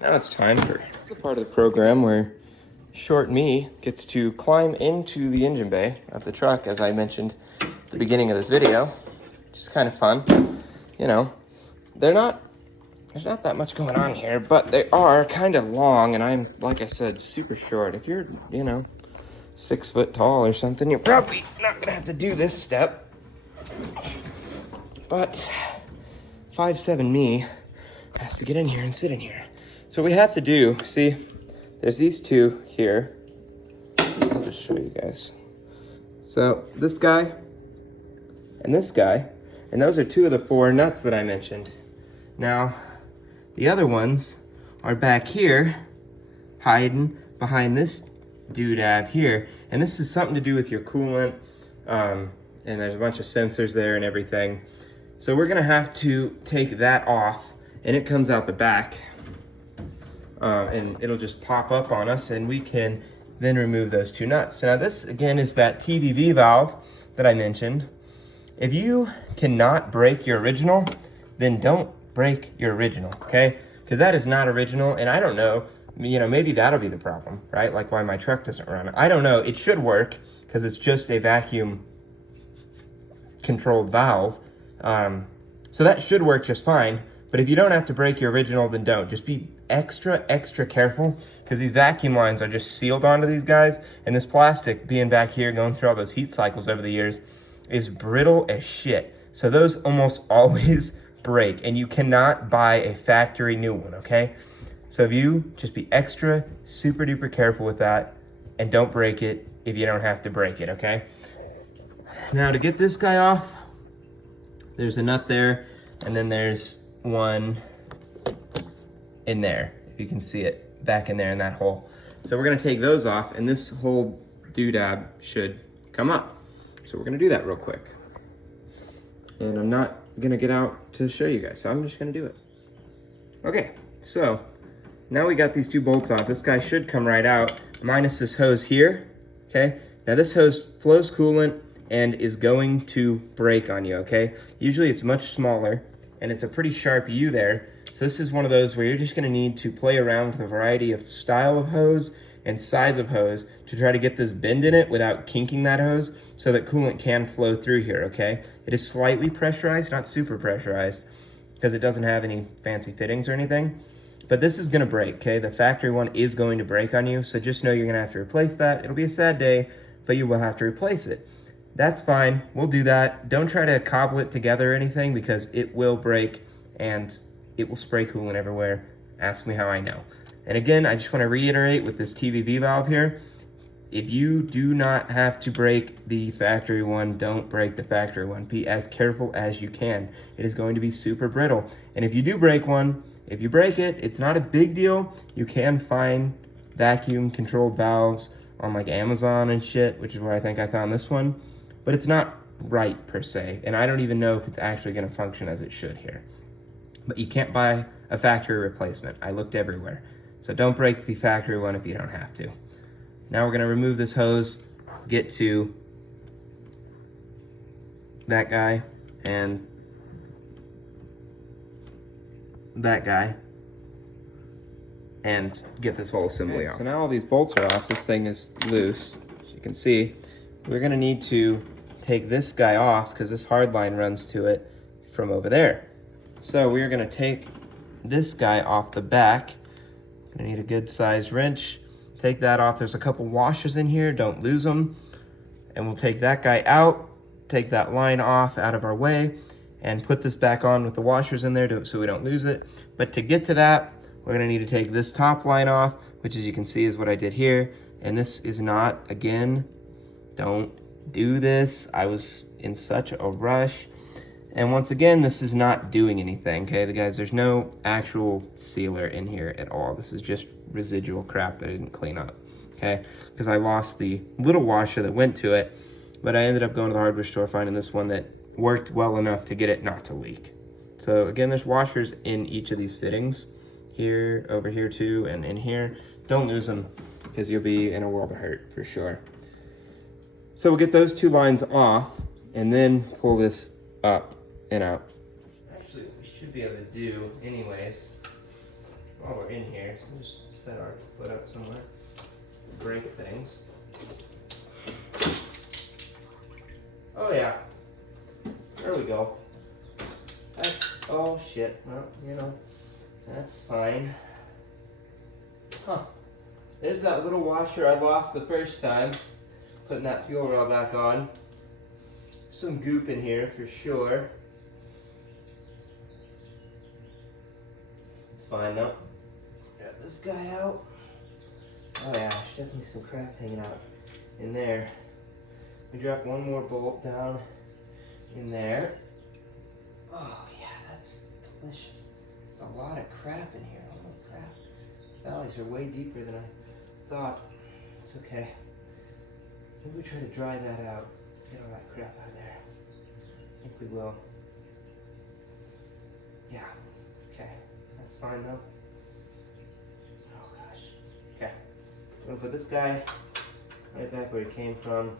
Now it's time for the part of the program where Short Me gets to climb into the engine bay of the truck, as I mentioned at the beginning of this video, which is kind of fun. There's not that much going on here, but they are kind of long, and I'm, like I said, super short. If you're, 6 foot tall or something, you're probably not gonna have to do this step. But 5'7" me has to get in here and sit in here. So what we have to do, see, there's these two here. I'll just show you guys. So this guy and this guy, and those are two of the 4 nuts that I mentioned. Now, the other ones are back here, hiding behind this doodad here, and this is something to do with your coolant, and there's a bunch of sensors there and everything. So we're gonna have to take that off, and it comes out the back, and it'll just pop up on us, and we can then remove those 2 nuts. Now this again is that TVV valve that I mentioned. If you cannot break your original, then don't break your original, okay? Because that is not original, and I don't know, maybe that'll be the problem, right? Like why my truck doesn't run. I don't know. It should work because it's just a vacuum controlled valve. So that should work just fine. But if you don't have to break your original, then don't. Just be extra careful, because these vacuum lines are just sealed onto these guys, and this plastic being back here going through all those heat cycles over the years is brittle as shit. So those almost always break, and you cannot buy a factory new one, okay? So if you just be extra, super duper careful with that, and don't break it if you don't have to break it, okay? Now to get this guy off, there's a nut there, and then there's one in there. If you can see it back in there in that hole. So we're gonna take those off, and this whole doodad should come up. So we're gonna do that real quick. And I'm not gonna get out to show you guys, so I'm just gonna do it. Okay, so now we got these 2 bolts off. This guy should come right out, minus this hose here, okay? Now this hose flows coolant and is going to break on you, okay? Usually it's much smaller, and it's a pretty sharp U there. So this is one of those where you're just gonna need to play around with a variety of style of hose and size of hose to try to get this bend in it without kinking that hose so that coolant can flow through here, okay? It is slightly pressurized, not super pressurized, because it doesn't have any fancy fittings or anything. But this is gonna break, okay? The factory one is going to break on you, so just know you're gonna have to replace that. It'll be a sad day, but you will have to replace it. That's fine, we'll do that. Don't try to cobble it together or anything, because it will break and it will spray coolant everywhere. Ask me how I know. And again, I just want to reiterate with this TVV valve here, if you do not have to break the factory one, don't break the factory one. Be as careful as you can. It is going to be super brittle. And if you do break one, if you break it, it's not a big deal. You can find vacuum controlled valves on like Amazon and shit, which is where I think I found this one. But it's not right per se. And I don't even know if it's actually going to function as it should here. But you can't buy a factory replacement. I looked everywhere. So don't break the factory one if you don't have to. Now we're going to remove this hose, get to that guy and that guy, and get this whole assembly off. So now all these bolts are off. This thing is loose, as you can see. We're going to need to take this guy off because this hard line runs to it from over there. So we're going to take this guy off the back. Gonna need a good sized wrench. Take that off. There's a couple washers in here, don't lose them. And we'll take that guy out, take that line off out of our way, and put this back on with the washers in there so we don't lose it. But to get to that, we're gonna need to take this top line off, which as you can see is what I did here. And this is not, again, don't do this. I was in such a rush. And once again, this is not doing anything, okay? The guys, there's no actual sealer in here at all. This is just residual crap that I didn't clean up, okay? Because I lost the little washer that went to it, but I ended up going to the hardware store, finding this one that worked well enough to get it not to leak. So again, there's washers in each of these fittings, here, over here too, and in here. Don't lose them, because you'll be in a world of hurt for sure. So we'll get those two lines off, and then pull this up and out. Actually, what we should be able to do anyways, while we're in here, so we'll just set our foot up somewhere, break things. Oh yeah, there we go. That's, oh shit, well, you know, that's fine. Huh, there's that little washer I lost the first time, putting that fuel rod back on. Some goop in here for sure. It's fine though. Got this guy out. Oh yeah, there's definitely some crap hanging out in there. We drop one more bolt down in there. Oh yeah, that's delicious. There's a lot of crap in here. Holy crap. Valleys are way deeper than I thought. It's okay. Maybe we try to dry that out. Get all that crap out of there. I think we will. Yeah, okay. That's fine though. Oh gosh. Okay. I'm gonna put this guy right back where he came from.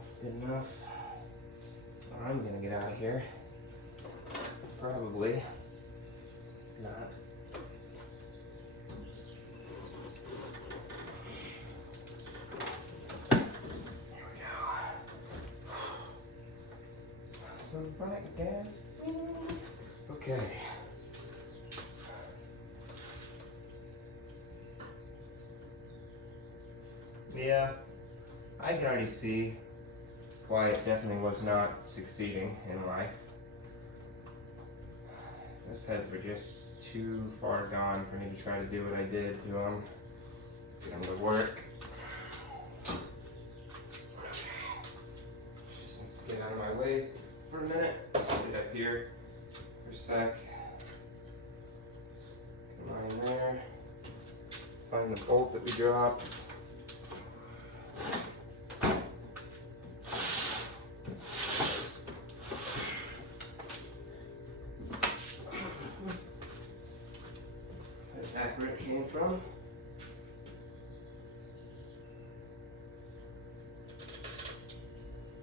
That's good enough. I'm gonna get out of here. Probably not. There we go. So it's like gas. Okay. Yeah, I can already see why it definitely was not succeeding in life. Those heads were just too far gone for me to try to do what I did to them. Get them to work. Just needs to get out of my way for a minute. Sit up here for a sec. Line there. Find the bolt that we dropped. Back where it came from.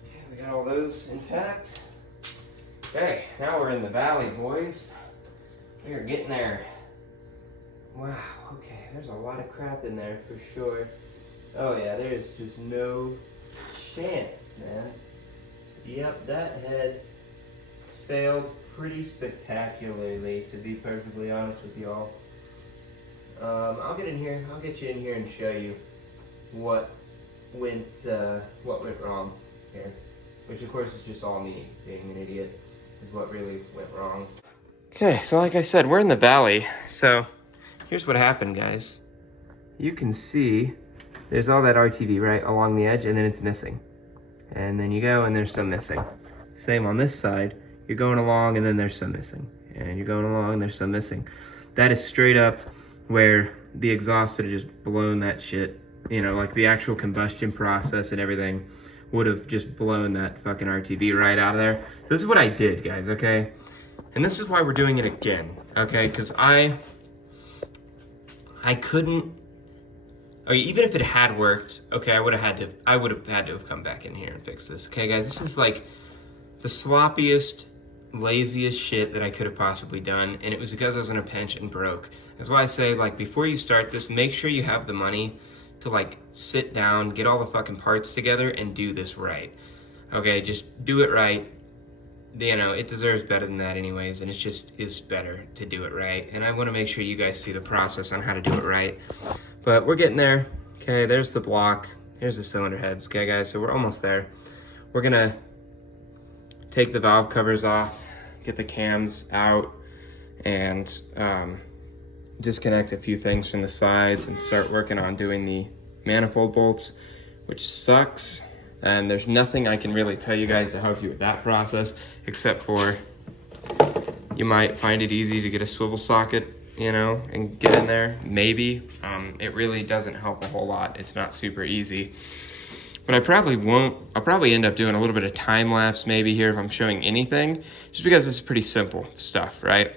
Okay, we got all those intact. Okay, now we're in the valley, boys. We are getting there. Wow, okay, there's a lot of crap in there for sure. Oh yeah, there's just no chance, man. Yep, that head failed pretty spectacularly, to be perfectly honest with y'all. I'll get in here. I'll get you in here and show you what went wrong here. Which of course is just all me being an idiot is what really went wrong. Okay, so like I said, we're in the valley. So here's what happened, guys. You can see there's all that RTV right along the edge, and then it's missing. And then you go and there's some missing. Same on this side. You're going along and then there's some missing. And you're going along and there's some missing. That is straight up where the exhaust would have just blown that shit. You know, like the actual combustion process and everything would have just blown that fucking RTV right out of there. So this is what I did, guys, okay? And this is why we're doing it again, okay? Because I couldn't, okay, even if it had worked, okay, I would have had to have come back in here and fix this. Okay, guys, this is like the sloppiest, laziest shit that I could have possibly done, and it was because I was in a pinch and broke. That's why I say, like, before you start this, make sure you have the money to, like, sit down, get all the fucking parts together, and do this right. Okay, just do it right. You know, it deserves better than that anyways, and it just is better to do it right. And I want to make sure you guys see the process on how to do it right. But we're getting there. Okay, there's the block. Here's the cylinder heads. Okay, guys, so we're almost there. We're gonna take the valve covers off, get the cams out, and disconnect a few things from the sides and start working on doing the manifold bolts, which sucks. And there's nothing I can really tell you guys to help you with that process, except for you might find it easy to get a swivel socket, you know, and get in there, maybe. It really doesn't help a whole lot. It's not super easy. But I probably won't, I'll probably end up doing a little bit of time lapse maybe here if I'm showing anything, just because it's pretty simple stuff, right?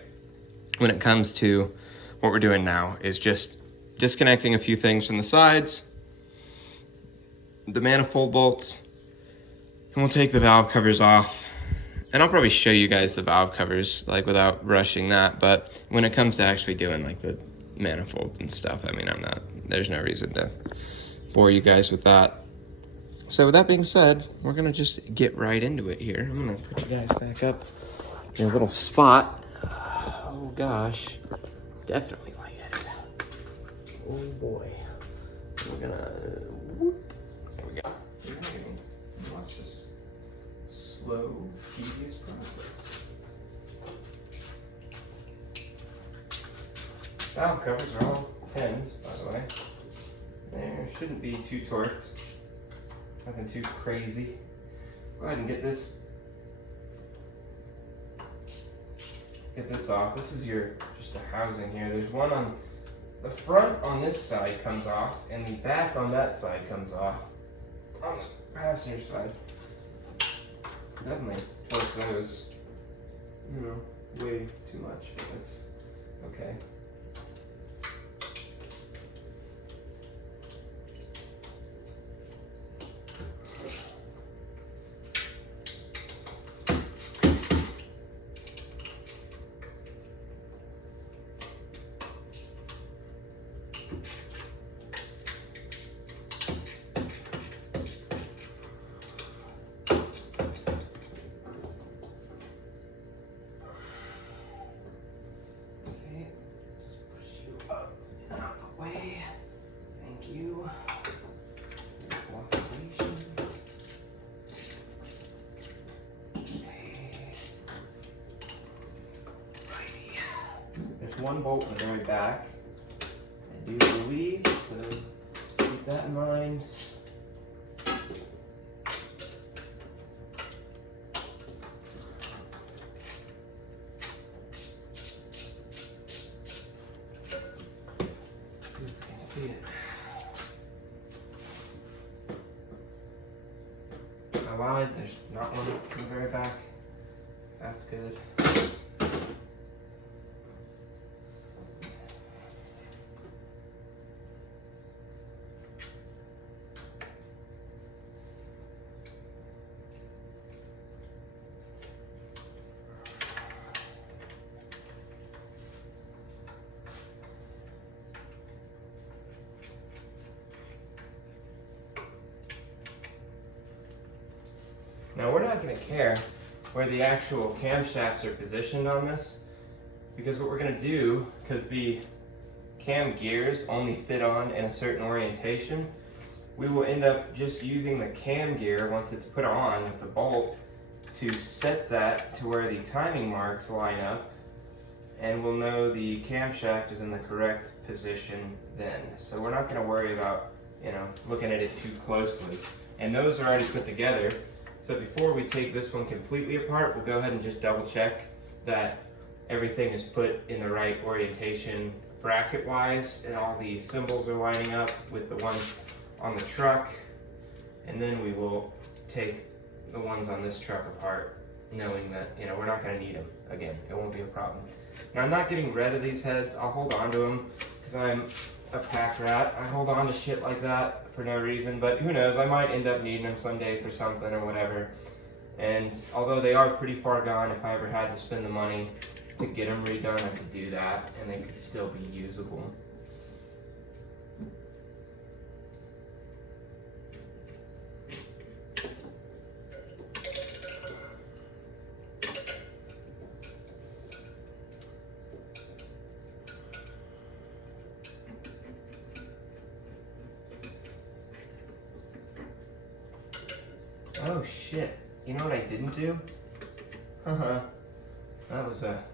When it comes to what we're doing now is just disconnecting a few things from the sides, the manifold bolts, and we'll take the valve covers off. And I'll probably show you guys the valve covers, like, without rushing that. But when it comes to actually doing, like, the manifolds and stuff, I mean, there's no reason to bore you guys with that. So with that being said, we're gonna just get right into it here. I'm gonna put you guys back up in a little spot. Oh gosh, definitely lightheaded. Oh boy. We're gonna, whoop. There we go. Watch this slow, tedious process. Valve covers are all 10s, by the way. There shouldn't be too torqued. Nothing too crazy. Go ahead and get this off. This is just a housing here. There's one on the front on this side comes off, and the back on that side comes off. On the passenger side. Definitely torque those, you know, way too much, but that's okay. One bolt in the very back, I do believe, so keep that in mind. Let's see if we can see it. I lied, there's not one in the very back. That's good. Now we're not going to care where the actual camshafts are positioned on this, because what we're going to do, because the cam gears only fit on in a certain orientation, we will end up just using the cam gear once it's put on with the bolt to set that to where the timing marks line up, and we'll know the camshaft is in the correct position then. So we're not going to worry about, you know, looking at it too closely. And those are already put together. So before we take this one completely apart, we'll go ahead and just double check that everything is put in the right orientation bracket wise, and all the symbols are lining up with the ones on the truck. And then we will take the ones on this truck apart, knowing that, you know, we're not going to need them again. It won't be a problem. Now, I'm not getting rid of these heads. I'll hold on to them because I'm a pack rat. I hold on to shit like that for no reason, but who knows, I might end up needing them someday for something or whatever. And although they are pretty far gone, if I ever had to spend the money to get them redone, I could do that and they could still be usable. Oh shit, you know what I didn't do? That was a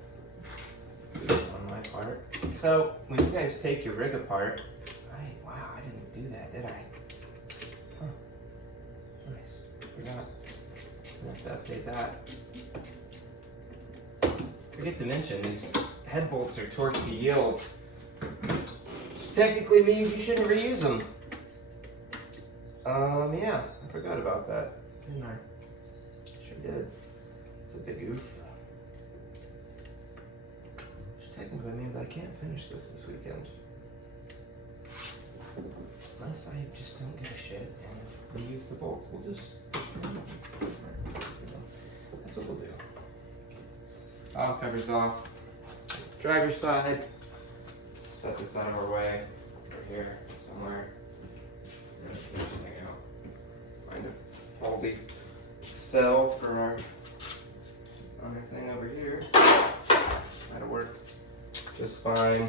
on my part. So when you guys take your rig apart, wow, I didn't do that, did I? Huh. Nice. Forgot. I have to update that. Forget to mention, these head bolts are torqued to yield. Which technically means you shouldn't reuse them. Yeah, I forgot about that, didn't I? Sure did. It's a big oof. Which technically means I can't finish this weekend. Unless I just don't give a shit and reuse the bolts. We'll just... That's what we'll do. Valve covers off. Driver's side. Set this out of our way. Over here, somewhere. Hang out. Find a faulty cell for our thing over here. That'll work just fine.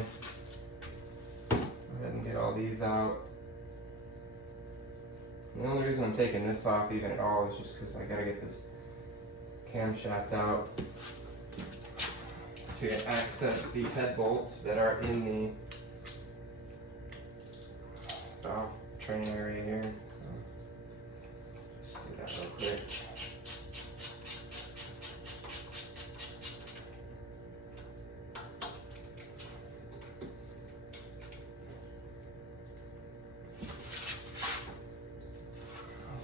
Go ahead and get all these out. The only reason I'm taking this off even at all is just because I gotta get this camshaft out to access the head bolts that are in the valve train area here. So just do that real quick.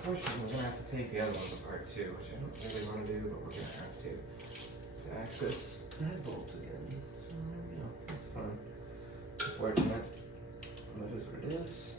Unfortunately, we're going to have to take the other ones apart too, which I don't really want to do, but we're going to have to access the head bolts again. So there we go. That's fun. Unfortunate. That is what it is.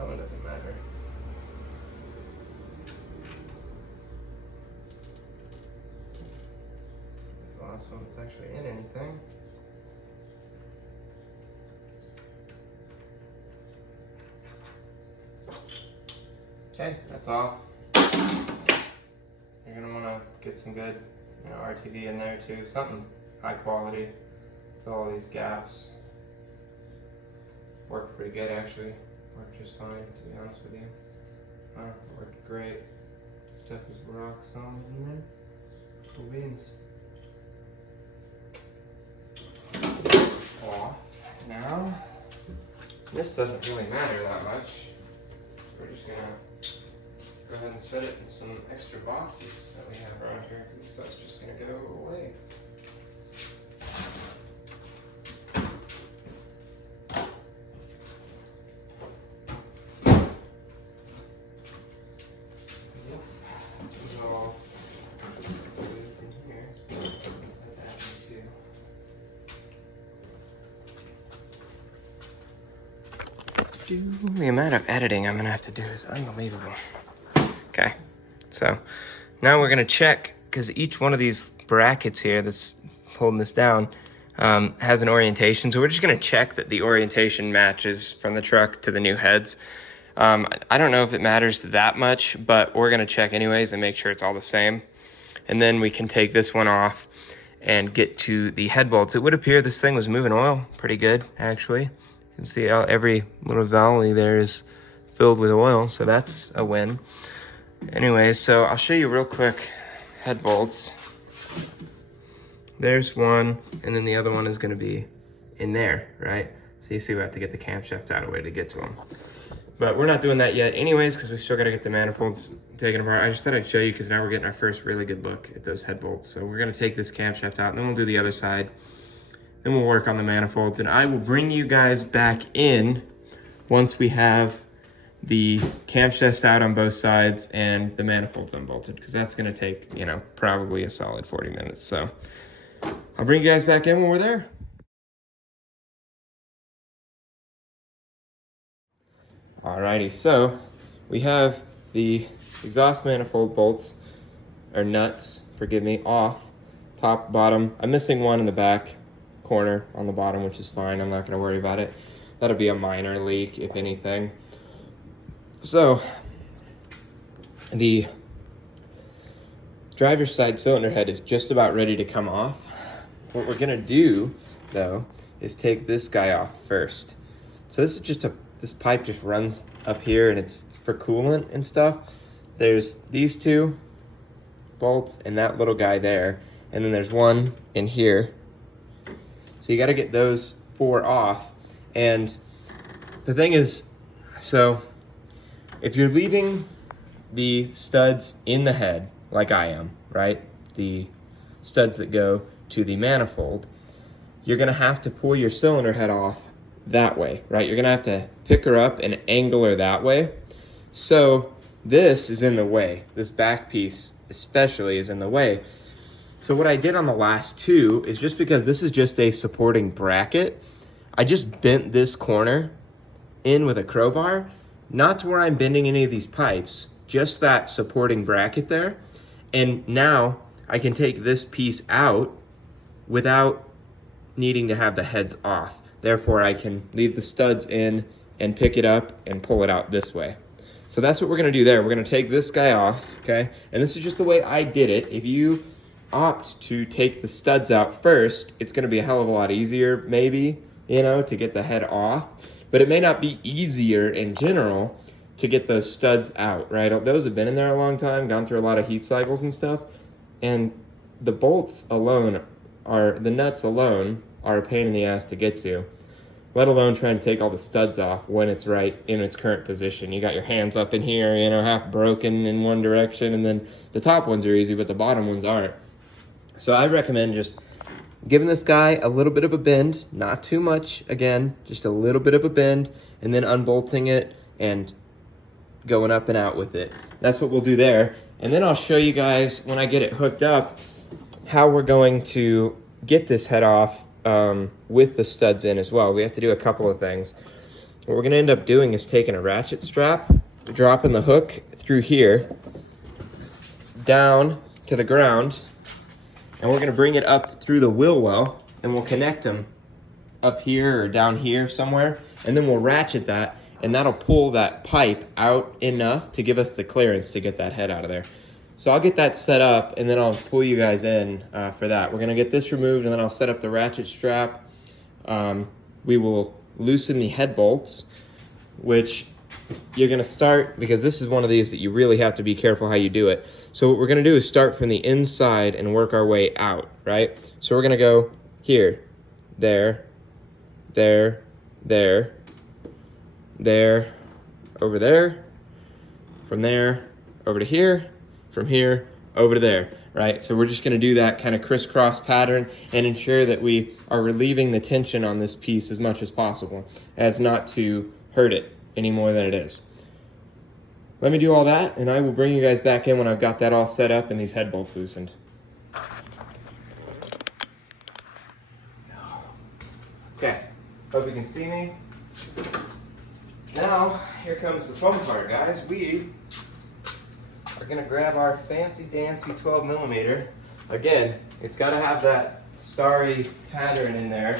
Oh, it doesn't matter. It's the last one that's actually in anything. Okay, that's off. You're gonna wanna get some good, RTV in there too. Something high quality. Fill all these gaps. Worked pretty good actually. Worked just fine, to be honest with you. Worked great. Stuff is rock solid in there. Cool beans. Off now. This doesn't really matter that much. we're just gonna go ahead and set it in some extra boxes that we have around here. This stuff's just gonna go away. This is all in here. Set that in too. The amount of editing I'm gonna have to do is unbelievable. Okay, so now we're gonna check, because each one of these brackets here that's holding this down has an orientation. So we're just gonna check that the orientation matches from the truck to the new heads. I don't know if it matters that much, but we're gonna check anyways and make sure it's all the same. And then we can take this one off and get to the head bolts. It would appear this thing was moving oil pretty good, actually. You can see how every little valley there is filled with oil, so that's a win. Anyways, so I'll show you real quick head bolts. There's one, and then the other one is gonna be in there, right? So you see we have to get the camshaft out of the way to get to them. But we're not doing that yet anyways, because we still gotta get the manifolds taken apart. I just thought I'd show you, because now we're getting our first really good look at those head bolts. So we're gonna take this camshaft out, and then we'll do the other side. Then we'll work on the manifolds, and I will bring you guys back in once we have the camshafts out on both sides and the manifolds unbolted, because that's gonna take, you know, probably a solid 40 minutes. So I'll bring you guys back in when we're there. Alrighty, so we have the exhaust manifold bolts, or nuts, forgive me, off, top, bottom. I'm missing one in the back corner on the bottom, which is fine. I'm not gonna worry about it. That'll be a minor leak, if anything. So, the driver's side cylinder head is just about ready to come off. What we're gonna do, though, is take this guy off first. So this is just this pipe just runs up here, and it's for coolant and stuff. There's these two bolts and that little guy there, and then there's one in here. So you gotta get those 4 off. And the thing is, so if you're leaving the studs in the head, like I am, right? The studs that go to the manifold, you're gonna have to pull your cylinder head off that way, right? You're gonna have to pick her up and angle her that way. So this is in the way. This back piece especially is in the way. So what I did on the last two is, just because this is just a supporting bracket, I just bent this corner in with a crowbar, not to where I'm bending any of these pipes, just that supporting bracket there. And now I can take this piece out without needing to have the heads off. Therefore, I can leave the studs in and pick it up and pull it out this way. So that's what we're gonna do there. We're gonna take this guy off, okay? And this is just the way I did it. If you opt to take the studs out first, it's gonna be a hell of a lot easier, maybe, you know, to get the head off. But it may not be easier in general to get those studs out, right? Those have been in there a long time, gone through a lot of heat cycles and stuff. And the bolts alone the nuts alone are a pain in the ass to get to, let alone trying to take all the studs off when it's right in its current position. You got your hands up in here, you know, half broken in one direction, and then the top ones are easy, but the bottom ones aren't. So I recommend just giving this guy a little bit of a bend, not too much, again, just a little bit of a bend, and then unbolting it and going up and out with it. That's what we'll do there. And then I'll show you guys, when I get it hooked up, how we're going to get this head off with the studs in as well. We have to do a couple of things. What we're gonna end up doing is taking a ratchet strap, dropping the hook through here, down to the ground, and we're gonna bring it up through the wheel well, and we'll connect them up here or down here somewhere, and then we'll ratchet that, and that'll pull that pipe out enough to give us the clearance to get that head out of there. So I'll get that set up, and then I'll pull you guys in for that. We're gonna get this removed, and then I'll set up the ratchet strap. We will loosen the head bolts, which you're gonna start, because this is one of these that you really have to be careful how you do it. So what we're gonna do is start from the inside and work our way out, right? So we're gonna go here, there, there, there, there, over there, from there over to here, from here over to there, right? So we're just gonna do that kind of crisscross pattern and ensure that we are relieving the tension on this piece as much as possible, as not to hurt it any more than it is. Let me do all that, and I will bring you guys back in when I've got that all set up and these head bolts loosened. Okay, hope you can see me. Now, here comes the fun part, guys. We are gonna grab our fancy dancy 12 millimeter. Again, it's gotta have that starry pattern in there,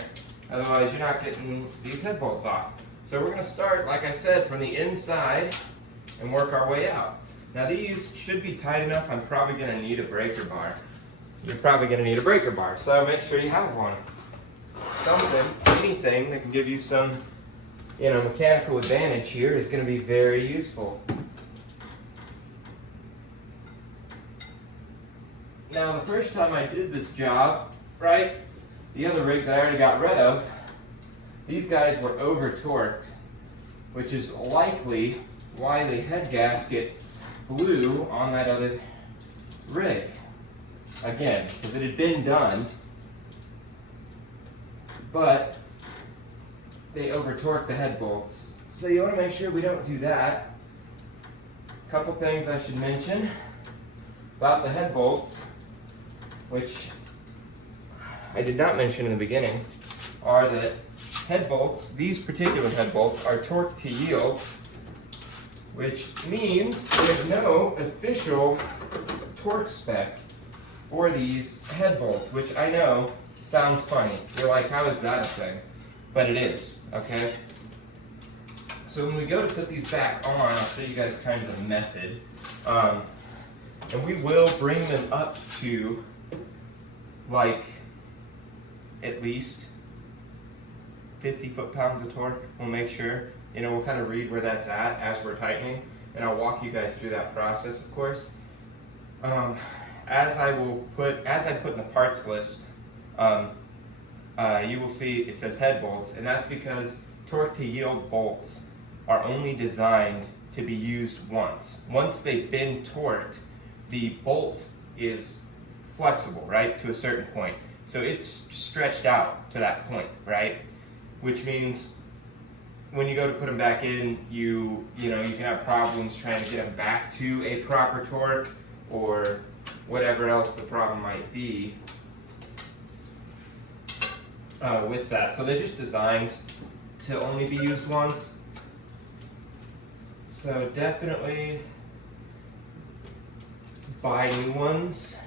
otherwise you're not getting these head bolts off. So we're gonna start, like I said, from the inside and work our way out. Now these should be tight enough. I'm probably gonna need a breaker bar. You're probably gonna need a breaker bar, so make sure you have one. Something, anything that can give you some, mechanical advantage here is gonna be very useful. Now the first time I did this job, right, the other rig that I already got rid of, these guys were over torqued, which is likely why the head gasket blew on that other rig. Again, because it had been done, but they over torqued the head bolts. So you want to make sure we don't do that. A couple things I should mention about the head bolts, which I did not mention in the beginning, are that head bolts, these particular head bolts, are torqued to yield, which means there's no official torque spec for these head bolts, which I know sounds funny. You're like, how is that a thing? But it is, okay? So when we go to put these back on, I'll show you guys kind of the method. And we will bring them up to like at least 50 foot-pounds of torque. We'll make sure, we'll kind of read where that's at as we're tightening, and I'll walk you guys through that process, of course. As I put in the parts list, you will see it says head bolts, and that's because torque to yield bolts are only designed to be used once. Once they've been torqued, the bolt is flexible, right, to a certain point. So it's stretched out to that point, right? Which means when you go to put them back in, you can have problems trying to get them back to a proper torque or whatever else the problem might be with that. So they're just designed to only be used once. So definitely buy new ones,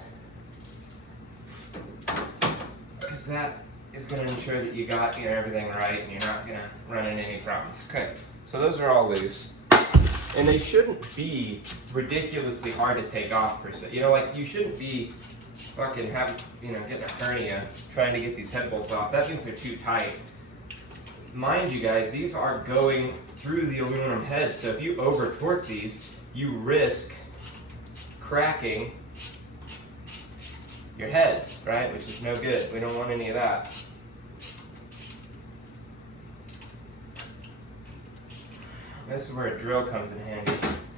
because that is going to ensure that you got everything right and you're not going to run into any problems. Okay, so those are all loose. And they shouldn't be ridiculously hard to take off per se. You shouldn't be fucking getting a hernia trying to get these head bolts off. That means they're too tight. Mind you guys, these are going through the aluminum head, so if you over torque these, you risk cracking your heads, right? Which is no good. We don't want any of that. This is where a drill comes in handy.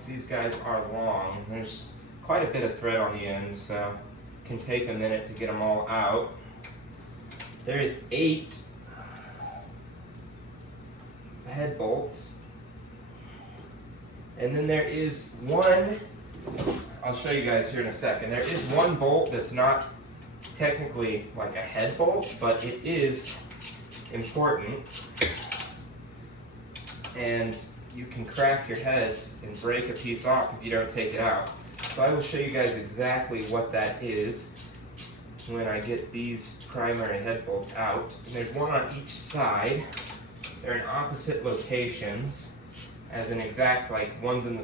These guys are long. There's quite a bit of thread on the ends, so it can take a minute to get them all out. There is 8 head bolts, and then there is one, I'll show you guys here in a second. There is one bolt that's not technically like a head bolt, but it is important, and you can crack your heads and break a piece off if you don't take it out. So I will show you guys exactly what that is when I get these primary head bolts out. And there's one on each side. They're in opposite locations, as an exact,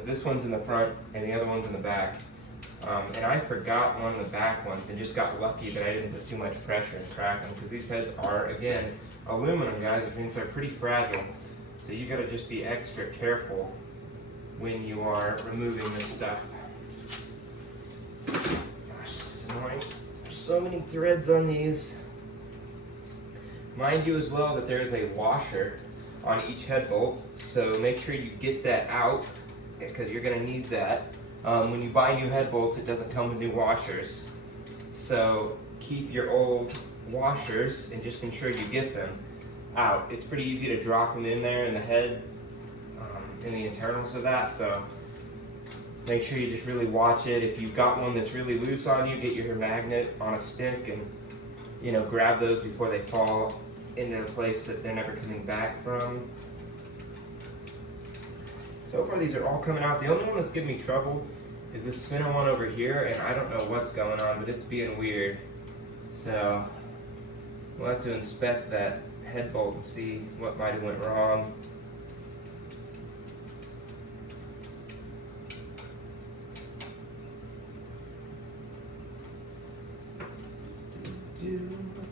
this one's in the front and the other one's in the back. And I forgot one of the back ones and just got lucky that I didn't put too much pressure and crack them, because these heads are, again, aluminum, guys, which means they're pretty fragile. So you gotta just be extra careful when you are removing this stuff. Gosh, this is annoying. There's so many threads on these. Mind you as well that there is a washer on each head bolt, so make sure you get that out because you're gonna need that. When you buy new head bolts, it doesn't come with new washers. So keep your old washers and just ensure you get them out. It's pretty easy to drop them in there in the head, in the internals of that, so make sure you just really watch it. If you've got one that's really loose on you, get your magnet on a stick and, you know, grab those before they fall into a place that they're never coming back from. So far these are all coming out. The only one that's giving me trouble is this center one over here, and I don't know what's going on, but it's being weird. So we'll have to inspect that head bolt and see what might have went wrong.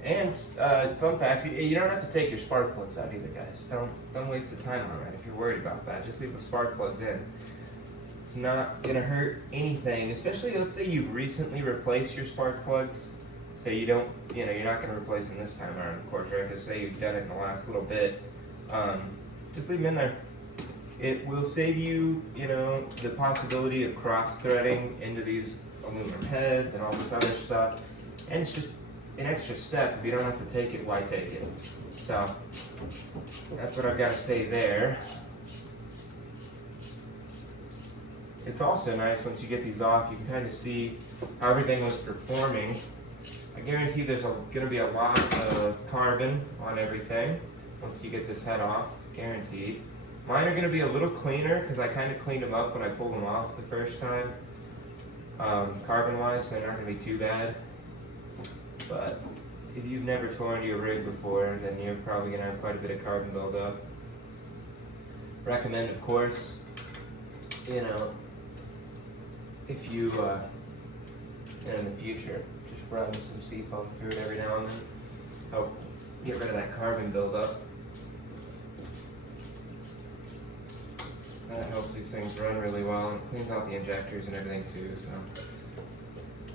And fun fact, you don't have to take your spark plugs out either, guys. Don't waste the time on that if you're worried about that. Just leave the spark plugs in. It's not gonna hurt anything, especially let's say you've recently replaced your spark plugs. Say you don't, you know, you're not gonna replace them this time around, of course, right? Because say you've done it in the last little bit, just leave them in there. It will save you, you know, the possibility of cross-threading into these aluminum heads and all this other stuff. And it's just an extra step. If you don't have to take it, why take it? So that's what I've got to say there. It's also nice once you get these off, you can kind of see how everything was performing. I guarantee there's going to be a lot of carbon on everything once you get this head off, guaranteed. Mine are going to be a little cleaner because I kind of cleaned them up when I pulled them off the first time. Carbon-wise, they're not going to be too bad. But if you've never torn your rig before, then you're probably going to have quite a bit of carbon buildup. Recommend, of course, you know, if you, you know, in the future, just run some seafoam through it every now and then. Help get rid of that carbon buildup. That helps these things run really well and cleans out the injectors and everything too, so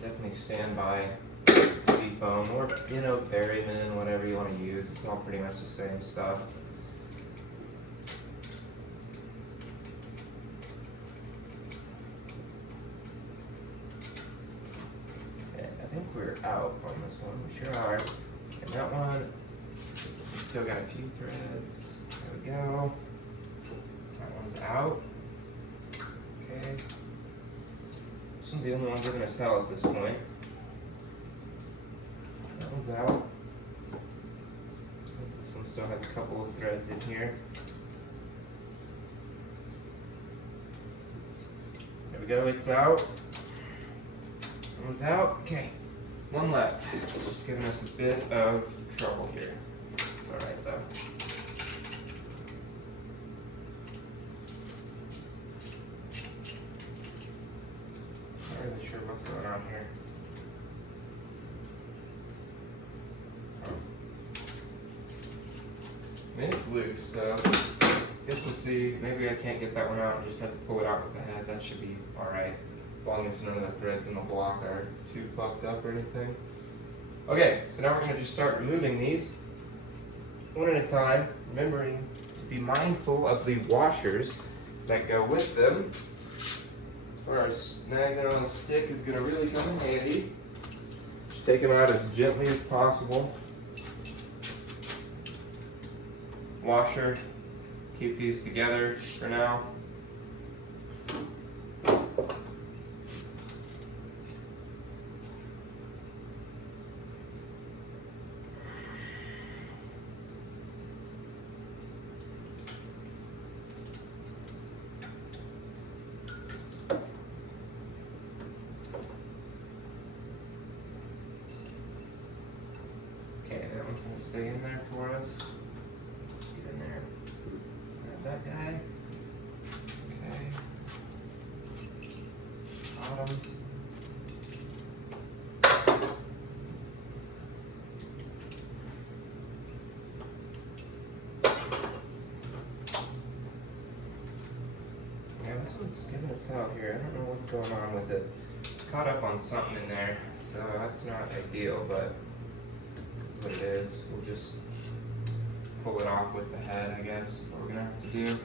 definitely stand by seafoam or, you know, Berryman, whatever you want to use. It's all pretty much the same stuff. Okay, I think we're out on this one. We sure are. And that one, we still got a few threads. There we go. That one's out. Okay. This one's the only one giving us hell at this point. That one's out. This one still has a couple of threads in here. There we go, it's out. That one's out. Okay, one left. It's just giving us a bit of trouble here. It's alright though. Not really sure what's going on here. I mean, it's loose, so I guess we'll see. Maybe I can't get that one out and just have to pull it out with the head. That should be alright. As long as none of the threads in the block are too fucked up or anything. Okay, so now we're going to just start removing these one at a time, remembering to be mindful of the washers that go with them. As far as magnet on the stick is going to really come in handy. Just take them out as gently as possible. Washer, keep these together for now. Okay, that one's going to stay in there for us. Get in there. Grab that guy. Okay. Bottom. Yeah, this one's giving us out here. I don't know what's going on with it. It's caught up on something in there, so that's not ideal, but that's what it is. We'll just pull it off with the head, I guess, what we're gonna have to do.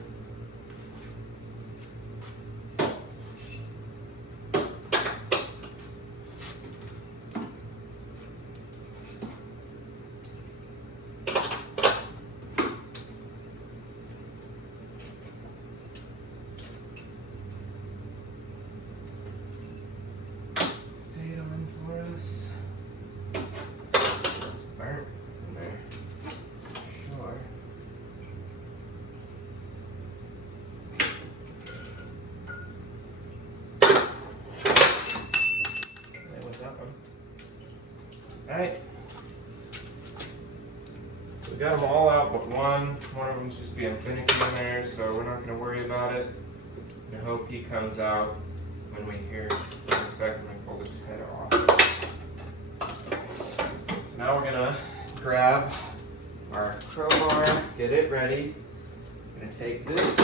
Alright. So we got them all out but one. One of them's just being finicky in there, so we're not going to worry about it. I hope he comes out when we hear in a second we pull this head off. So now we're going to grab our crowbar, get it ready. I'm going to take this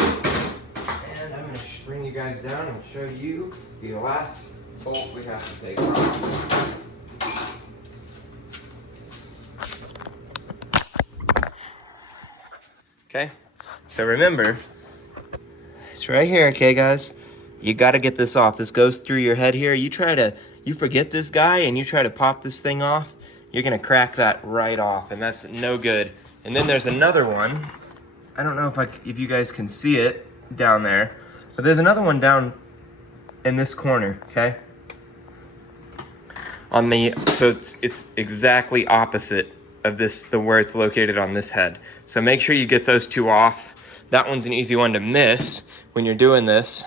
and I'm going to bring you guys down and show you the last bolt we have to take off. Okay, so remember, it's right here, okay guys? You gotta get this off. This goes through your head here. You forget this guy and you try to pop this thing off, you're gonna crack that right off, and that's no good. And then there's another one. I don't know if you guys can see it down there, but there's another one down in this corner, okay? So it's exactly opposite of where it's located on this head. So make sure you get those two off. That one's an easy one to miss when you're doing this.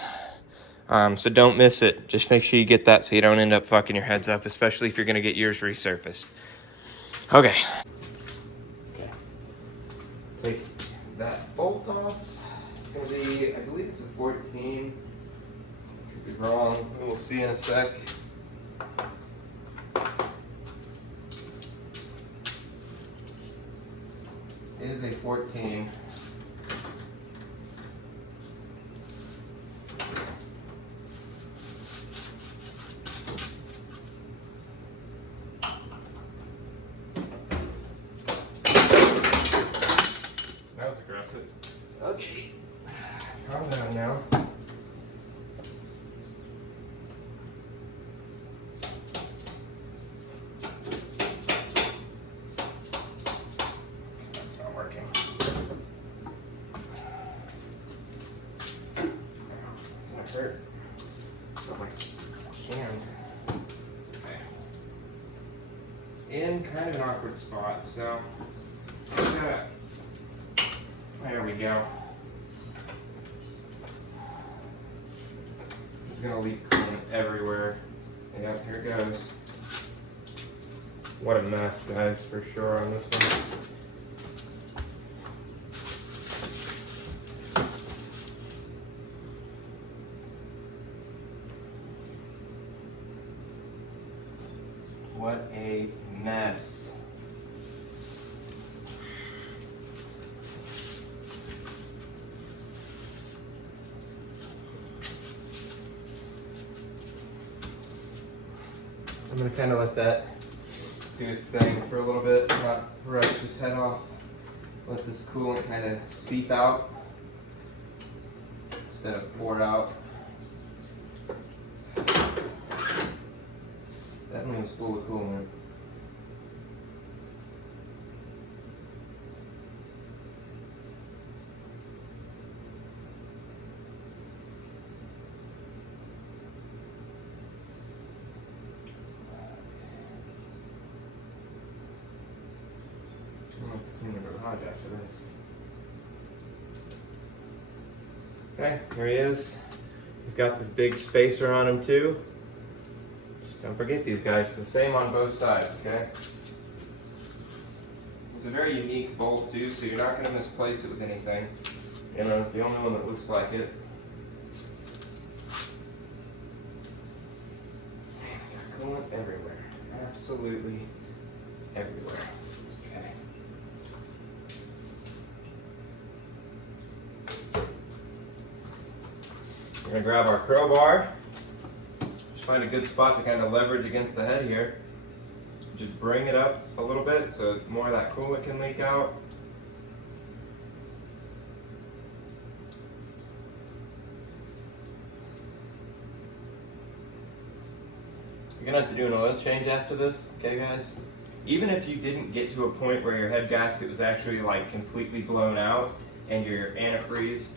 So don't miss it. Just make sure you get that so you don't end up fucking your heads up, especially if you're gonna get yours resurfaced. Okay. Take that bolt off. It's gonna be, I believe it's a 14. Could be wrong. We'll see in a sec. It is a 14. That was aggressive. Okay. Calm down now. That's not working. Gonna hurt. Oh my hand. It's okay. It's in kind of an awkward spot, so there we go. It's gonna leak coolant everywhere. Yep, here it goes. What a mess, guys, for sure on this one. What a mess. I'm gonna kind of let that do its thing for a little bit, not rush this head off. Let this coolant kind of seep out instead of pour out. That one was full of coolant. I'm going to clean the garage after this. Okay, here he is. He's got this big spacer on him too. Just don't forget these guys. It's the same on both sides, okay? It's a very unique bolt too, so you're not going to misplace it with anything. You know, it's the only one that looks like it. Got coolant everywhere. Absolutely everywhere. Okay. We're going to grab our crowbar. Just find a good spot to kind of leverage against the head here. Just bring it up a little bit so more of that coolant can leak out. You're going to have to do an oil change after this, okay guys? Even if you didn't get to a point where your head gasket was actually like completely blown out and your antifreeze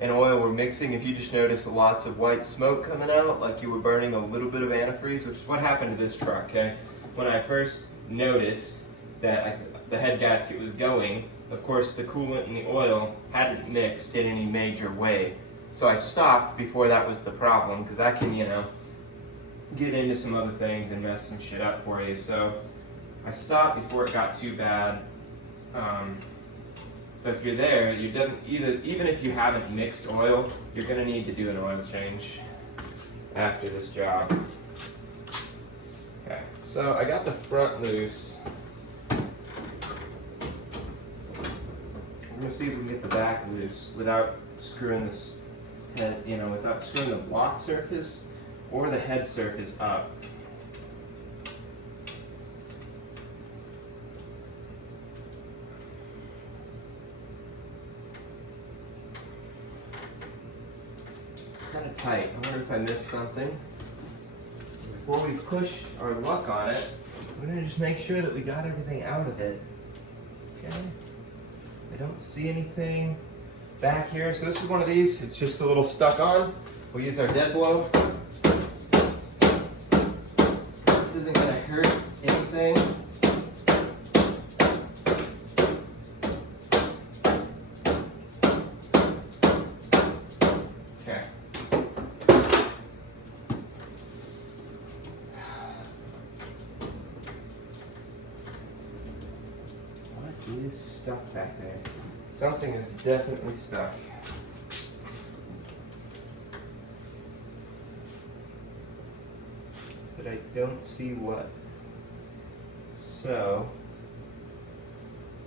and oil were mixing, if you just noticed lots of white smoke coming out, like you were burning a little bit of antifreeze, which is what happened to this truck, okay? When I first noticed that the head gasket was going, of course the coolant and the oil hadn't mixed in any major way. So I stopped before that was the problem, because that can, you know, get into some other things and mess some shit up for you. So I stopped before it got too bad. So if you're there, even if you haven't mixed oil, you're gonna need to do an oil change after this job. Okay, so I got the front loose. I'm gonna see if we can get the back loose without screwing this head, without screwing the block surface or the head surface up. Kind of tight. I wonder if I missed something. Before we push our luck on it, we're gonna just make sure that we got everything out of it. Okay. I don't see anything back here. So this is one of these. It's just a little stuck on. We'll use our dead blow. This isn't gonna hurt anything. Is stuck back there. Something is definitely stuck. But I don't see what. So,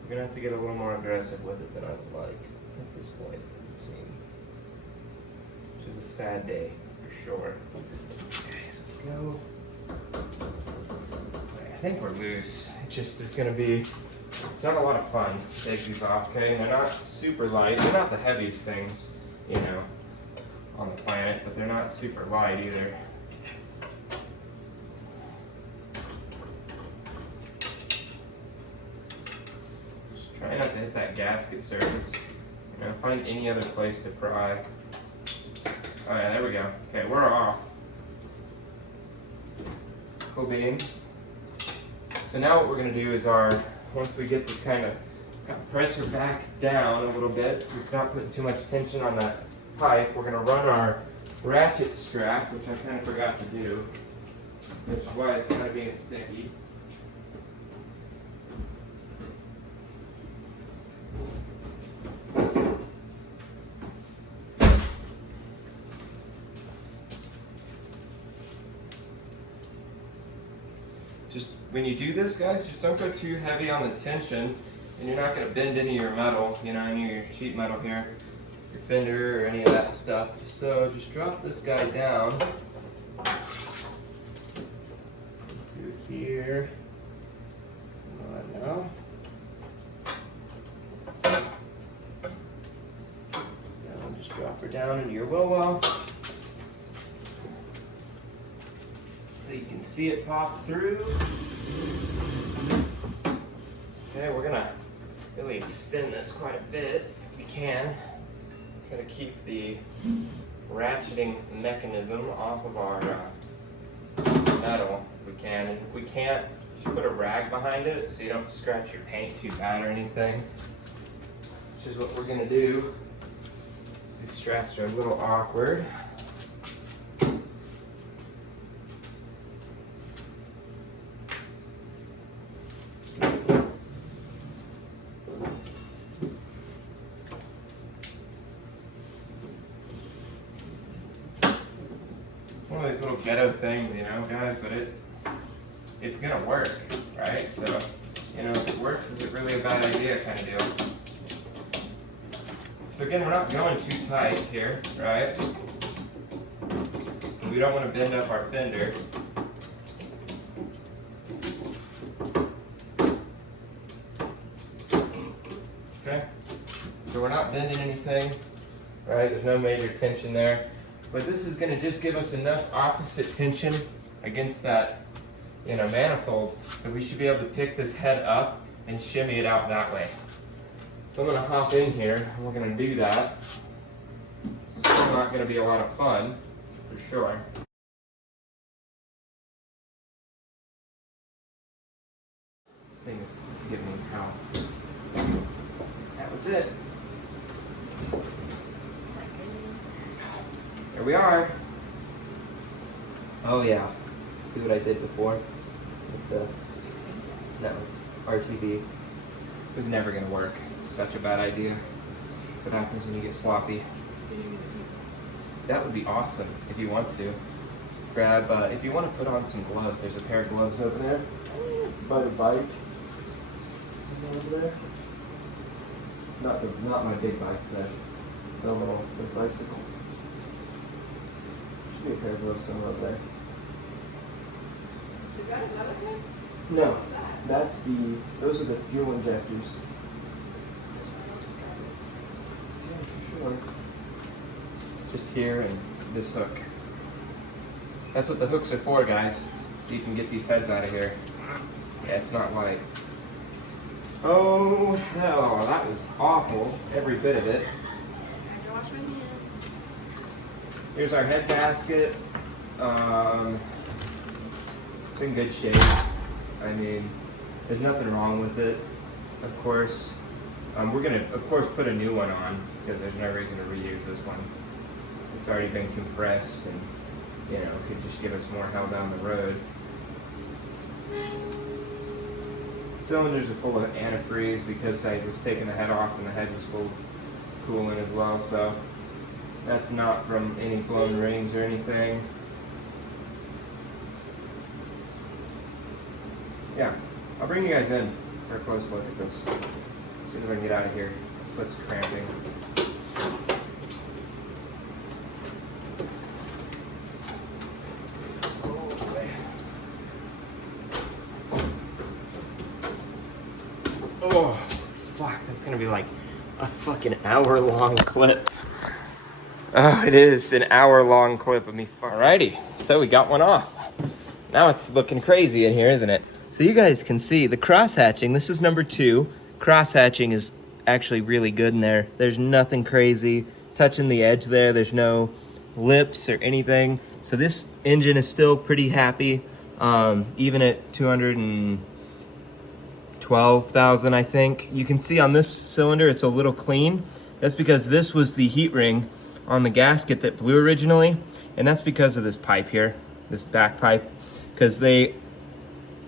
we're gonna have to get a little more aggressive with it than I would like at this point, it would seem. Which is a sad day, for sure. Okay, so let's go. I think we're loose. It just is gonna be. It's not a lot of fun to take these off, okay? They're not super light. They're not the heaviest things, on the planet, but they're not super light either. Just try not to hit that gasket surface. Find any other place to pry. Oh yeah, there we go. Okay, we're off. Cool beans. So now what we're gonna do is once we get this kind of pressure back down a little bit, so it's not putting too much tension on that pipe, we're going to run our ratchet strap, which I kind of forgot to do, which is why it's kind of being sticky. Just when you do this, guys, just don't go too heavy on the tension, and you're not going to bend any of your metal, any of your sheet metal here, your fender or any of that stuff. So just drop this guy down through here. Now. Now just drop her down into your wheel well. So you can see it pop through. Okay, we're gonna really extend this quite a bit if we can. Gotta keep the ratcheting mechanism off of our metal if we can. And if we can't, just put a rag behind it so you don't scratch your paint too bad or anything. Which is what we're gonna do. These straps are a little awkward. One of these little ghetto things, guys, but it's gonna work, right? So, if it works, is it really a bad idea kind of deal? So again, we're not going too tight here, right? We don't want to bend up our fender. Okay, so we're not bending anything, right? There's no major tension there. But this is going to just give us enough opposite tension against that, manifold that we should be able to pick this head up and shimmy it out that way. So I'm going to hop in here and we're going to do that. It's still not going to be a lot of fun, for sure. This thing is giving me hell. That was it. There we are. Oh yeah. See what I did before? With No, it's RTV. It was never gonna work. It's such a bad idea. That's what happens when you get sloppy. That would be awesome if you want to. Grab, if you want to put on some gloves, there's a pair of gloves over there by the bike. See them over there? Not my big bike, the little bicycle. Should be a pair of gloves somewhere over there. Is that another head? No, What's that? that's those are the fuel injectors. That's right, I'll just grab it. Yeah, for sure. Just here and this hook. That's what the hooks are for, guys. So you can get these heads out of here. Yeah, it's not light. Oh, hell, that was awful. Every bit of it. I can wash my hands. Here's our head gasket. It's in good shape. I mean, there's nothing wrong with it, of course. We're gonna, of course, put a new one on because there's no reason to reuse this one. It's already been compressed and, you know, could just give us more hell down the road. Cylinders are full of antifreeze because I was taking the head off and the head was full of coolant as well, so that's not from any blown rings or anything. Yeah, I'll bring you guys in for a close look at this as soon as I can get out of here. My foot's cramping. Oh, fuck, that's gonna be like a fucking hour-long clip. Oh, it is an hour-long clip of me fucking. Alrighty, so we got one off. Now it's looking crazy in here, isn't it? So you guys can see the cross-hatching. This is number 2. Cross-hatching is actually really good in there. There's nothing crazy touching the edge there. There's no lips or anything. So this engine is still pretty happy, even at 212,000, I think. You can see on this cylinder, it's a little clean. That's because this was the heat ring on the gasket that blew originally. And that's because of this pipe here, this back pipe, because they,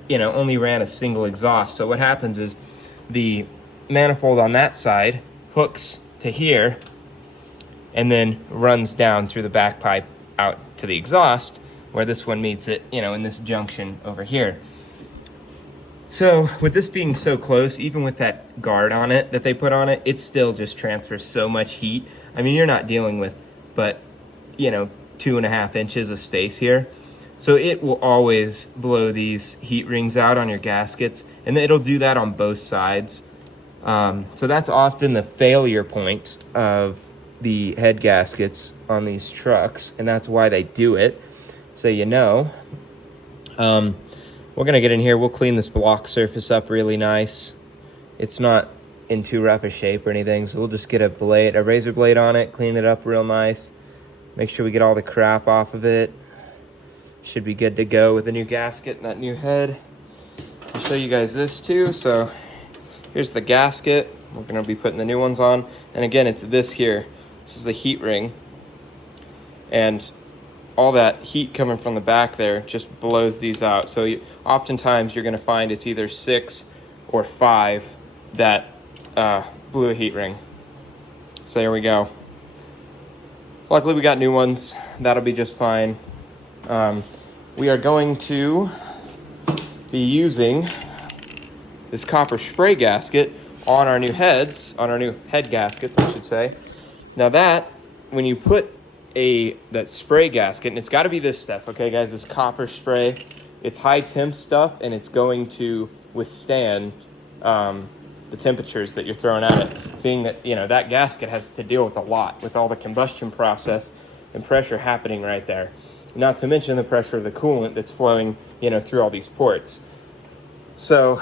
you know, only ran a single exhaust. So what happens is the manifold on that side hooks to here and then runs down through the back pipe out to the exhaust, where this one meets it, you know, in this junction over here. So with this being so close, even with that guard on it that they put on it, it still just transfers so much heat. I mean, you're not dealing with but, you know, 2.5 inches of space here. So it will always blow these heat rings out on your gaskets, and it'll do that on both sides. So that's often the failure point of the head gaskets on these trucks, and that's why they do it, so you know. We're gonna get in here, we'll clean this block surface up really nice. It's not in too rough a shape or anything, so we'll just get a razor blade on it, clean it up real nice, make sure we get all the crap off of it. Should be good to go with the new gasket and that new head. I'll show you guys this too. So here's the gasket. We're gonna be putting the new ones on. And again, it's this here. This is the heat ring. And all that heat coming from the back there just blows these out. So oftentimes you're gonna find it's either 6 or 5 that blew a heat ring. So there we go. Luckily we got new ones. That'll be just fine. We are going to be using this copper spray gasket on our new heads, on our new head gaskets, I should say. Now that, when you put that spray gasket, and it's got to be this stuff, okay guys, this copper spray, it's high temp stuff, and it's going to withstand the temperatures that you're throwing at it, being that, you know, that gasket has to deal with a lot, with all the combustion process and pressure happening right there. Not to mention the pressure of the coolant that's flowing, you know, through all these ports. So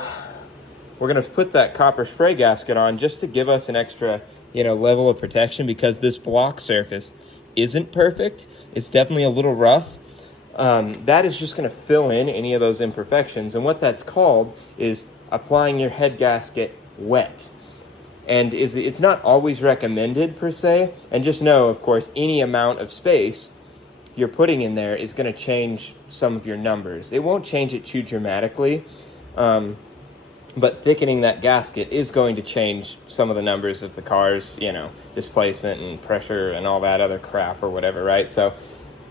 we're gonna put that copper spray gasket on just to give us an extra, you know, level of protection, because this block surface isn't perfect. It's definitely a little rough. That is just gonna fill in any of those imperfections. And what that's called is applying your head gasket wet. And it's not always recommended per se. And just know, of course, any amount of space you're putting in there is going to change some of your numbers. It won't change it too dramatically. but thickening that gasket is going to change some of the numbers of the car's, you know, displacement and pressure and all that other crap or whatever, right? So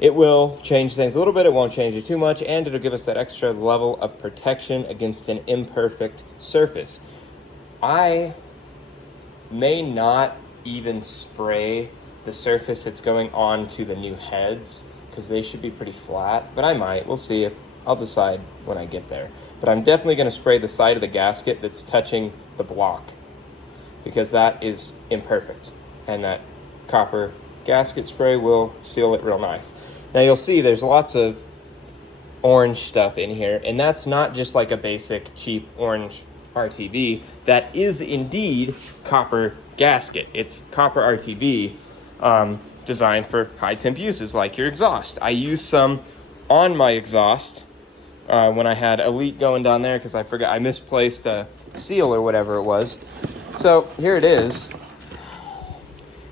it will change things a little bit. It won't change it too much, and it'll give us that extra level of protection against an imperfect surface. I may not even spray the surface that's going on to the new heads because they should be pretty flat, but I might. We'll see. I'll decide when I get there. But I'm definitely going to spray the side of the gasket that's touching the block because that is imperfect, and that copper gasket spray will seal it real nice. Now you'll see there's lots of orange stuff in here, and that's not just like a basic cheap orange RTV. That is indeed copper gasket. It's copper RTV designed for high temp uses like your exhaust. I used some on my exhaust when I had Elite going down there because I misplaced a seal or whatever it was. So here it is,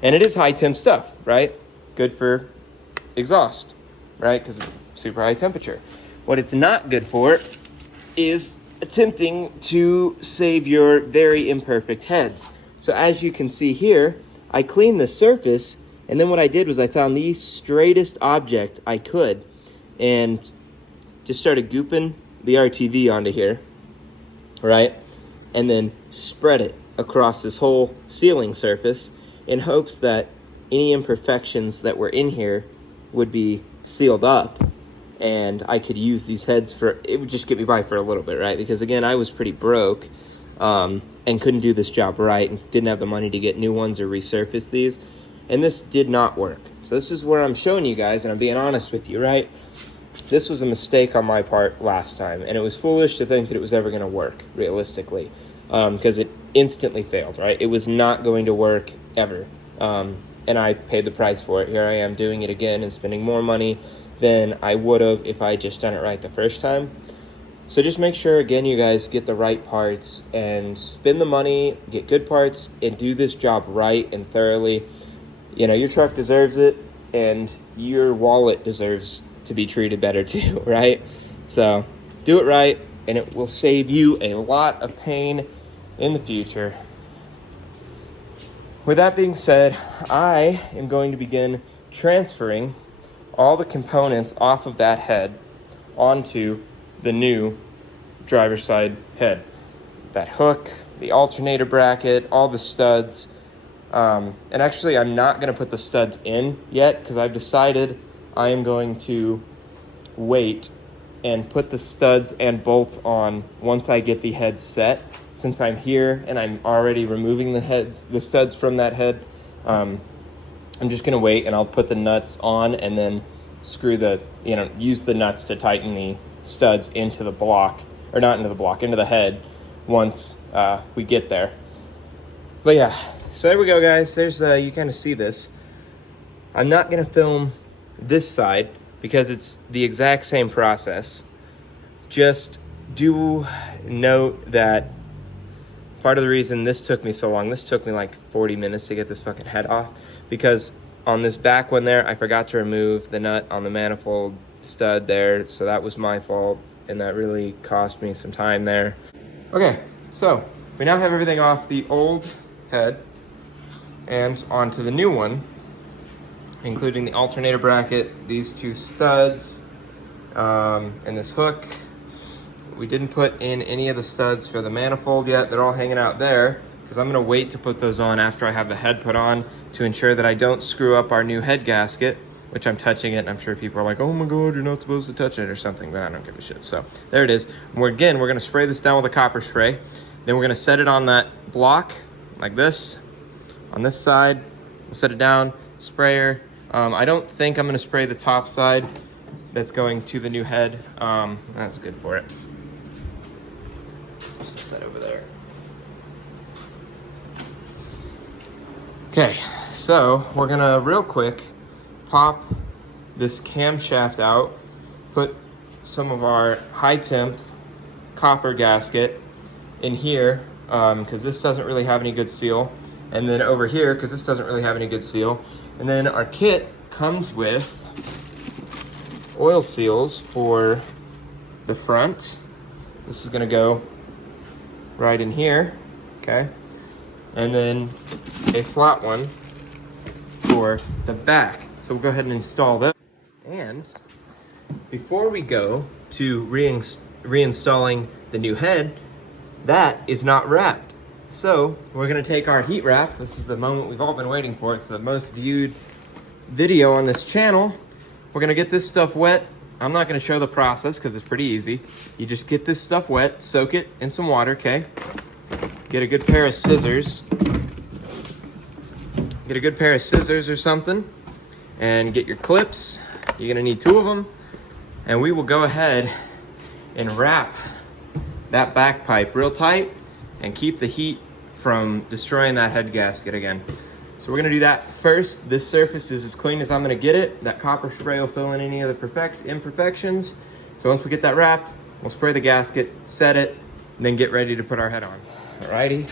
and it is high temp stuff, right? Good for exhaust, right? Because it's super high temperature. What it's not good for is attempting to save your very imperfect heads. So as you can see here, I cleaned the surface, and then what I did was I found the straightest object I could and just started gooping the RTV onto here, right? And then spread it across this whole sealing surface in hopes that any imperfections that were in here would be sealed up, and I could use these heads it would just get me by for a little bit, right? Because again, I was pretty broke and couldn't do this job right and didn't have the money to get new ones or resurface these, and this did not work. So this is where I'm showing you guys, and I'm being honest with you, right? This was a mistake on my part last time, and it was foolish to think that it was ever going to work realistically, because it instantly failed, right? It was not going to work ever, and I paid the price for it. Here I am doing it again and spending more money than I would have if I had just done it right the first time. So just make sure, again, you guys get the right parts and spend the money, get good parts, and do this job right and thoroughly. You know, your truck deserves it, and your wallet deserves to be treated better too, right? So do it right, and it will save you a lot of pain in the future. With that being said, I am going to begin transferring all the components off of that head onto the new driver's side head. That hook, the alternator bracket, all the studs. And actually, I'm not going to put the studs in yet because I've decided I am going to wait and put the studs and bolts on once I get the head set. Since I'm here and I'm already removing the studs from that head, I'm just going to wait, and I'll put the nuts on and then use the nuts to tighten the studs into the block, or not into the block, into the head once we get there. But yeah, so there we go, guys. There's you kind of see this. I'm not going to film this side because it's the exact same process. Just do note that part of the reason this took me so long, this took me like 40 minutes to get this fucking head off, because on this back one there, I forgot to remove the nut on the manifold stud there, so that was my fault, and that really cost me some time there. Okay, so we now have everything off the old head and onto the new one, including the alternator bracket, these two studs, and this hook. We didn't put in any of the studs for the manifold yet. They're all hanging out there because I'm gonna wait to put those on after I have the head put on to ensure that I don't screw up our new head gasket, which I'm touching it, and I'm sure people are like, oh my God, you're not supposed to touch it or something, but I don't give a shit. So there it is. We're gonna spray this down with a copper spray. Then we're gonna set it on that block like this. On this side, we'll set it down, sprayer. I don't think I'm gonna spray the top side that's going to the new head. That's good for it. Set that over there. Okay, so we're gonna real quick pop this camshaft out, put some of our high temp copper gasket in here because this doesn't really have any good seal, and then over here because this doesn't really have any good seal, and then our kit comes with oil seals for the front. This is gonna go right in here, okay? And then a flat one for the back. So we'll go ahead and install those. And before we go to reinstalling the new head, that is not wrapped. So we're gonna take our heat wrap. This is the moment we've all been waiting for. It's the most viewed video on this channel. We're gonna get this stuff wet. I'm not gonna show the process because it's pretty easy. You just get this stuff wet, soak it in some water, okay? Get a good pair of scissors. Get a good pair of scissors or something, and get your clips. You're gonna need 2 of them. And we will go ahead and wrap that back pipe real tight and keep the heat from destroying that head gasket again. So we're gonna do that first. This surface is as clean as I'm gonna get it. That copper spray will fill in any of the imperfections. So once we get that wrapped, we'll spray the gasket, set it, and then get ready to put our head on. Alrighty.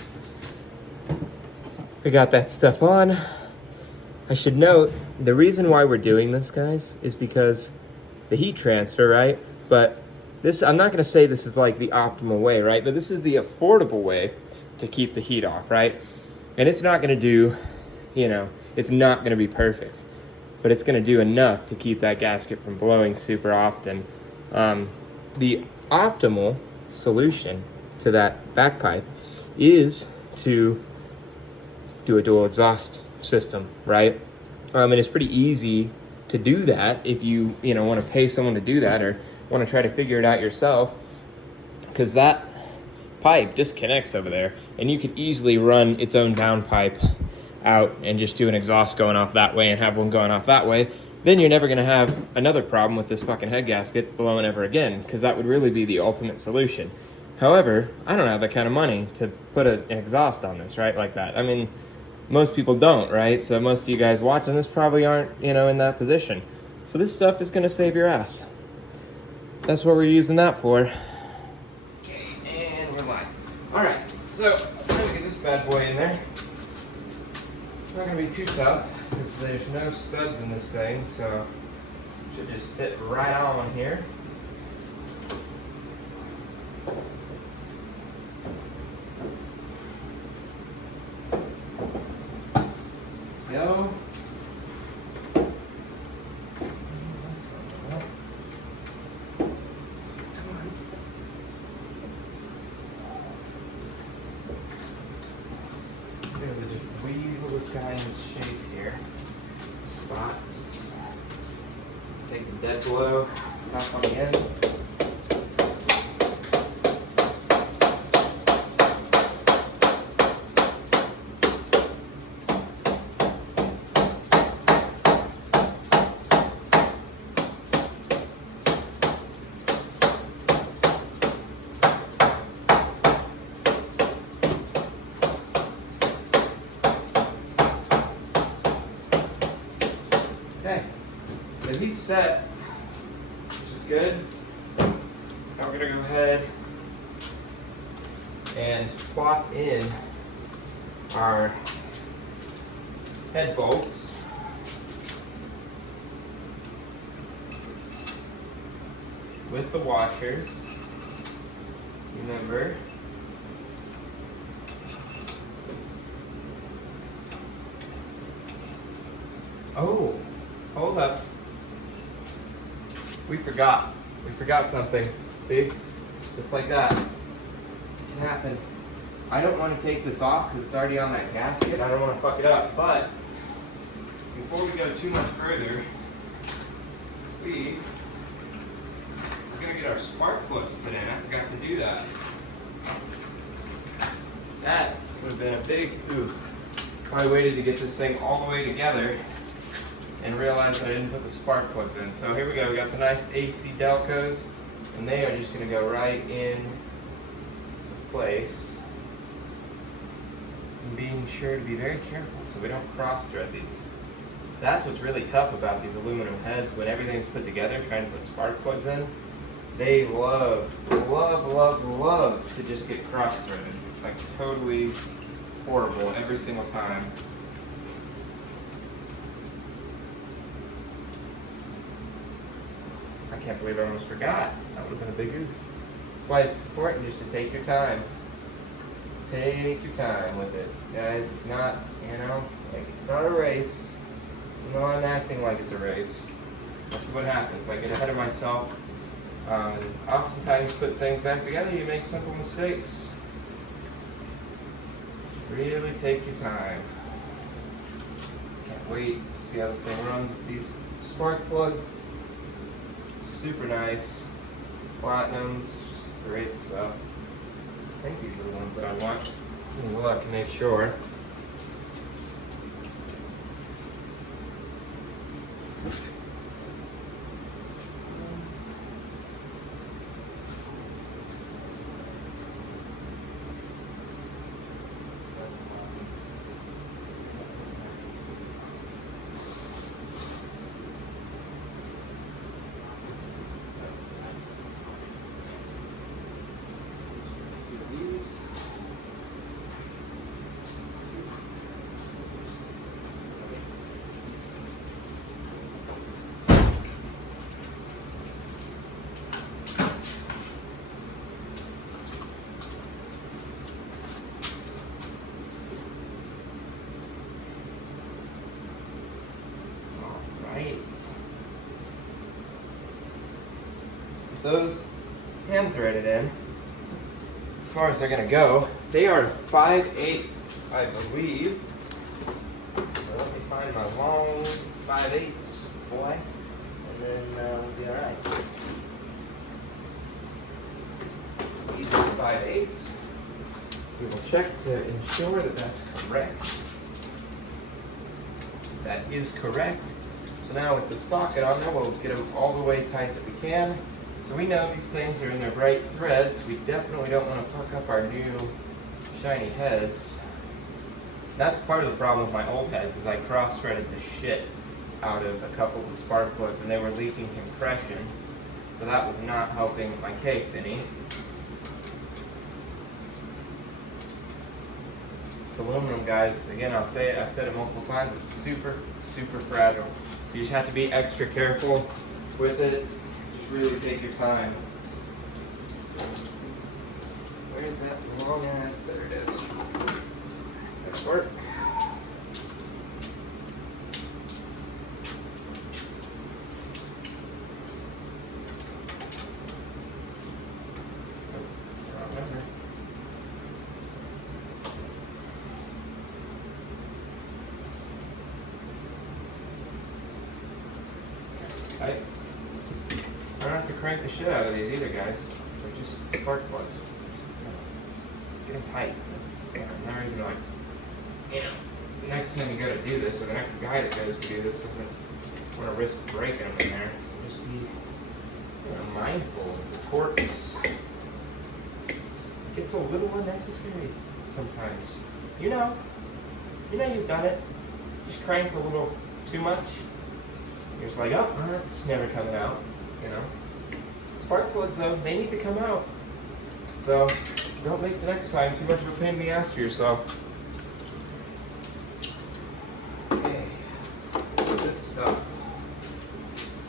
We got that stuff on. I should note, the reason why we're doing this, guys, is because the heat transfer, right? But this, I'm not gonna say this is like the optimal way, right? But this is the affordable way to keep the heat off, right? And it's not gonna do, you know, it's not gonna be perfect, but it's gonna do enough to keep that gasket from blowing super often. The optimal solution to that back pipe is to do a dual exhaust system, right? And it's pretty easy to do that if you want to pay someone to do that or want to try to figure it out yourself, because that pipe disconnects over there and you could easily run its own downpipe out and just do an exhaust going off that way and have one going off that way. Then you're never going to have another problem with this fucking head gasket blowing ever again, because that would really be the ultimate solution. However, I don't have that kind of money to put an exhaust on this, right, like that. I mean, most people don't, right? So most of you guys watching this probably aren't, in that position. So this stuff is gonna save your ass. That's what we're using that for. Okay, and we're live. All right, so I'm gonna get this bad boy in there. It's not gonna be too tough because there's no studs in this thing, so it should just fit right on here. Go. Just weasel this guy in shape here. Spots. Take the dead blow back on the end. Okay, so he's set, which is good. Now we're gonna go ahead and plop in our head bolts. With the washers, remember. Oh, hold up. We forgot something. See? Just like that. It can happen. I don't want to take this off because it's already on that gasket. I don't want to fuck it up. But before we go too much further, we're going to get our spark plugs put in. I forgot to do that. That would have been a big oof. I waited to get this thing all the way together and realized I didn't put the spark plugs in. So here we go. We got some nice AC Delcos, and they are just going to go right in to place. And being sure to be very careful so we don't cross thread these. That's what's really tough about these aluminum heads. When everything's put together, trying to put spark plugs in, they love to just get cross threaded. It's like totally horrible every single time. I can't believe I almost forgot. That would have been a big oof. That's why it's important just to take your time. Take your time with it, guys. It's not, like it's not a race. You know, I'm acting like it's a race. This is what happens. I get ahead of myself. And oftentimes, put things back together, you make simple mistakes. Really take your time. Can't wait to see how this thing runs with these spark plugs. Super nice. Platinums, just great stuff. I think these are the ones that I want. Let me look and make sure. Those hand threaded in, as far as they're gonna go, they are 5/8, I believe. So let me find my long 5/8, boy, and then we'll be all right. These are 5/8. We will check to ensure that that's correct. That is correct. So now with the socket on there, we'll get them all the way tight that we can. So we know these things are in their right threads. We definitely don't want to fuck up our new shiny heads. That's part of the problem with my old heads, is I cross-threaded the shit out of a couple of the spark plugs and they were leaking compression. So that was not helping my case any. It's aluminum, guys. Again, I've said it multiple times, it's super, super fragile. You just have to be extra careful with it. Really take your time. Where is that long ass? There it is. That'll work. Oh, that's the wrong number. Right. I don't have to crank the shit out of these either, guys. They're just spark plugs. Get them tight. Yeah, no reason to, like, the next time you go to do this, or the next guy that goes to do this doesn't want to risk breaking them in there. So just be mindful of the torques. It gets a little unnecessary sometimes. You know you've done it. Just cranked a little too much. You're just like, oh, well, that's never coming out. Spark plugs though, they need to come out. So don't make the next time too much of a pain in the ass for yourself. Okay, good stuff.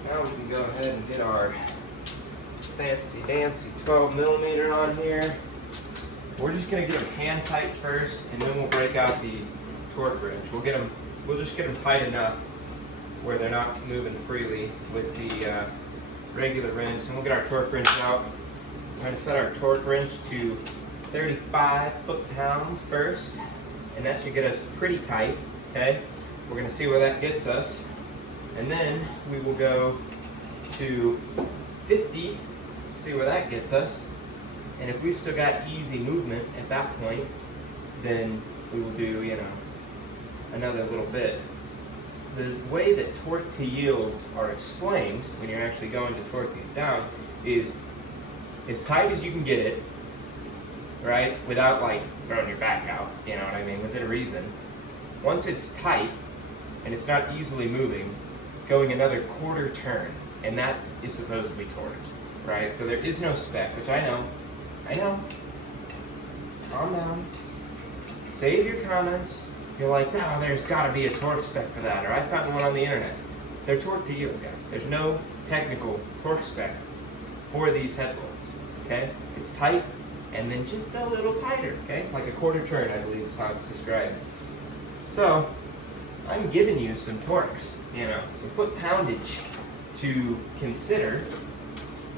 Now we can go ahead and get our fancy dancy 12mm on here. We're just gonna get them hand tight first, and then we'll break out the torque wrench. We'll just get them tight enough where they're not moving freely with the regular wrench, and we'll get our torque wrench out. We're going to set our torque wrench to 35 foot-pounds first, and that should get us pretty tight, okay? We're going to see where that gets us, and then we will go to 50, see where that gets us, and if we've still got easy movement at that point, then we will do, another little bit. The way that torque to yields are explained when you're actually going to torque these down is as tight as you can get it, right? Without like throwing your back out, you know what I mean? Within reason. Once it's tight and it's not easily moving, going another quarter turn, and that is supposed to be torqued, right? So there is no spec, which I know. Calm down. Save your comments. You're like, no, there's got to be a torque spec for that, or I found one on the internet. They're torque to yield, guys. There's no technical torque spec for these head bolts, okay? It's tight, and then just a little tighter, okay? Like a quarter turn, I believe is how it's described. So, I'm giving you some torques, you know, some foot poundage to consider,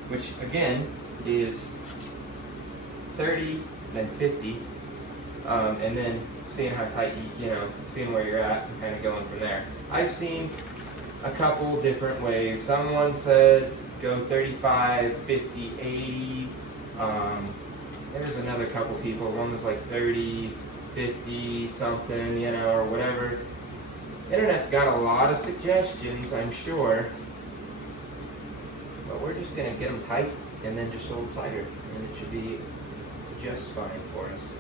which again is 30, then 50, and then seeing how tight you know, seeing where you're at and kind of going from there. I've seen a couple different ways. Someone said go 35, 50, 80. There's another couple people. One was like 30, 50 something, you know, or whatever. Internet's got a lot of suggestions, I'm sure. But we're just gonna get them tight and then just a little tighter, and it should be just fine for us.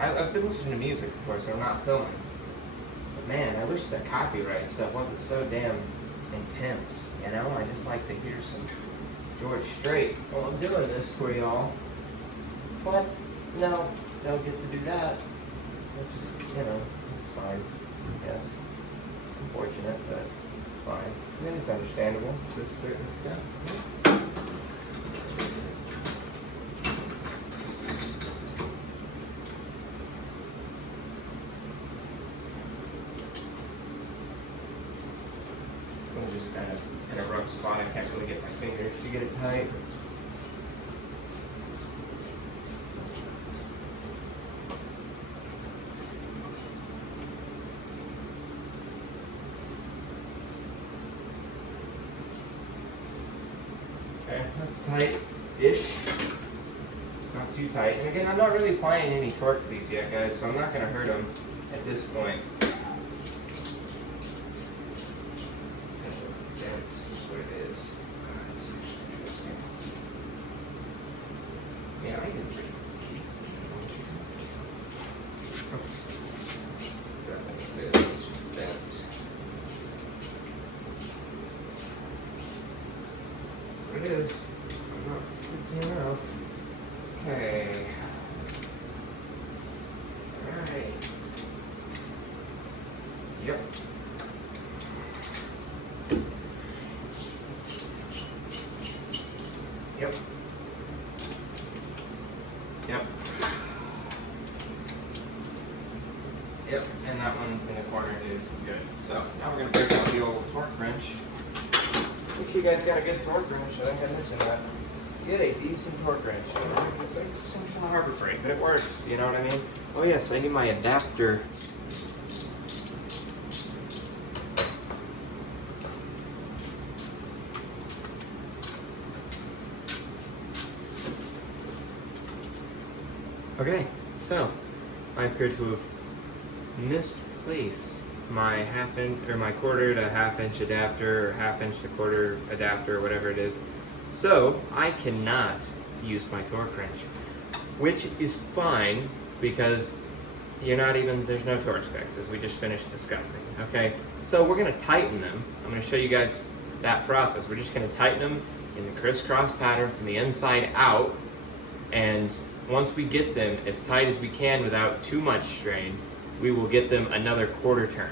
I've been listening to music, of course, I'm not filming. But man, I wish the copyright stuff wasn't so damn intense, you know? I just like to hear some George Strait while I'm doing this for y'all. But, no, don't get to do that. Which is, you know, it's fine, yes. Unfortunate, but fine. I mean, it's understandable to a certain extent. Just kind of in a rough spot. I can't really get my fingers to get it tight. Okay, that's tight-ish. Not too tight. And again, I'm not really applying any torque to these yet, guys, so I'm not going to hurt them at this point. Yeah, I can fix these. It's definitely good. It's just bent. That's what it is. I'm not fixing it up. Okay. Alright. Yep. Yep. Yep. Yep, and that one in the corner is good. So now we're going to break out the old torque wrench. Make sure you guys got a good torque wrench. I think I mentioned that. Get a decent torque wrench. It's like so much from the Harbor Freight, but it works. You know what I mean? Oh yes, I need my adapter. Okay, so I appear to have misplaced my my quarter to half-inch adapter, or half-inch to quarter adapter, or whatever it is. So I cannot use my torque wrench, which is fine because there's no torque specs, as we just finished discussing. Okay, so we're gonna tighten them. I'm gonna show you guys that process. We're just gonna tighten them in the crisscross pattern from the inside out, and once we get them as tight as we can without too much strain, we will get them another quarter turn.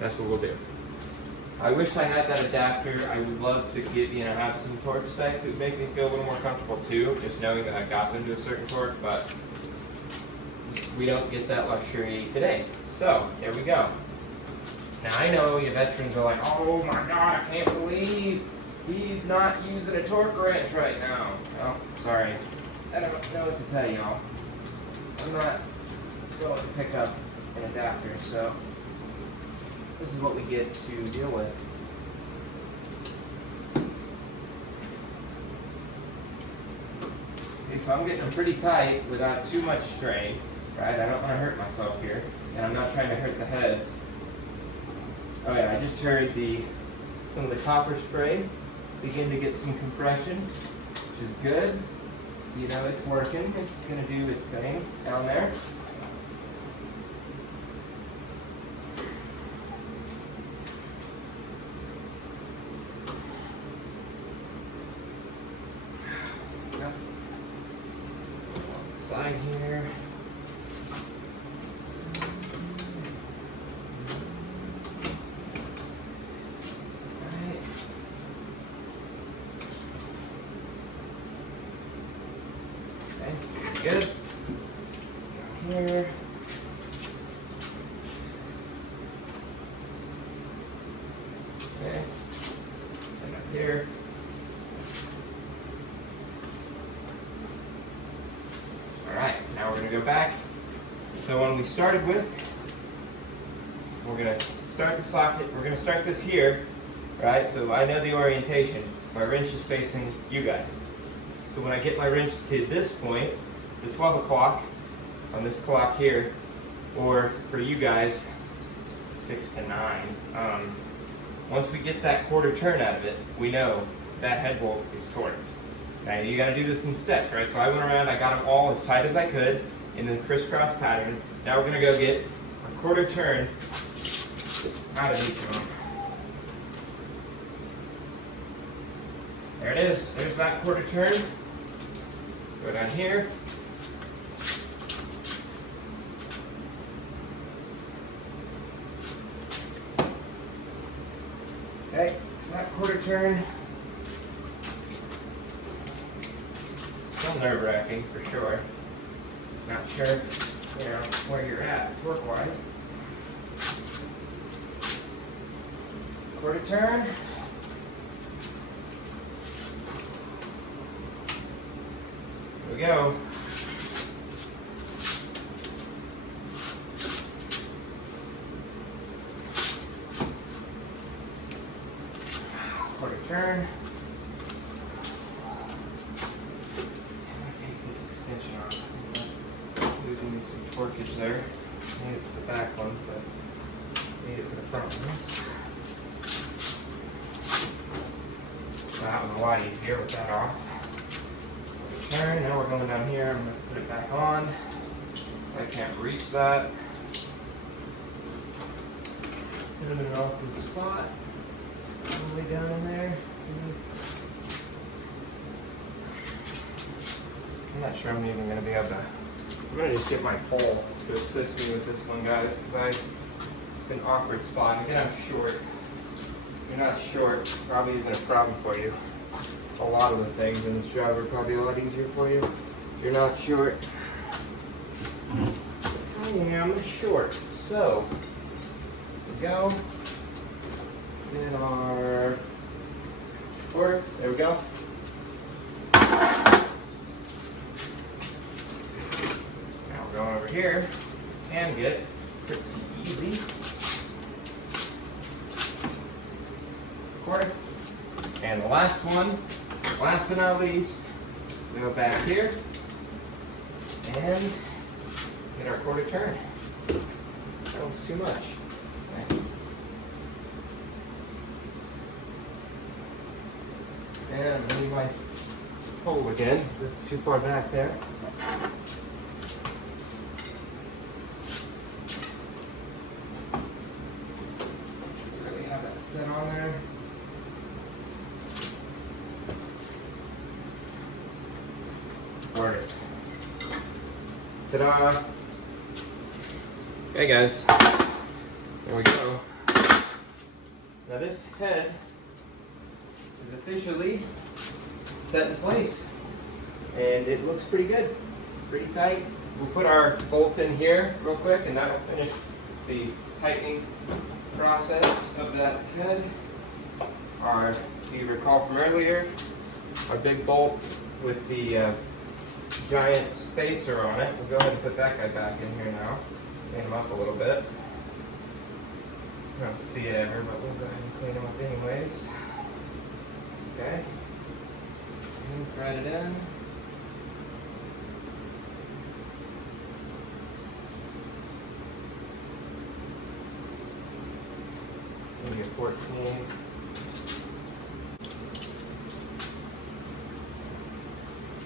That's what we'll do. I wish I had that adapter. I would love to get, have some torque specs. It would make me feel a little more comfortable too, just knowing that I got them to a certain torque, but we don't get that luxury today. So, there we go. Now I know you veterans are like, oh my God, I can't believe he's not using a torque wrench right now. Well, sorry. I don't know what to tell y'all. I'm not going to pick up an adapter, so this is what we get to deal with. See, so I'm getting them pretty tight without too much strain, right? I don't want to hurt myself here, and I'm not trying to hurt the heads. Oh yeah, I just heard some of the copper spray begin to get some compression, which is good. See, it's working. It's going to do its thing down there. good. Down here. Okay. And up here. Alright, now we're going to go back. The one we started with. We're going to start the socket. We're going to start this here, right? So I know the orientation. My wrench is facing you guys. So when I get my wrench to this point, the 12 o'clock on this clock here, or for you guys, 6 to 9, once we get that quarter turn out of it, we know that head bolt is torqued. Now you got to do this in steps, right? So I went around, I got them all as tight as I could in the crisscross pattern. Now we're going to go get a quarter turn out of each of them. There it is. There's that quarter turn. Go down here. Okay, there's that quarter turn. Still nerve-wracking for sure. Not sure, you know, where you're at torque-wise. Quarter turn. Here we go. Quarter turn. I'm gonna take this extension off. I think that's losing some torquage there. I need it for the back ones, but I need it for the front ones. So that was a lot easier with that off. Turn. Now we're going down here. I'm going to put it back on. I can't reach that. It's in an awkward spot. All the way down in there. I'm not sure I'm even going to be able to. I'm going to just get my pole to assist me with this one, guys, because it's an awkward spot. Again, I'm short. You're not short, probably isn't a problem for you. A lot of the things in this job are probably a lot easier for you. You're not short. I am short. So, here we go. In our quarter. There we go. Now we're going over here and get pretty easy. Quarter. And the last one, last but not least, we go back here and get our quarter turn. That was too much. Okay. And I'm going to need my pole again because it's too far back there. Really have that set on there. Alright. Ta-da! Okay guys, there we go. Now this head is officially set in place and it looks pretty good, pretty tight. We'll put our bolt in here real quick and that will finish the tightening process of that head. If you recall from earlier, our big bolt with the giant spacer on it. We'll go ahead and put that guy back in here now. Clean him up a little bit. You don't see it ever, but we'll go ahead and clean him up anyways. Okay. And thread it in. Maybe a 14.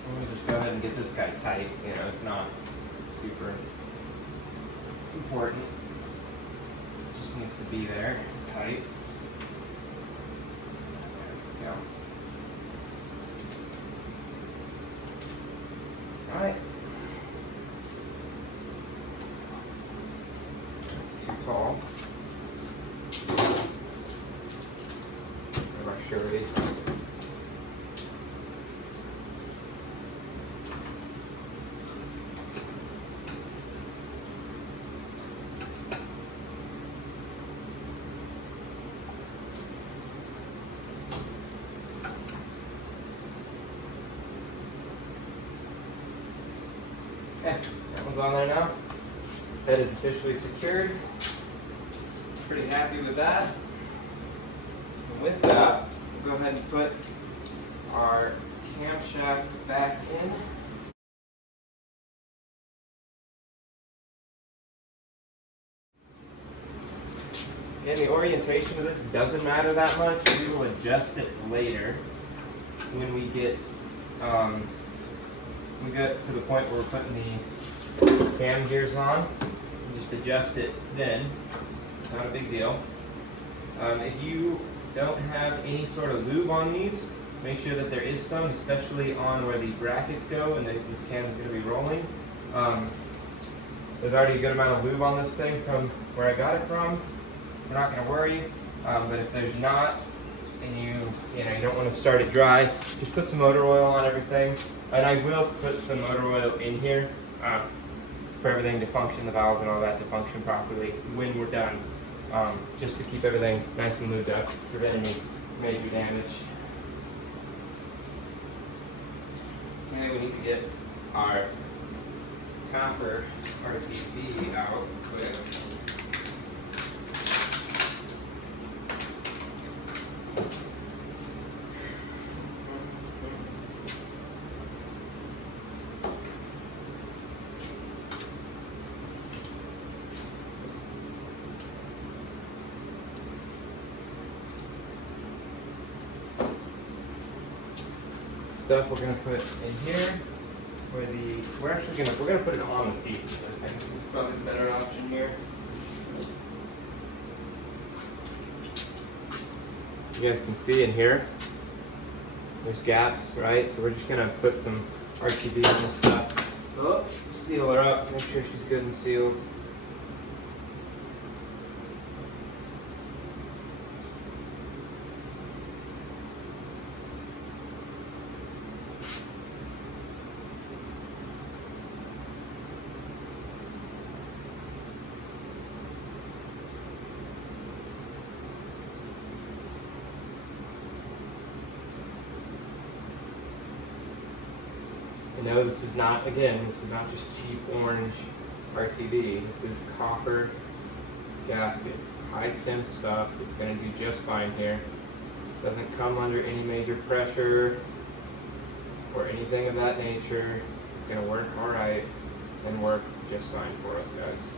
Let me just go ahead and get this guy tight. You know, it's not super important. It just needs to be there, tight. There we go. All right. That's too tall. Of our surety. Okay, that one's on there now. That is officially secured. Pretty happy with that. And with that, we'll go ahead and put our camshaft back in. And the orientation of this doesn't matter that much. We will adjust it later when we get to the point where we're putting the cam gears on. Just adjust it then. Not a big deal. If you don't have any sort of lube on these, make sure that there is some, especially on where the brackets go and this cam is going to be rolling. There's already a good amount of lube on this thing from where I got it from. We're not going to worry. But if there's not, and you don't want to start it dry, just put some motor oil on everything. And I will put some motor oil in here for everything to function, the valves and all that to function properly when we're done. Just to keep everything nice and lubed up, prevent any major damage. Okay, we need to get our copper RTV out quick. Stuff we're gonna put in here, we're gonna put it on the piece. I think this is probably the better option here. You guys can see in here, there's gaps, right? So we're just gonna put some RTV on this stuff. Oh, seal her up, make sure she's good and sealed. No, this is not just cheap orange RTV. This is copper gasket, high temp stuff. It's going to do just fine here. Doesn't come under any major pressure or anything of that nature. This is going to work all right and work just fine for us, guys.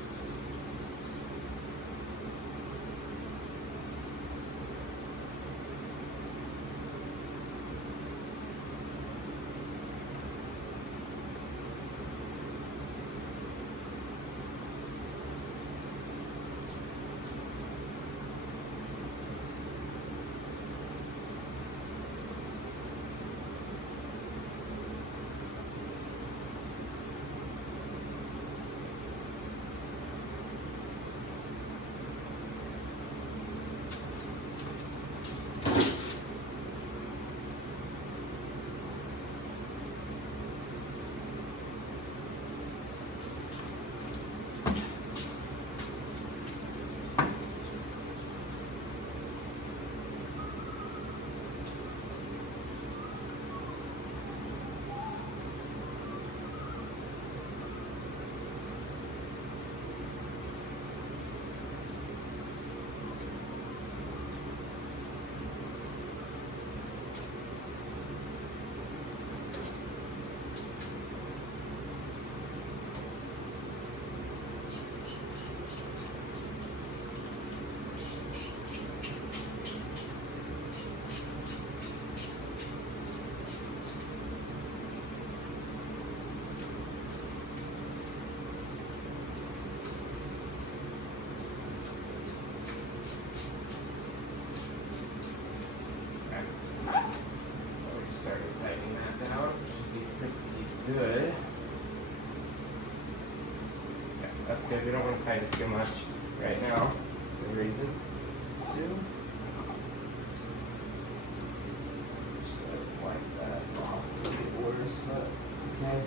Good. Okay, that's good. We don't want to tighten it too much right now. Good reason. Two. Just wipe that off. It'll get worse, but it's okay.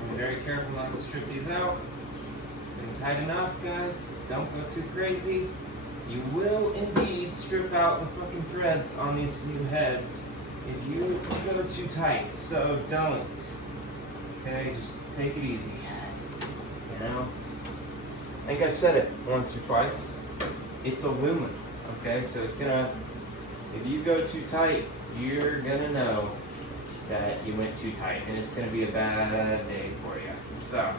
Be very careful not to strip these out. Get them tight enough, guys. Don't go too crazy. You will indeed strip out the fucking threads on these new heads if you go too tight, so don't. Okay, just take it easy. You know? I think I've said it once or twice. It's aluminum, okay? So it's gonna, if you go too tight, you're gonna know that you went too tight, and it's gonna be a bad day for you. So.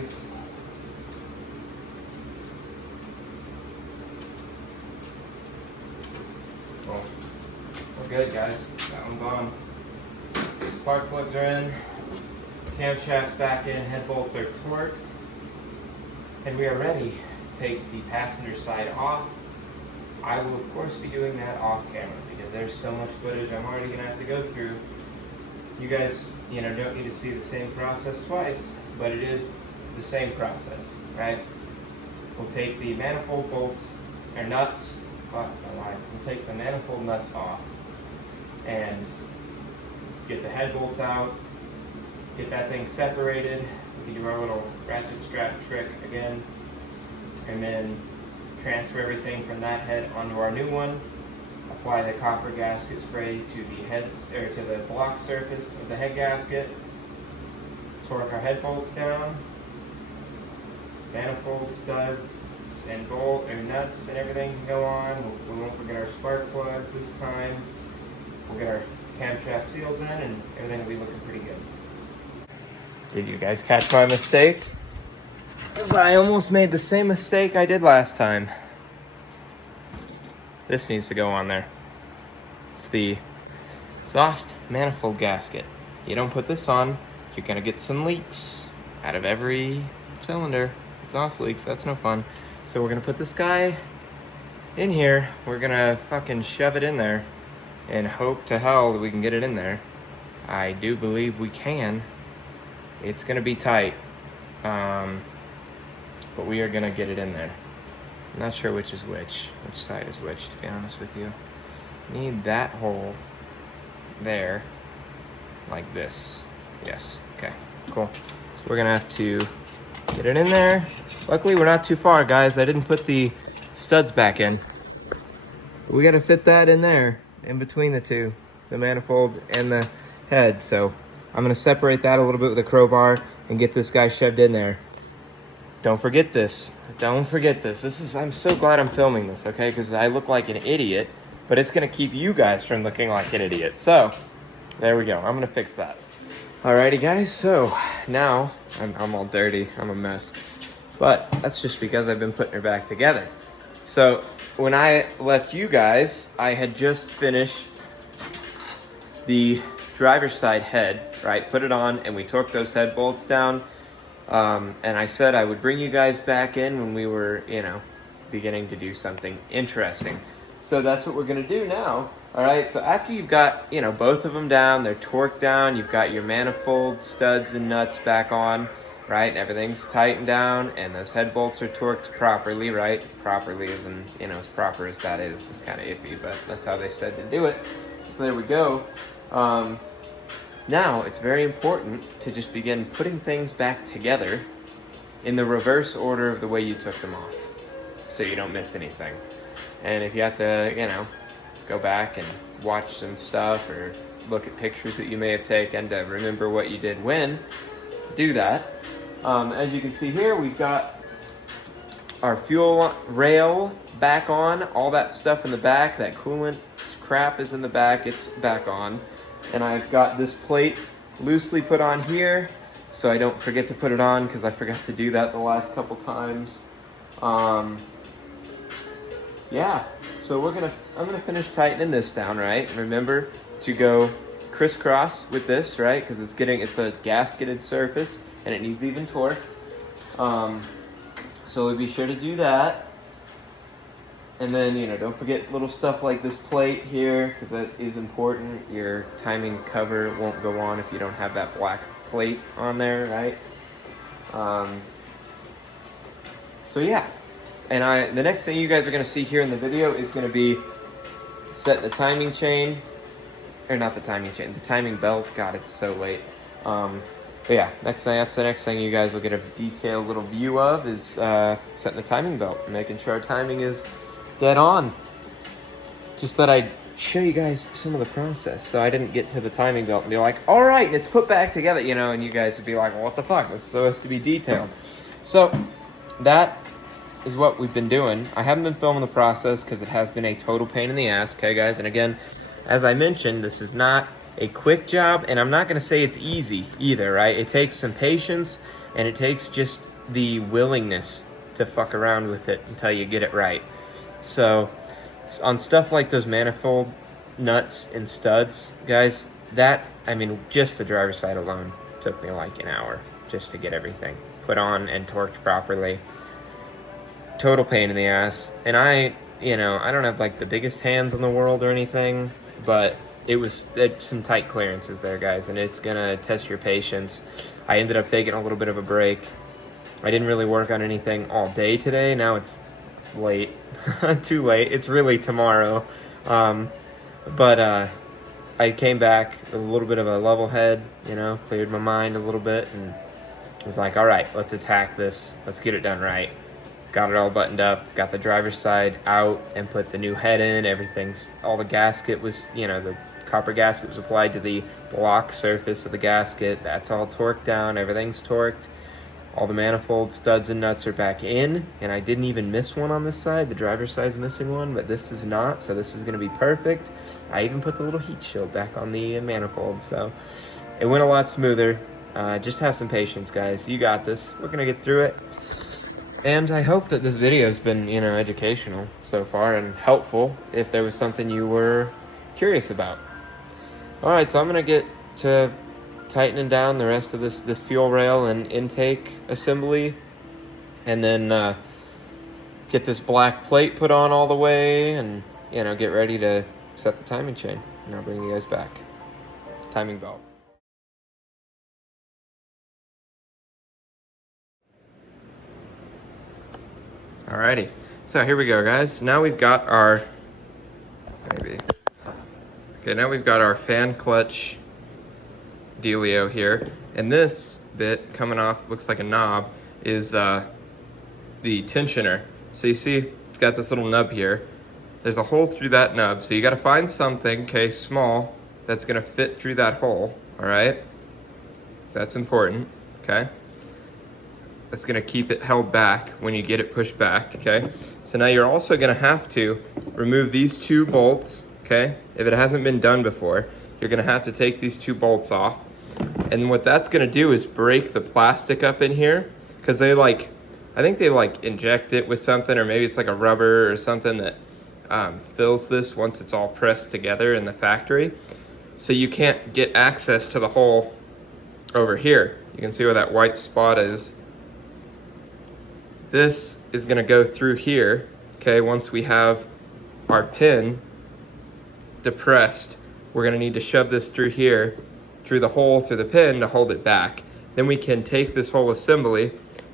These. Well, we're good, guys. That one's on. Spark plugs are in. Camshaft's back in. Head bolts are torqued. And we are ready to take the passenger side off. I will, of course, be doing that off camera because there's so much footage I'm already going to have to go through. You guys, don't need to see the same process twice, but it is the same process, right? We'll take the manifold bolts or nuts, we'll take the manifold nuts off and get the head bolts out, get that thing separated. We can do our little ratchet strap trick again, and then transfer everything from that head onto our new one. Apply the copper gasket spray to the heads or to the block surface of the head gasket. Torque our head bolts down. Manifold studs and bolt or nuts and everything can go on. We won't forget our spark plugs this time. We'll get our camshaft seals in and everything will be looking pretty good. Did you guys catch my mistake? I almost made the same mistake I did last time. This needs to go on there. It's the exhaust manifold gasket. You don't put this on, you're gonna get some leaks out of every cylinder. Exhaust leaks, that's no fun. So we're gonna put this guy in here. We're gonna fucking shove it in there and hope to hell that we can get it in there. I do believe we can. It's gonna be tight, but we are gonna get it in there. I'm not sure which is which side is which, to be honest with you. Need that hole there, like this. Yes, okay, cool. So we're gonna have to get it in there. Luckily, we're not too far, guys. I didn't put the studs back in. We gotta fit that in there, in between the two, the manifold and the head. So I'm gonna separate that a little bit with a crowbar and get this guy shoved in there. don't forget this. Don't forget this. I'm so glad I'm filming this, okay? Because I look like an idiot, but it's going to keep you guys from looking like an idiot. So, there we go. I'm going to fix that. Alrighty, guys. So, now I'm all dirty. I'm a mess. But that's just because I've been putting her back together. So, when I left you guys, I had just finished the driver's side head, right? Put it on, and we torqued those head bolts down. And I said I would bring you guys back in when we were, beginning to do something interesting. So that's what we're going to do now. All right, so after you've got, both of them down, they're torqued down, you've got your manifold studs and nuts back on, right? Everything's tightened down, and those head bolts are torqued properly, right? Properly as in, as proper as that is. It's kind of iffy, but that's how they said to do it. So there we go. Now, it's very important to just begin putting things back together in the reverse order of the way you took them off, so you don't miss anything. And if you have to, go back and watch some stuff or look at pictures that you may have taken to remember what you did when, do that. As you can see here, we've got our fuel rail back on. All that stuff in the back, that coolant crap is in the back, it's back on. And I've got this plate loosely put on here, so I don't forget to put it on, because I forgot to do that the last couple times. Yeah, so I'm gonna finish tightening this down, right? Remember to go crisscross with this, right? Because it's a gasketed surface and it needs even torque. So we'll be sure to do that. And then, don't forget little stuff like this plate here, because that is important. Your timing cover won't go on if you don't have that black plate on there, right? So yeah. And the next thing you guys are going to see here in the video is going to be setting the timing chain. Or not the timing chain, the timing belt. God, it's so late. But yeah, that's the next thing you guys will get a detailed little view of is setting the timing belt. Making sure our timing is dead on. Just thought I'd show you guys some of the process, so I didn't get to the timing belt and be like, all right, it's put back together, and you guys would be like, well, what the fuck? This is supposed to be detailed. So that is what we've been doing. I haven't been filming the process because it has been a total pain in the ass, okay, guys? And again, as I mentioned, this is not a quick job, and I'm not going to say it's easy either, right? It takes some patience, and it takes just the willingness to fuck around with it until you get it right. So on stuff like those manifold nuts and studs, guys, just the driver's side alone took me like an hour just to get everything put on and torqued properly. Total pain in the ass. And I don't have like the biggest hands in the world or anything, but it's some tight clearances there, guys, and it's gonna test your patience. I ended up taking a little bit of a break. I didn't really work on anything all day today. Now it's late. Too late. It's really tomorrow. But I came back with a little bit of a level head, cleared my mind a little bit, and was like, all right, let's attack this. Let's get it done right. Got it all buttoned up, got the driver's side out and put the new head in. All the gasket was, the copper gasket was applied to the block surface of the gasket. That's all torqued down, everything's torqued. All the manifold studs and nuts are back in, and I didn't even miss one on this side. The driver's side's missing one, but this is not, so this is gonna be perfect. I even put the little heat shield back on the manifold, so it went a lot smoother. Just have some patience, guys. You got this. We're gonna get through it. And I hope that this video has been, educational so far and helpful if there was something you were curious about. All right, so I'm gonna get to tightening down the rest of this fuel rail and intake assembly, and then get this black plate put on all the way, and get ready to set the timing chain, and I'll bring you guys back. Timing belt. Alrighty, so here we go, guys. Now we've got our now we've got our fan clutch dealio here, and this bit coming off looks like a knob is the tensioner. So you see it's got this little nub here. There's a hole through that nub, so you got to find something, okay, small, that's gonna fit through that hole. All right, so that's important. Okay, that's gonna keep it held back when you get it pushed back, okay? So now you're also gonna have to remove these 2 bolts, okay? If it hasn't been done before, you're gonna have to take these 2 bolts off. And what that's gonna do is break the plastic up in here, because they like, I think they like inject it with something, or maybe it's like a rubber or something that fills this once it's all pressed together in the factory. So you can't get access to the hole over here. You can see where that white spot is. This is gonna go through here, okay? Once we have our pin depressed, we're gonna need to shove this through here, through the hole, through the pin to hold it back. Then we can take this whole assembly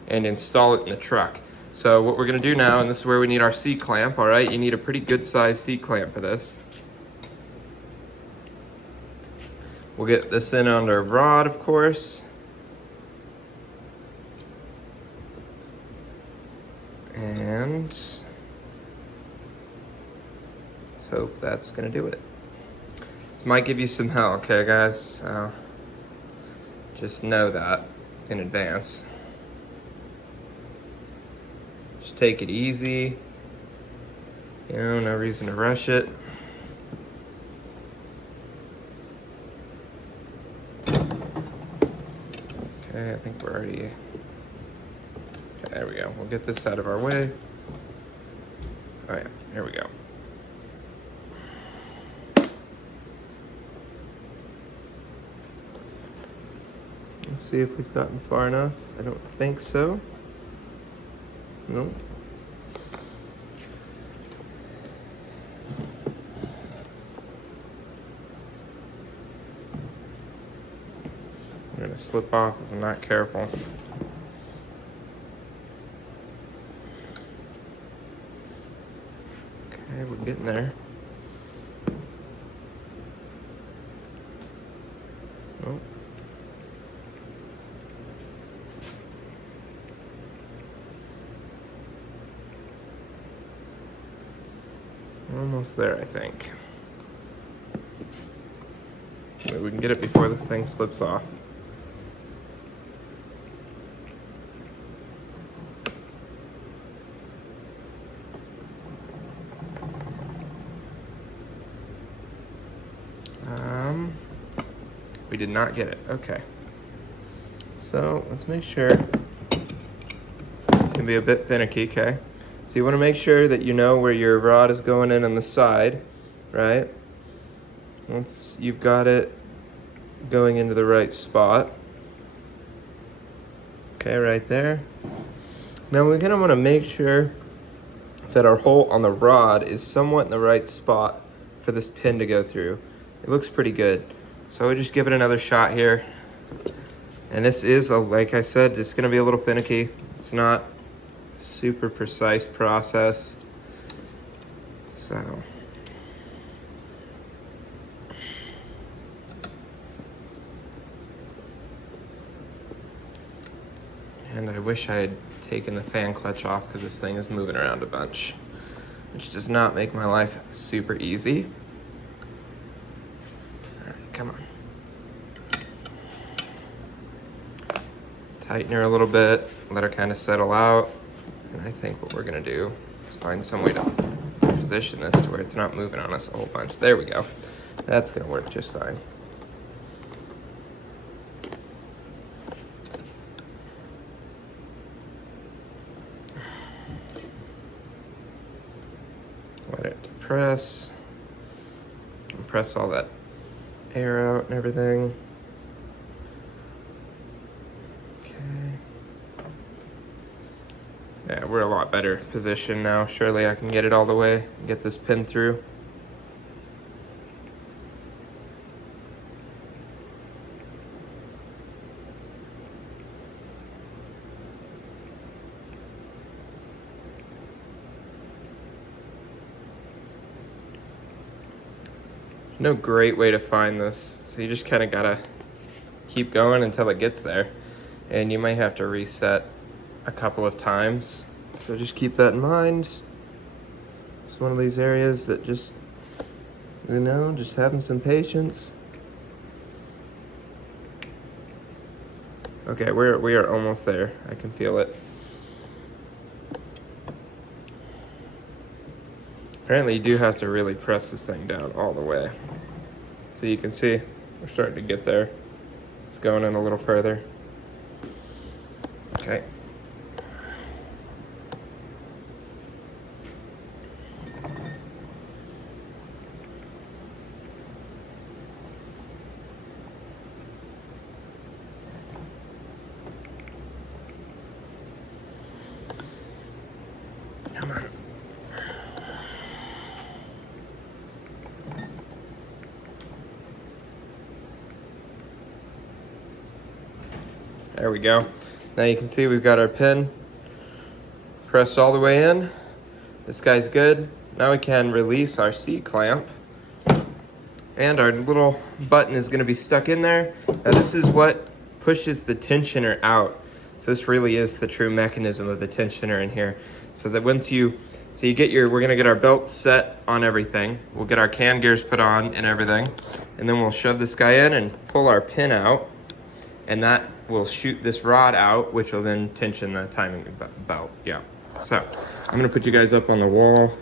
and install it in the truck. So what we're gonna do now, and this is where we need our C-clamp, all right? You need a pretty good size C-clamp for this. We'll get this in under a rod, of course. And let's hope that's gonna do it. This might give you some hell, okay guys? So just know that in advance. Just take it easy. You know, no reason to rush it. Okay, I think we're already, okay, there we go. We'll get this out of our way. Oh yeah, here we go. Let's see if we've gotten far enough. I don't think so. No. I'm gonna slip off if I'm not careful. Okay, we're getting there. Oh. We're almost there, I think. Maybe we can get it before this thing slips off. We did not get it. Okay. So let's make sure. It's gonna be a bit finicky, okay? So you want to make sure that you know where your rod is going in on the side, right? Once you've got it going into the right spot. Okay, right there. Now we're gonna want to make sure that our hole on the rod is somewhat in the right spot for this pin to go through. It looks pretty good. So we'll just give it another shot here. And this is, like I said, it's gonna be a little finicky. It's not a super precise process. So. And I wish I had taken the fan clutch off because this thing is moving around a bunch, which does not make my life super easy. All right, come on. Tighten her a little bit, let her kind of settle out. And I think what we're gonna do is find some way to position this to where it's not moving on us a whole bunch. There we go. That's gonna work just fine. Let it depress. And press all that air out and everything. Yeah, we're a lot better positioned now. Surely I can get it all the way and get this pin through. No great way to find this, so you just kind of gotta keep going until it gets there, and you might have to reset a couple of times, so just keep that in mind. It's one of these areas that just, you know, just having some patience. Okay, we are almost there. I can feel it. Apparently you do have to really press this thing down all the way. So you can see we're starting to get there. It's going in a little further. Okay. Come on. There we go. Now you can see we've got our pin pressed all the way in. This guy's good. Now we can release our C-clamp. And our little button is gonna be stuck in there. Now this is what pushes the tensioner out. So this really is the true mechanism of the tensioner in here. So that once you get we're gonna get our belt set on everything. We'll get our cam gears put on and everything. And then we'll shove this guy in and pull our pin out. And that will shoot this rod out, which will then tension the timing belt. Yeah. So I'm gonna put you guys up on the wall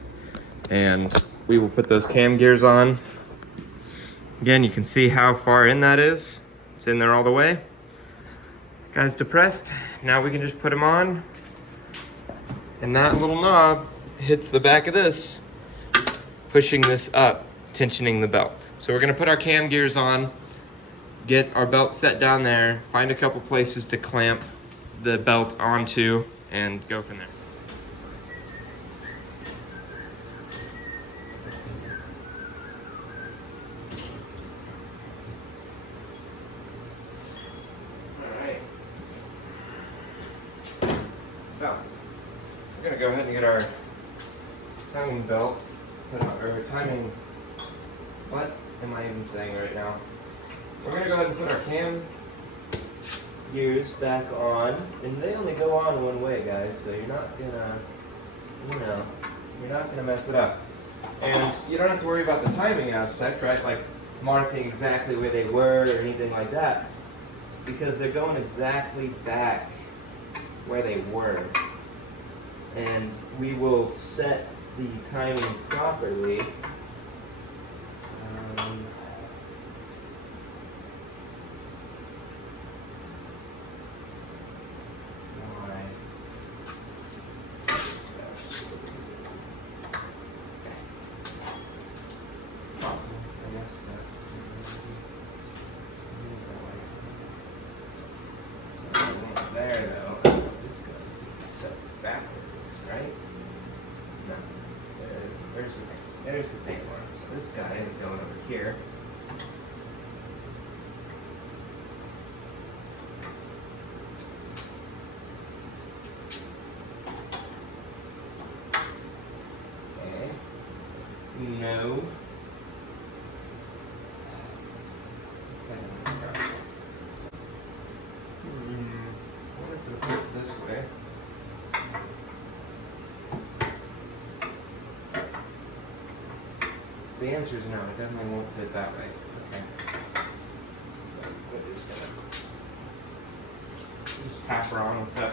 and we will put those cam gears on. Again, you can see how far in that is. It's in there all the way. Guy's depressed. Now we can just put him on. And that little knob hits the back of this, pushing this up, tensioning the belt. So we're gonna put our cam gears on, get our belt set down there, find a couple places to clamp the belt onto, and go from there. So, we're gonna go ahead and get our timing belt, or timing, what am I even saying right now? We're gonna go ahead and put our cam gears back on, and they only go on one way, guys, so you're not gonna, you're not gonna mess it up. And you don't have to worry about the timing aspect, right? Like marking exactly where they were or anything like that, because they're going exactly back where they were. And we will set the timing properly. There though, this is going to be set backwards, right? No, there's the big one. So this guy is going over here. Okay. No. Put it this way. The answer is no, it definitely won't fit that way. Okay. So we're just gonna tap around with that.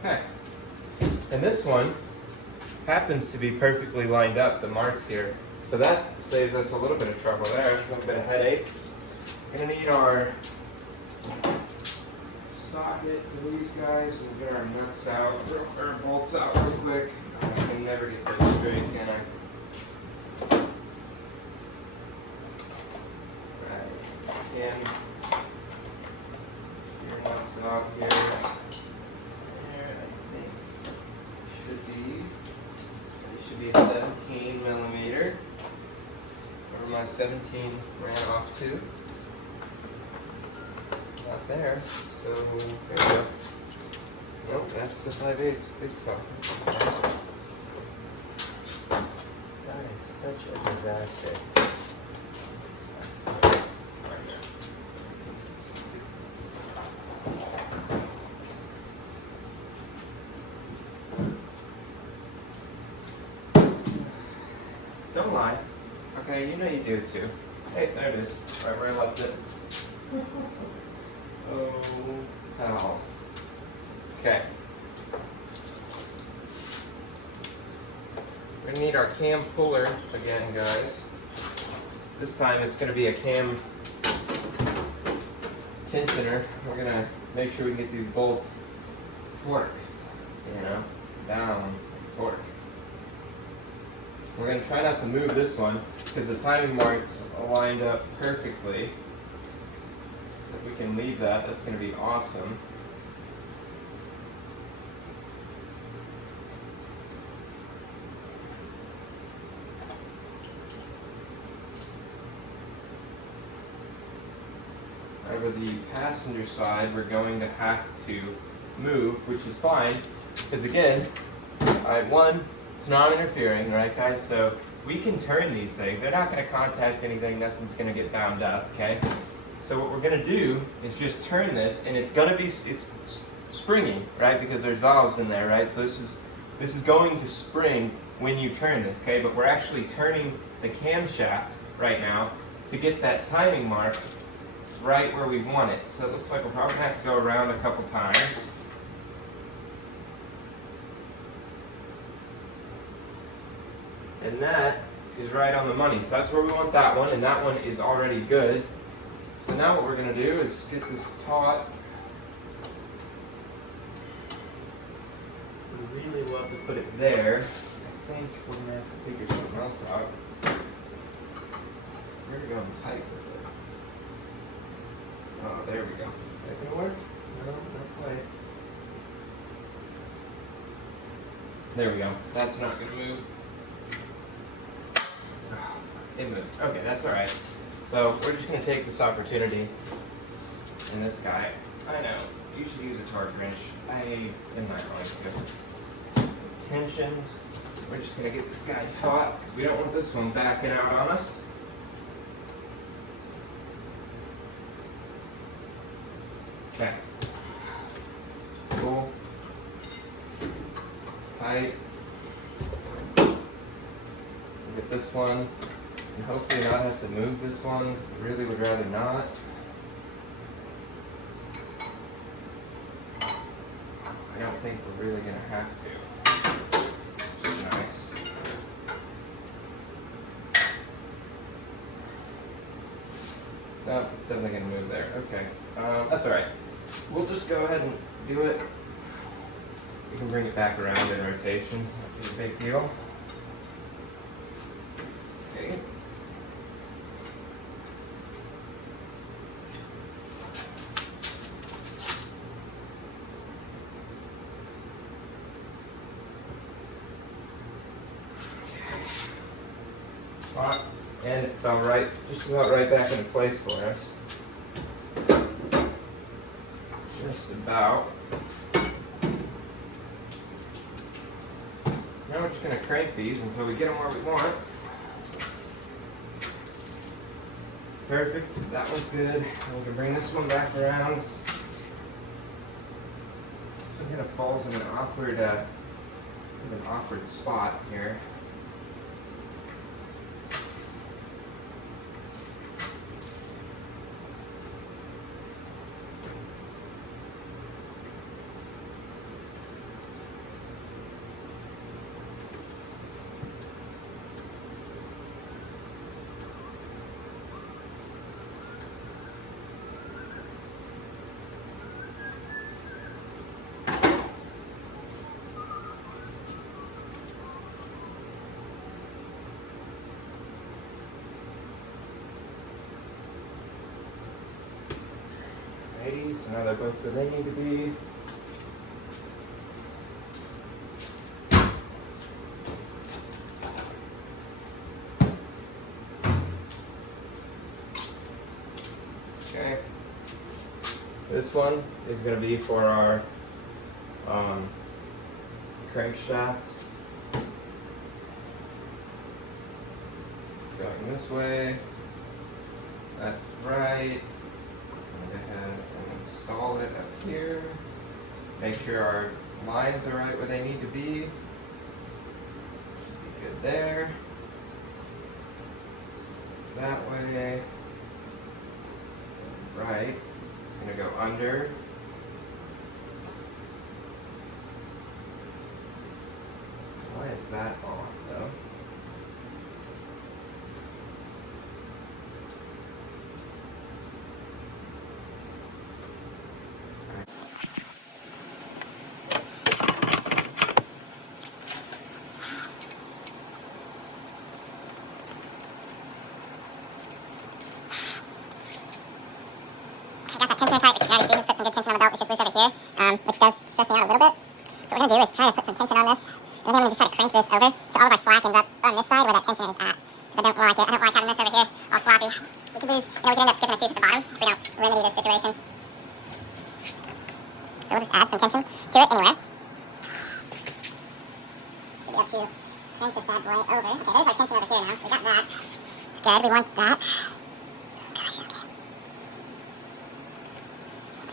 Okay. And this one happens to be perfectly lined up, the marks here. So that saves us a little bit of trouble there, a little bit of headache. We're gonna need our socket for these guys, and get our nuts out, or our bolts out real quick. I can never get those straight, can I? Right, again, your nuts out here. Be a 17 millimeter, where my 17 ran off to. Not there, so there we go. Nope, that's the 5/8 big socket. God, I'm such a disaster. Don't lie. Okay, you know you do it too. Hey, there it is. Right where I left it. Oh, pal. Okay. We're gonna need our cam puller again, guys. This time it's gonna be a cam tensioner. We're gonna make sure we can get these bolts torqued, you know, down, torqued. We're gonna try not to move this one because the timing marks are lined up perfectly. So if we can leave that, that's gonna be awesome. Over the passenger side, we're going to have to move, which is fine, because again, alright, one, it's non-interfering, right guys, so we can turn these things. They're not going to contact anything, nothing's going to get bound up, okay? So what we're going to do is just turn this, and it's going to be, it's springy, right, because there's valves in there, right, so this is going to spring when you turn this, okay, but we're actually turning the camshaft right now to get that timing mark right where we want it. So it looks like we're probably going to have to go around a couple times. And that is right on the money. So that's where we want that one, and that one is already good. So now what we're going to do is get this taut. We really love to put it there. I think we're going to have to figure something else out. We're going to go tight with it. Oh, there we go. Is that gonna work? No, not quite. There we go. That's not gonna move. Oh, it moved. Okay, that's alright. So we're just gonna take this opportunity. And this guy, I know, you should use a torque wrench. I am not going to. Tensioned. So we're just gonna get this guy taut because we don't want this one backing out on us. Okay. Cool. It's tight. We'll get this one, and hopefully not have to move this one, because I really would rather not. I don't think we're really going to have to. Which is nice. No, it's definitely going to move there. Okay. That's alright. We'll just go ahead and do it. We can bring it back around in rotation. Not be a big deal. Okay. Spot. And it fell right, just about right back into place for us. Just about. Now we're just going to crank these until we get them where we want. Perfect. That one's good. And we can bring this one back around. This one kind of falls in an awkward spot here. So now they're both where they need to be. Okay. This one is going to be for our crankshaft. It's going this way, left, right. Install it up here. Make sure our lines are right where they need to be. Should be good there. that way. Right. I'm gonna go under. Why is that off though? I got that tensioner tight, but you can already see this put some good tension on the belt. It's just loose over here, which does stress me out a little bit. So what we're going to do is try to put some tension on this, and then I'm going to just try to crank this over so all of our slack ends up on this side where that tensioner is at. Because I don't like it. I don't like having this over here all sloppy. We could lose, we could end up skipping a tooth at the bottom if we don't remedy this situation. So we'll just add some tension to it anywhere. Should be able to crank this bad boy over. Okay, there's our tension over here now, so we got that. It's good, we want that. Gosh, okay.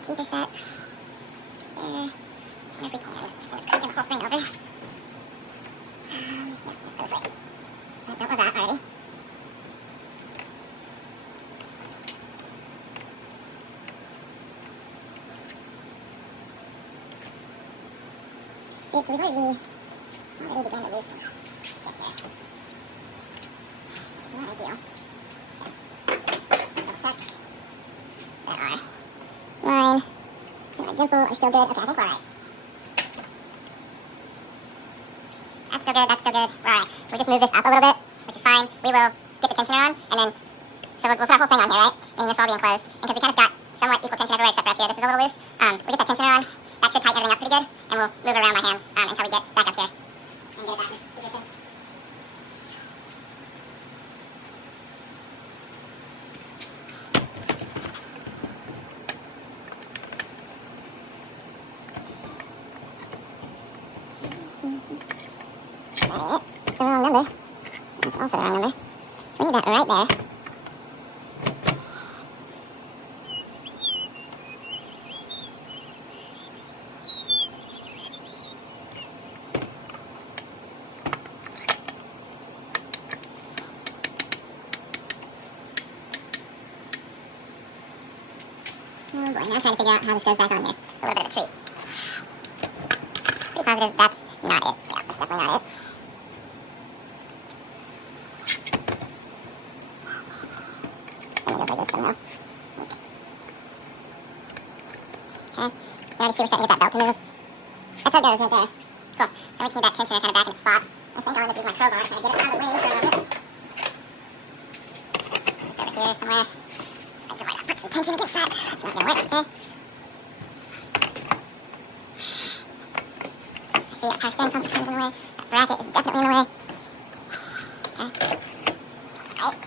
Keep this set. There. And if we can, just start cranking the whole thing over. Yeah, let's go this way. Don't want that already. See, so we've already begun to lose some shit here. Which is not ideal. Okay. Double check. There are. Line. And my dimple are still good. Okay, I think we're alright. That's still good, that's still good. We're alright. We'll just move this up a little bit, which is fine. We will get the tensioner on, and then, so we'll put our whole thing on here, right? And this will all be enclosed. And because we kind of got somewhat equal tension everywhere except for up here, this is a little loose. We get that tensioner on, that should tighten everything up pretty good, and we'll move it around my hands until we get back up here. And get it back in this position. That ain't it. It's the wrong number. It's also the wrong number. So we need that right there. Oh boy, now I'm trying to figure out how this goes back on here. It's a little bit of a treat. Pretty positive that's not it. Yeah, that's definitely not it. And it goes like this somehow. Okay. You already see we're starting to get that belt to move. That's how it goes right there. Cool. So we just need that tensioner kind of back in its spot. I think I'll end up using my crowbar to kind of get it out of the way for a moment. Just over here somewhere. Put some tension against that. That's not gonna work, okay? I see that power steering pump is kind of in the way. That bracket is definitely in the way. Okay. Alright.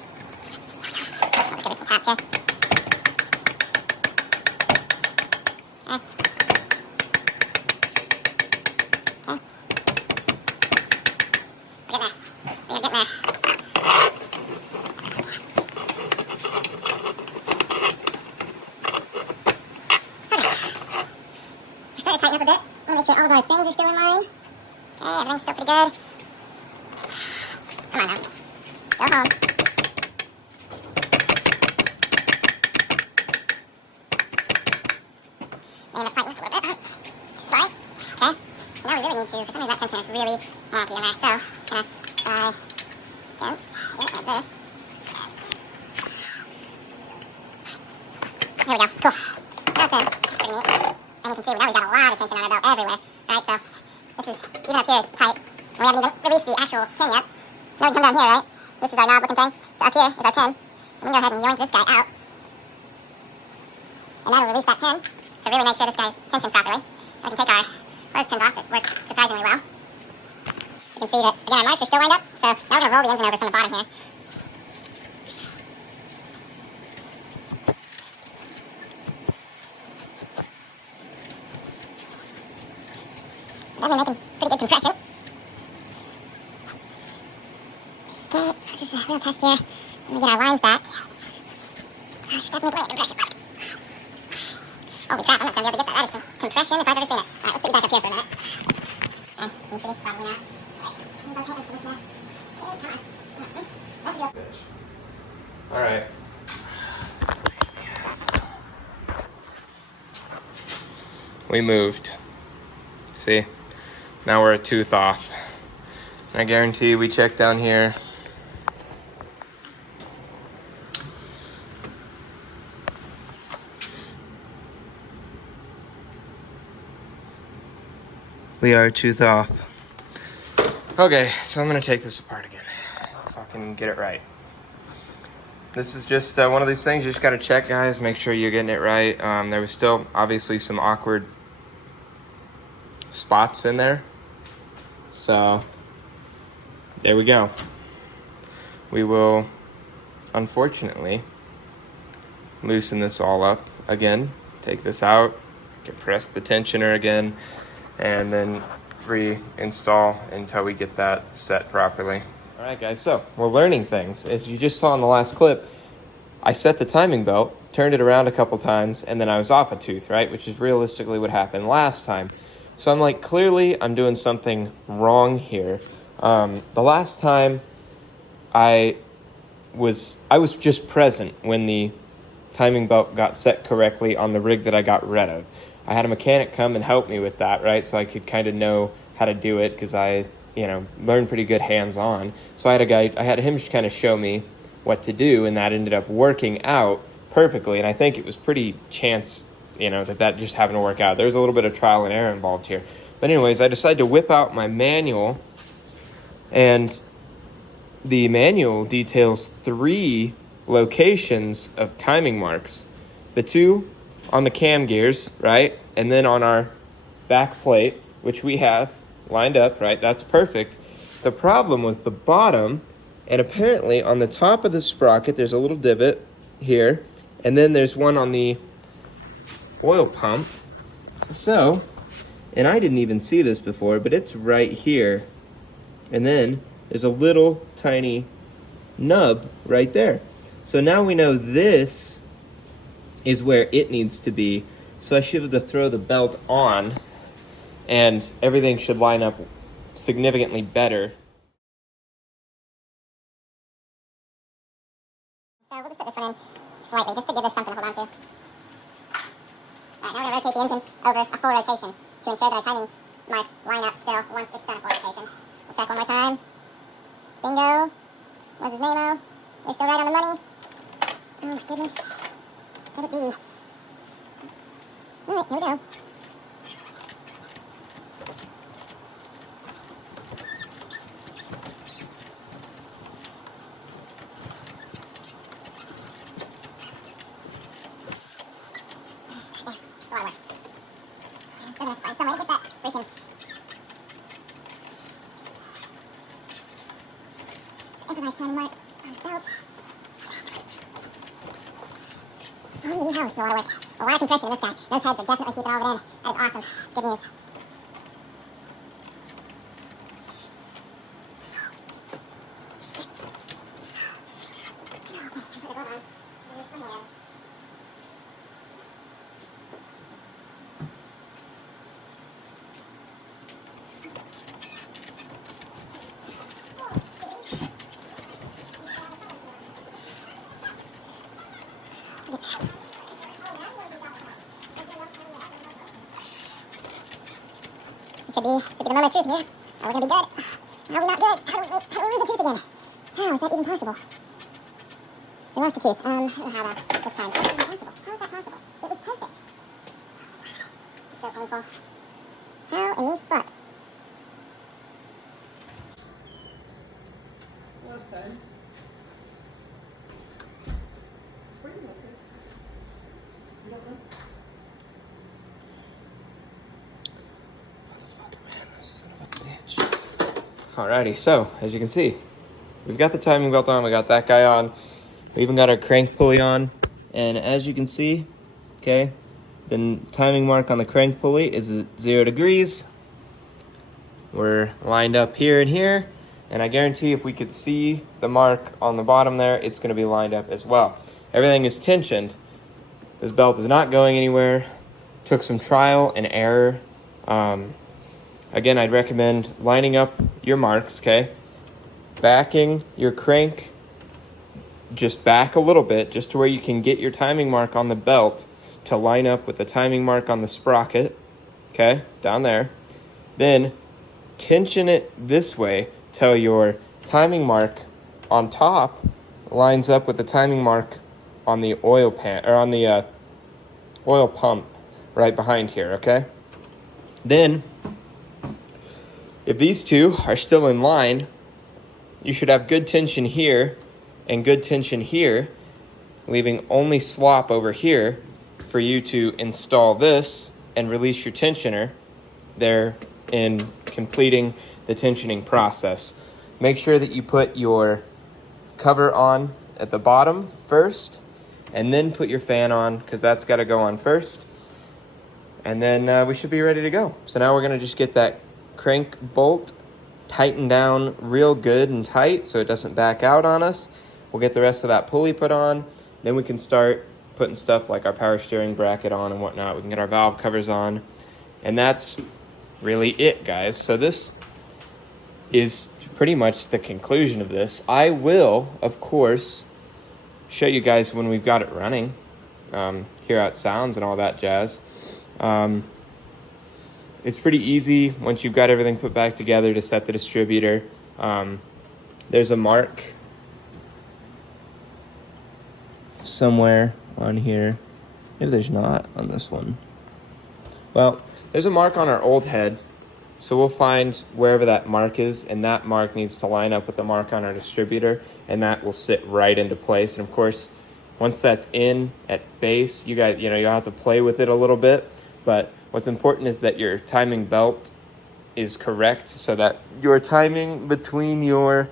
I'll just give her some taps here. Okay. Okay. We're getting there. We are getting there. Tighten up a bit. We'll make sure all of our things are still in line. Okay, everything's still pretty good. Come on now. Go home. May end up fighting this a little bit. Just fine. Okay. So now we really need to, for some reason that tensioner is really wonky in there. So, just gonna try against it like this. There we go. Cool. That's it. That's pretty neat. And you can see now we've got a lot of tension on our belt everywhere. Right, so this is, even up here is tight. And we haven't even released the actual pin yet. Now we come down here, right? This is our knob looking thing. So up here is our pin. And we can go ahead and yoink this guy out. And that'll release that pin to really make sure this guy's tensioned properly. And we can take our clothespins off. It works surprisingly well. You can see that, again, our marks are still lined up. So now we're going to roll the engine over from the bottom here. I've been making pretty good compression. Okay, this is a real test here. Let me get our lines back. Definitely plenty of compression. Holy crap, I'm not sure I'm going to be able to get that. That is some compression if I've ever seen it. Alright, let's put it back up here for a minute. Okay, you can see, probably not. Alright, I'm going to go ahead and for this mess. Okay, come on. Let's go. Okay, there we go. Cool. That's it. Let's put it neat. I can see we now we got a lot of tension on our belt everywhere. Right, so this is, even up here is tight. We haven't even released the actual pin yet. Now we can take our clothespins off. And we can go ahead and yoink this guy out. we moved. See, now we're a tooth off. I guarantee we check down here. We are a tooth off. Okay, so I'm gonna take this apart again. Fucking get it right. This is just one of these things you just gotta check, guys. Make sure you're getting it right. There was still obviously some awkward spots in there. So there we go. We will unfortunately loosen this all up again. Take this out, compress the tensioner again, and then reinstall until we get that set properly. All right, guys, so we're learning things. As you just saw in the last clip, I set the timing belt, turned it around a couple times, and then I was off a tooth, right? Which is realistically what happened last time. So I'm like, clearly I'm doing something wrong here. The last time I was just present when the timing belt got set correctly on the rig that I got rid of. I had a mechanic come and help me with that, right? So I could kind of know how to do it because I, learned pretty good hands-on. So I had him kind of show me what to do, and that ended up working out perfectly. And I think it was pretty chance, that just happened to work out. There was a little bit of trial and error involved here. But anyways, I decided to whip out my manual, and the manual details 3 locations of timing marks. The 2 on the cam gears, right? And then on our back plate, which we have lined up, right? That's perfect. The problem was the bottom, and apparently on the top of the sprocket, there's a little divot here, and then there's one on the oil pump. So, and I didn't even see this before, but it's right here. And then there's a little tiny nub right there. So now we know this is where it needs to be. So I should have to throw the belt on, and everything should line up significantly better. So we'll just put this one in slightly, just to give us something to hold on to. Alright, now we're going to rotate the engine over a full rotation to ensure that our timing marks line up still once it's done a full rotation. We'll check one more time. Bingo. What's his name-o? We're still right on the money. Oh my goodness. Let it be. Alright, here we go. Improvised timing mark on the belt. Holy hell, it's a lot of work. A lot of compression in this guy. Those heads are definitely keeping all of it in. That is awesome. It's good news. Should be the moment of truth here. Are we going to be good? Are we not good? How do we lose a tooth again? How is that even possible? We lost a tooth. I don't know how that this time. How is that possible? How is that possible? It was perfect. This is so painful. How in the fuck? Left side. Where do you look at? You don't know? Alrighty, so as you can see, we've got the timing belt on, we got that guy on, we even got our crank pulley on, and as you can see, okay, the timing mark on the crank pulley is at 0 degrees. We're lined up here and here, and I guarantee if we could see the mark on the bottom there, it's going to be lined up as well. Everything is tensioned. This belt is not going anywhere. Took some trial and error. Again, I'd recommend lining up your marks, okay? Backing your crank just back a little bit, just to where you can get your timing mark on the belt to line up with the timing mark on the sprocket, okay, down there. Then tension it this way till your timing mark on top lines up with the timing mark on the oil pan, or on the oil pump right behind here, okay? Then, if these two are still in line, you should have good tension here and good tension here, leaving only slop over here for you to install this and release your tensioner there in completing the tensioning process. Make sure that you put your cover on at the bottom first, and then put your fan on, because that's got to go on first. And then we should be ready to go. So now we're going to just get that crank bolt tightened down real good and tight so it doesn't back out on us. We'll get the rest of that pulley put on. Then we can start putting stuff like our power steering bracket on and whatnot. We can get our valve covers on. And that's really it, guys. So this is pretty much the conclusion of this. I will, of course, show you guys when we've got it running, hear how it sounds and all that jazz. It's pretty easy once you've got everything put back together to set the distributor. There's a mark somewhere on here. Maybe there's not on this one. Well, there's a mark on our old head. So we'll find wherever that mark is, and that mark needs to line up with the mark on our distributor, and that will sit right into place. And of course, once that's in at base, you guys, you'll have to play with it a little bit. But what's important is that your timing belt is correct, so that your timing between your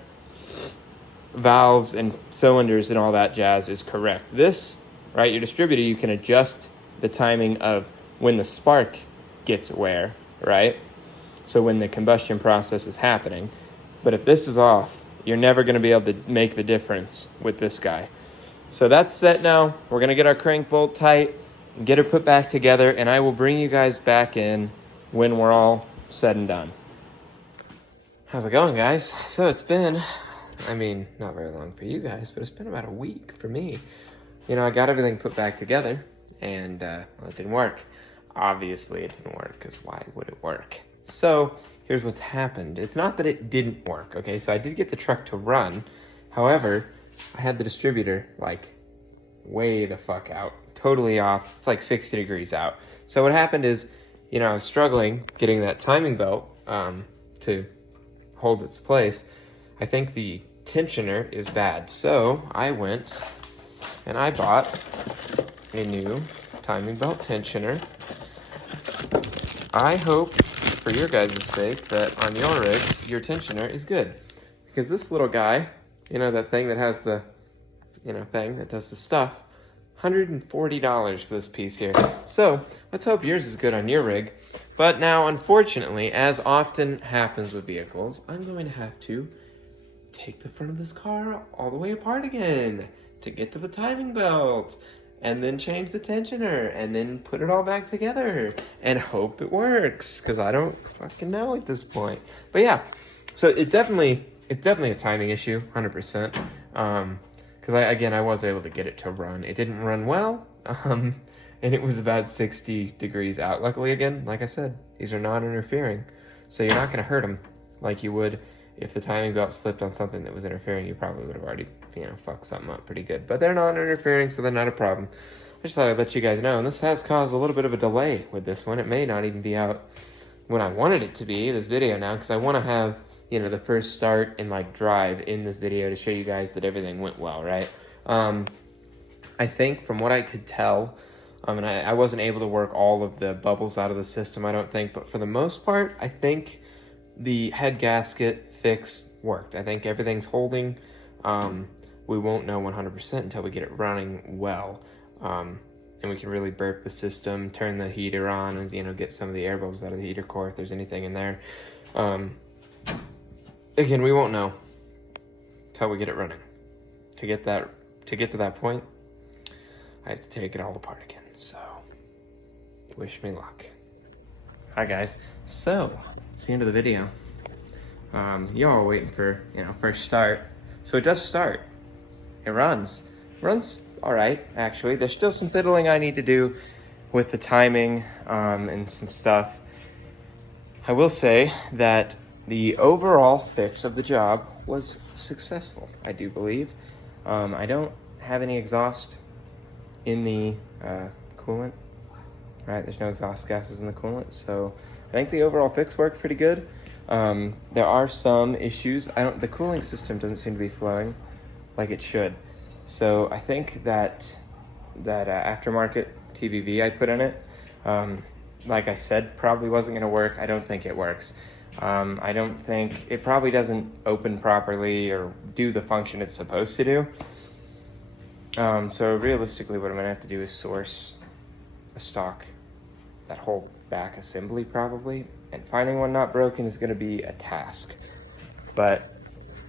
valves and cylinders and all that jazz is correct. This, right, your distributor, you can adjust the timing of when the spark gets wear, right? So when the combustion process is happening. But if this is off, you're never going to be able to make the difference with this guy. So that's set now. We're going to get our crank bolt tight and get it put back together, and I will bring you guys back in when we're all said and done. How's it going, guys? So it's been, not very long for you guys, but it's been about a week for me. I got everything put back together, and it didn't work. Obviously, it didn't work, because why would it work? So here's what's happened. It's not that it didn't work, okay? So I did get the truck to run. However, I had the distributor way the fuck out, totally off. It's like 60 degrees out. So what happened is, I was struggling getting that timing belt to hold its place. I think the tensioner is bad. So I went and I bought a new timing belt tensioner. I hope, for your guys' sake, that on your rigs, your tensioner is good. Because this little guy, that thing that has the, thing that does the stuff, $140 for this piece here. So, let's hope yours is good on your rig. But now, unfortunately, as often happens with vehicles, I'm going to have to take the front of this car all the way apart again to get to the timing belt. And then change the tensioner, and then put it all back together, and hope it works, because I don't fucking know at this point. But yeah, so it's definitely a timing issue, 100%. Because I was able to get it to run. It didn't run well, and it was about 60 degrees out. Luckily, again, like I said, these are non-interfering, so you're not going to hurt them like you would if the timing belt slipped on something that was interfering. You probably would have already, fucked something up pretty good. But they're non-interfering, so they're not a problem. I just thought I'd let you guys know. And this has caused a little bit of a delay with this one. It may not even be out when I wanted it to be, this video now, because I want to have, the first start and, drive in this video to show you guys that everything went well, right? I think from what I could tell, and I wasn't able to work all of the bubbles out of the system, I don't think. But for the most part, I think the head gasket fix worked. I think everything's holding. We won't know 100% until we get it running well. And we can really burp the system, turn the heater on, and get some of the air bubbles out of the heater core if there's anything in there. Again, we won't know until we get it running. To get to that point, I have to take it all apart again. So, wish me luck. Hi guys. So, it's the end of the video. Y'all are waiting for, first start. So it does start. It runs. Runs all right, actually. There's still some fiddling I need to do with the timing and some stuff. I will say that the overall fix of the job was successful, I do believe. I don't have any exhaust in the coolant, right? There's no exhaust gases in the coolant, so I think the overall fix worked pretty good. There are some issues. The cooling system doesn't seem to be flowing like it should. So I think that aftermarket TVV I put in it, like I said, probably wasn't going to work. I don't think it works. I don't think it probably doesn't open properly or do the function it's supposed to do. So realistically, what I'm gonna have to do is source a stock, that whole back assembly probably, and finding one not broken is gonna be a task. But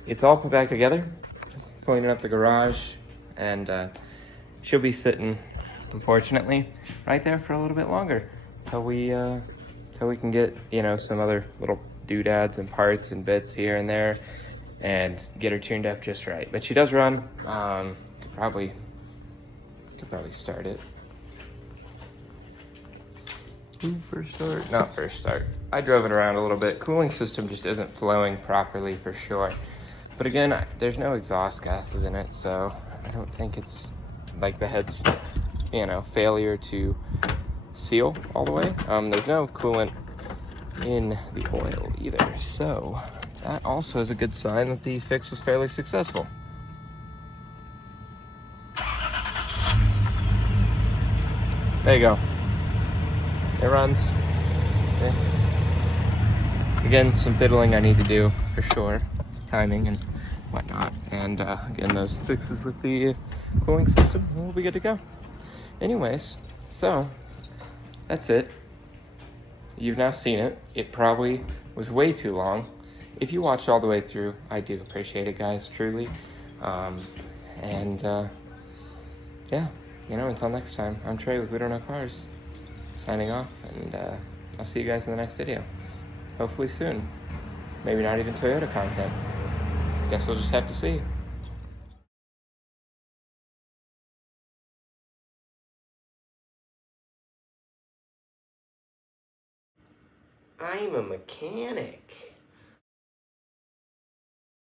it's all put back together, cleaning up the garage, and she'll be sitting, unfortunately, right there for a little bit longer till we can get, you know, some other little doodads and parts and bits here and there and get her tuned up just right. But she does run. Could probably start it. Ooh, first start. Not first start. I drove it around a little bit. Cooling system just isn't flowing properly for sure. But again, there's no exhaust gases in it, so I don't think it's like the head's, you know, failure to seal all the way. There's no coolant in the oil either, so that also is a good sign that the fix was fairly successful. There you go. It runs. See? Again, some fiddling I need to do for sure, timing and whatnot, and again, those fixes with the cooling system, we'll be good to go. Anyways, so that's it. You've now seen it. It probably was way too long. If you watched all the way through, I do appreciate it, guys, truly. Yeah, you know, until next time, I'm Trey with We Don't Know Cars, signing off, and I'll see you guys in the next video. Hopefully soon. Maybe not even Toyota content. Guess we'll just have to see. I'm a mechanic.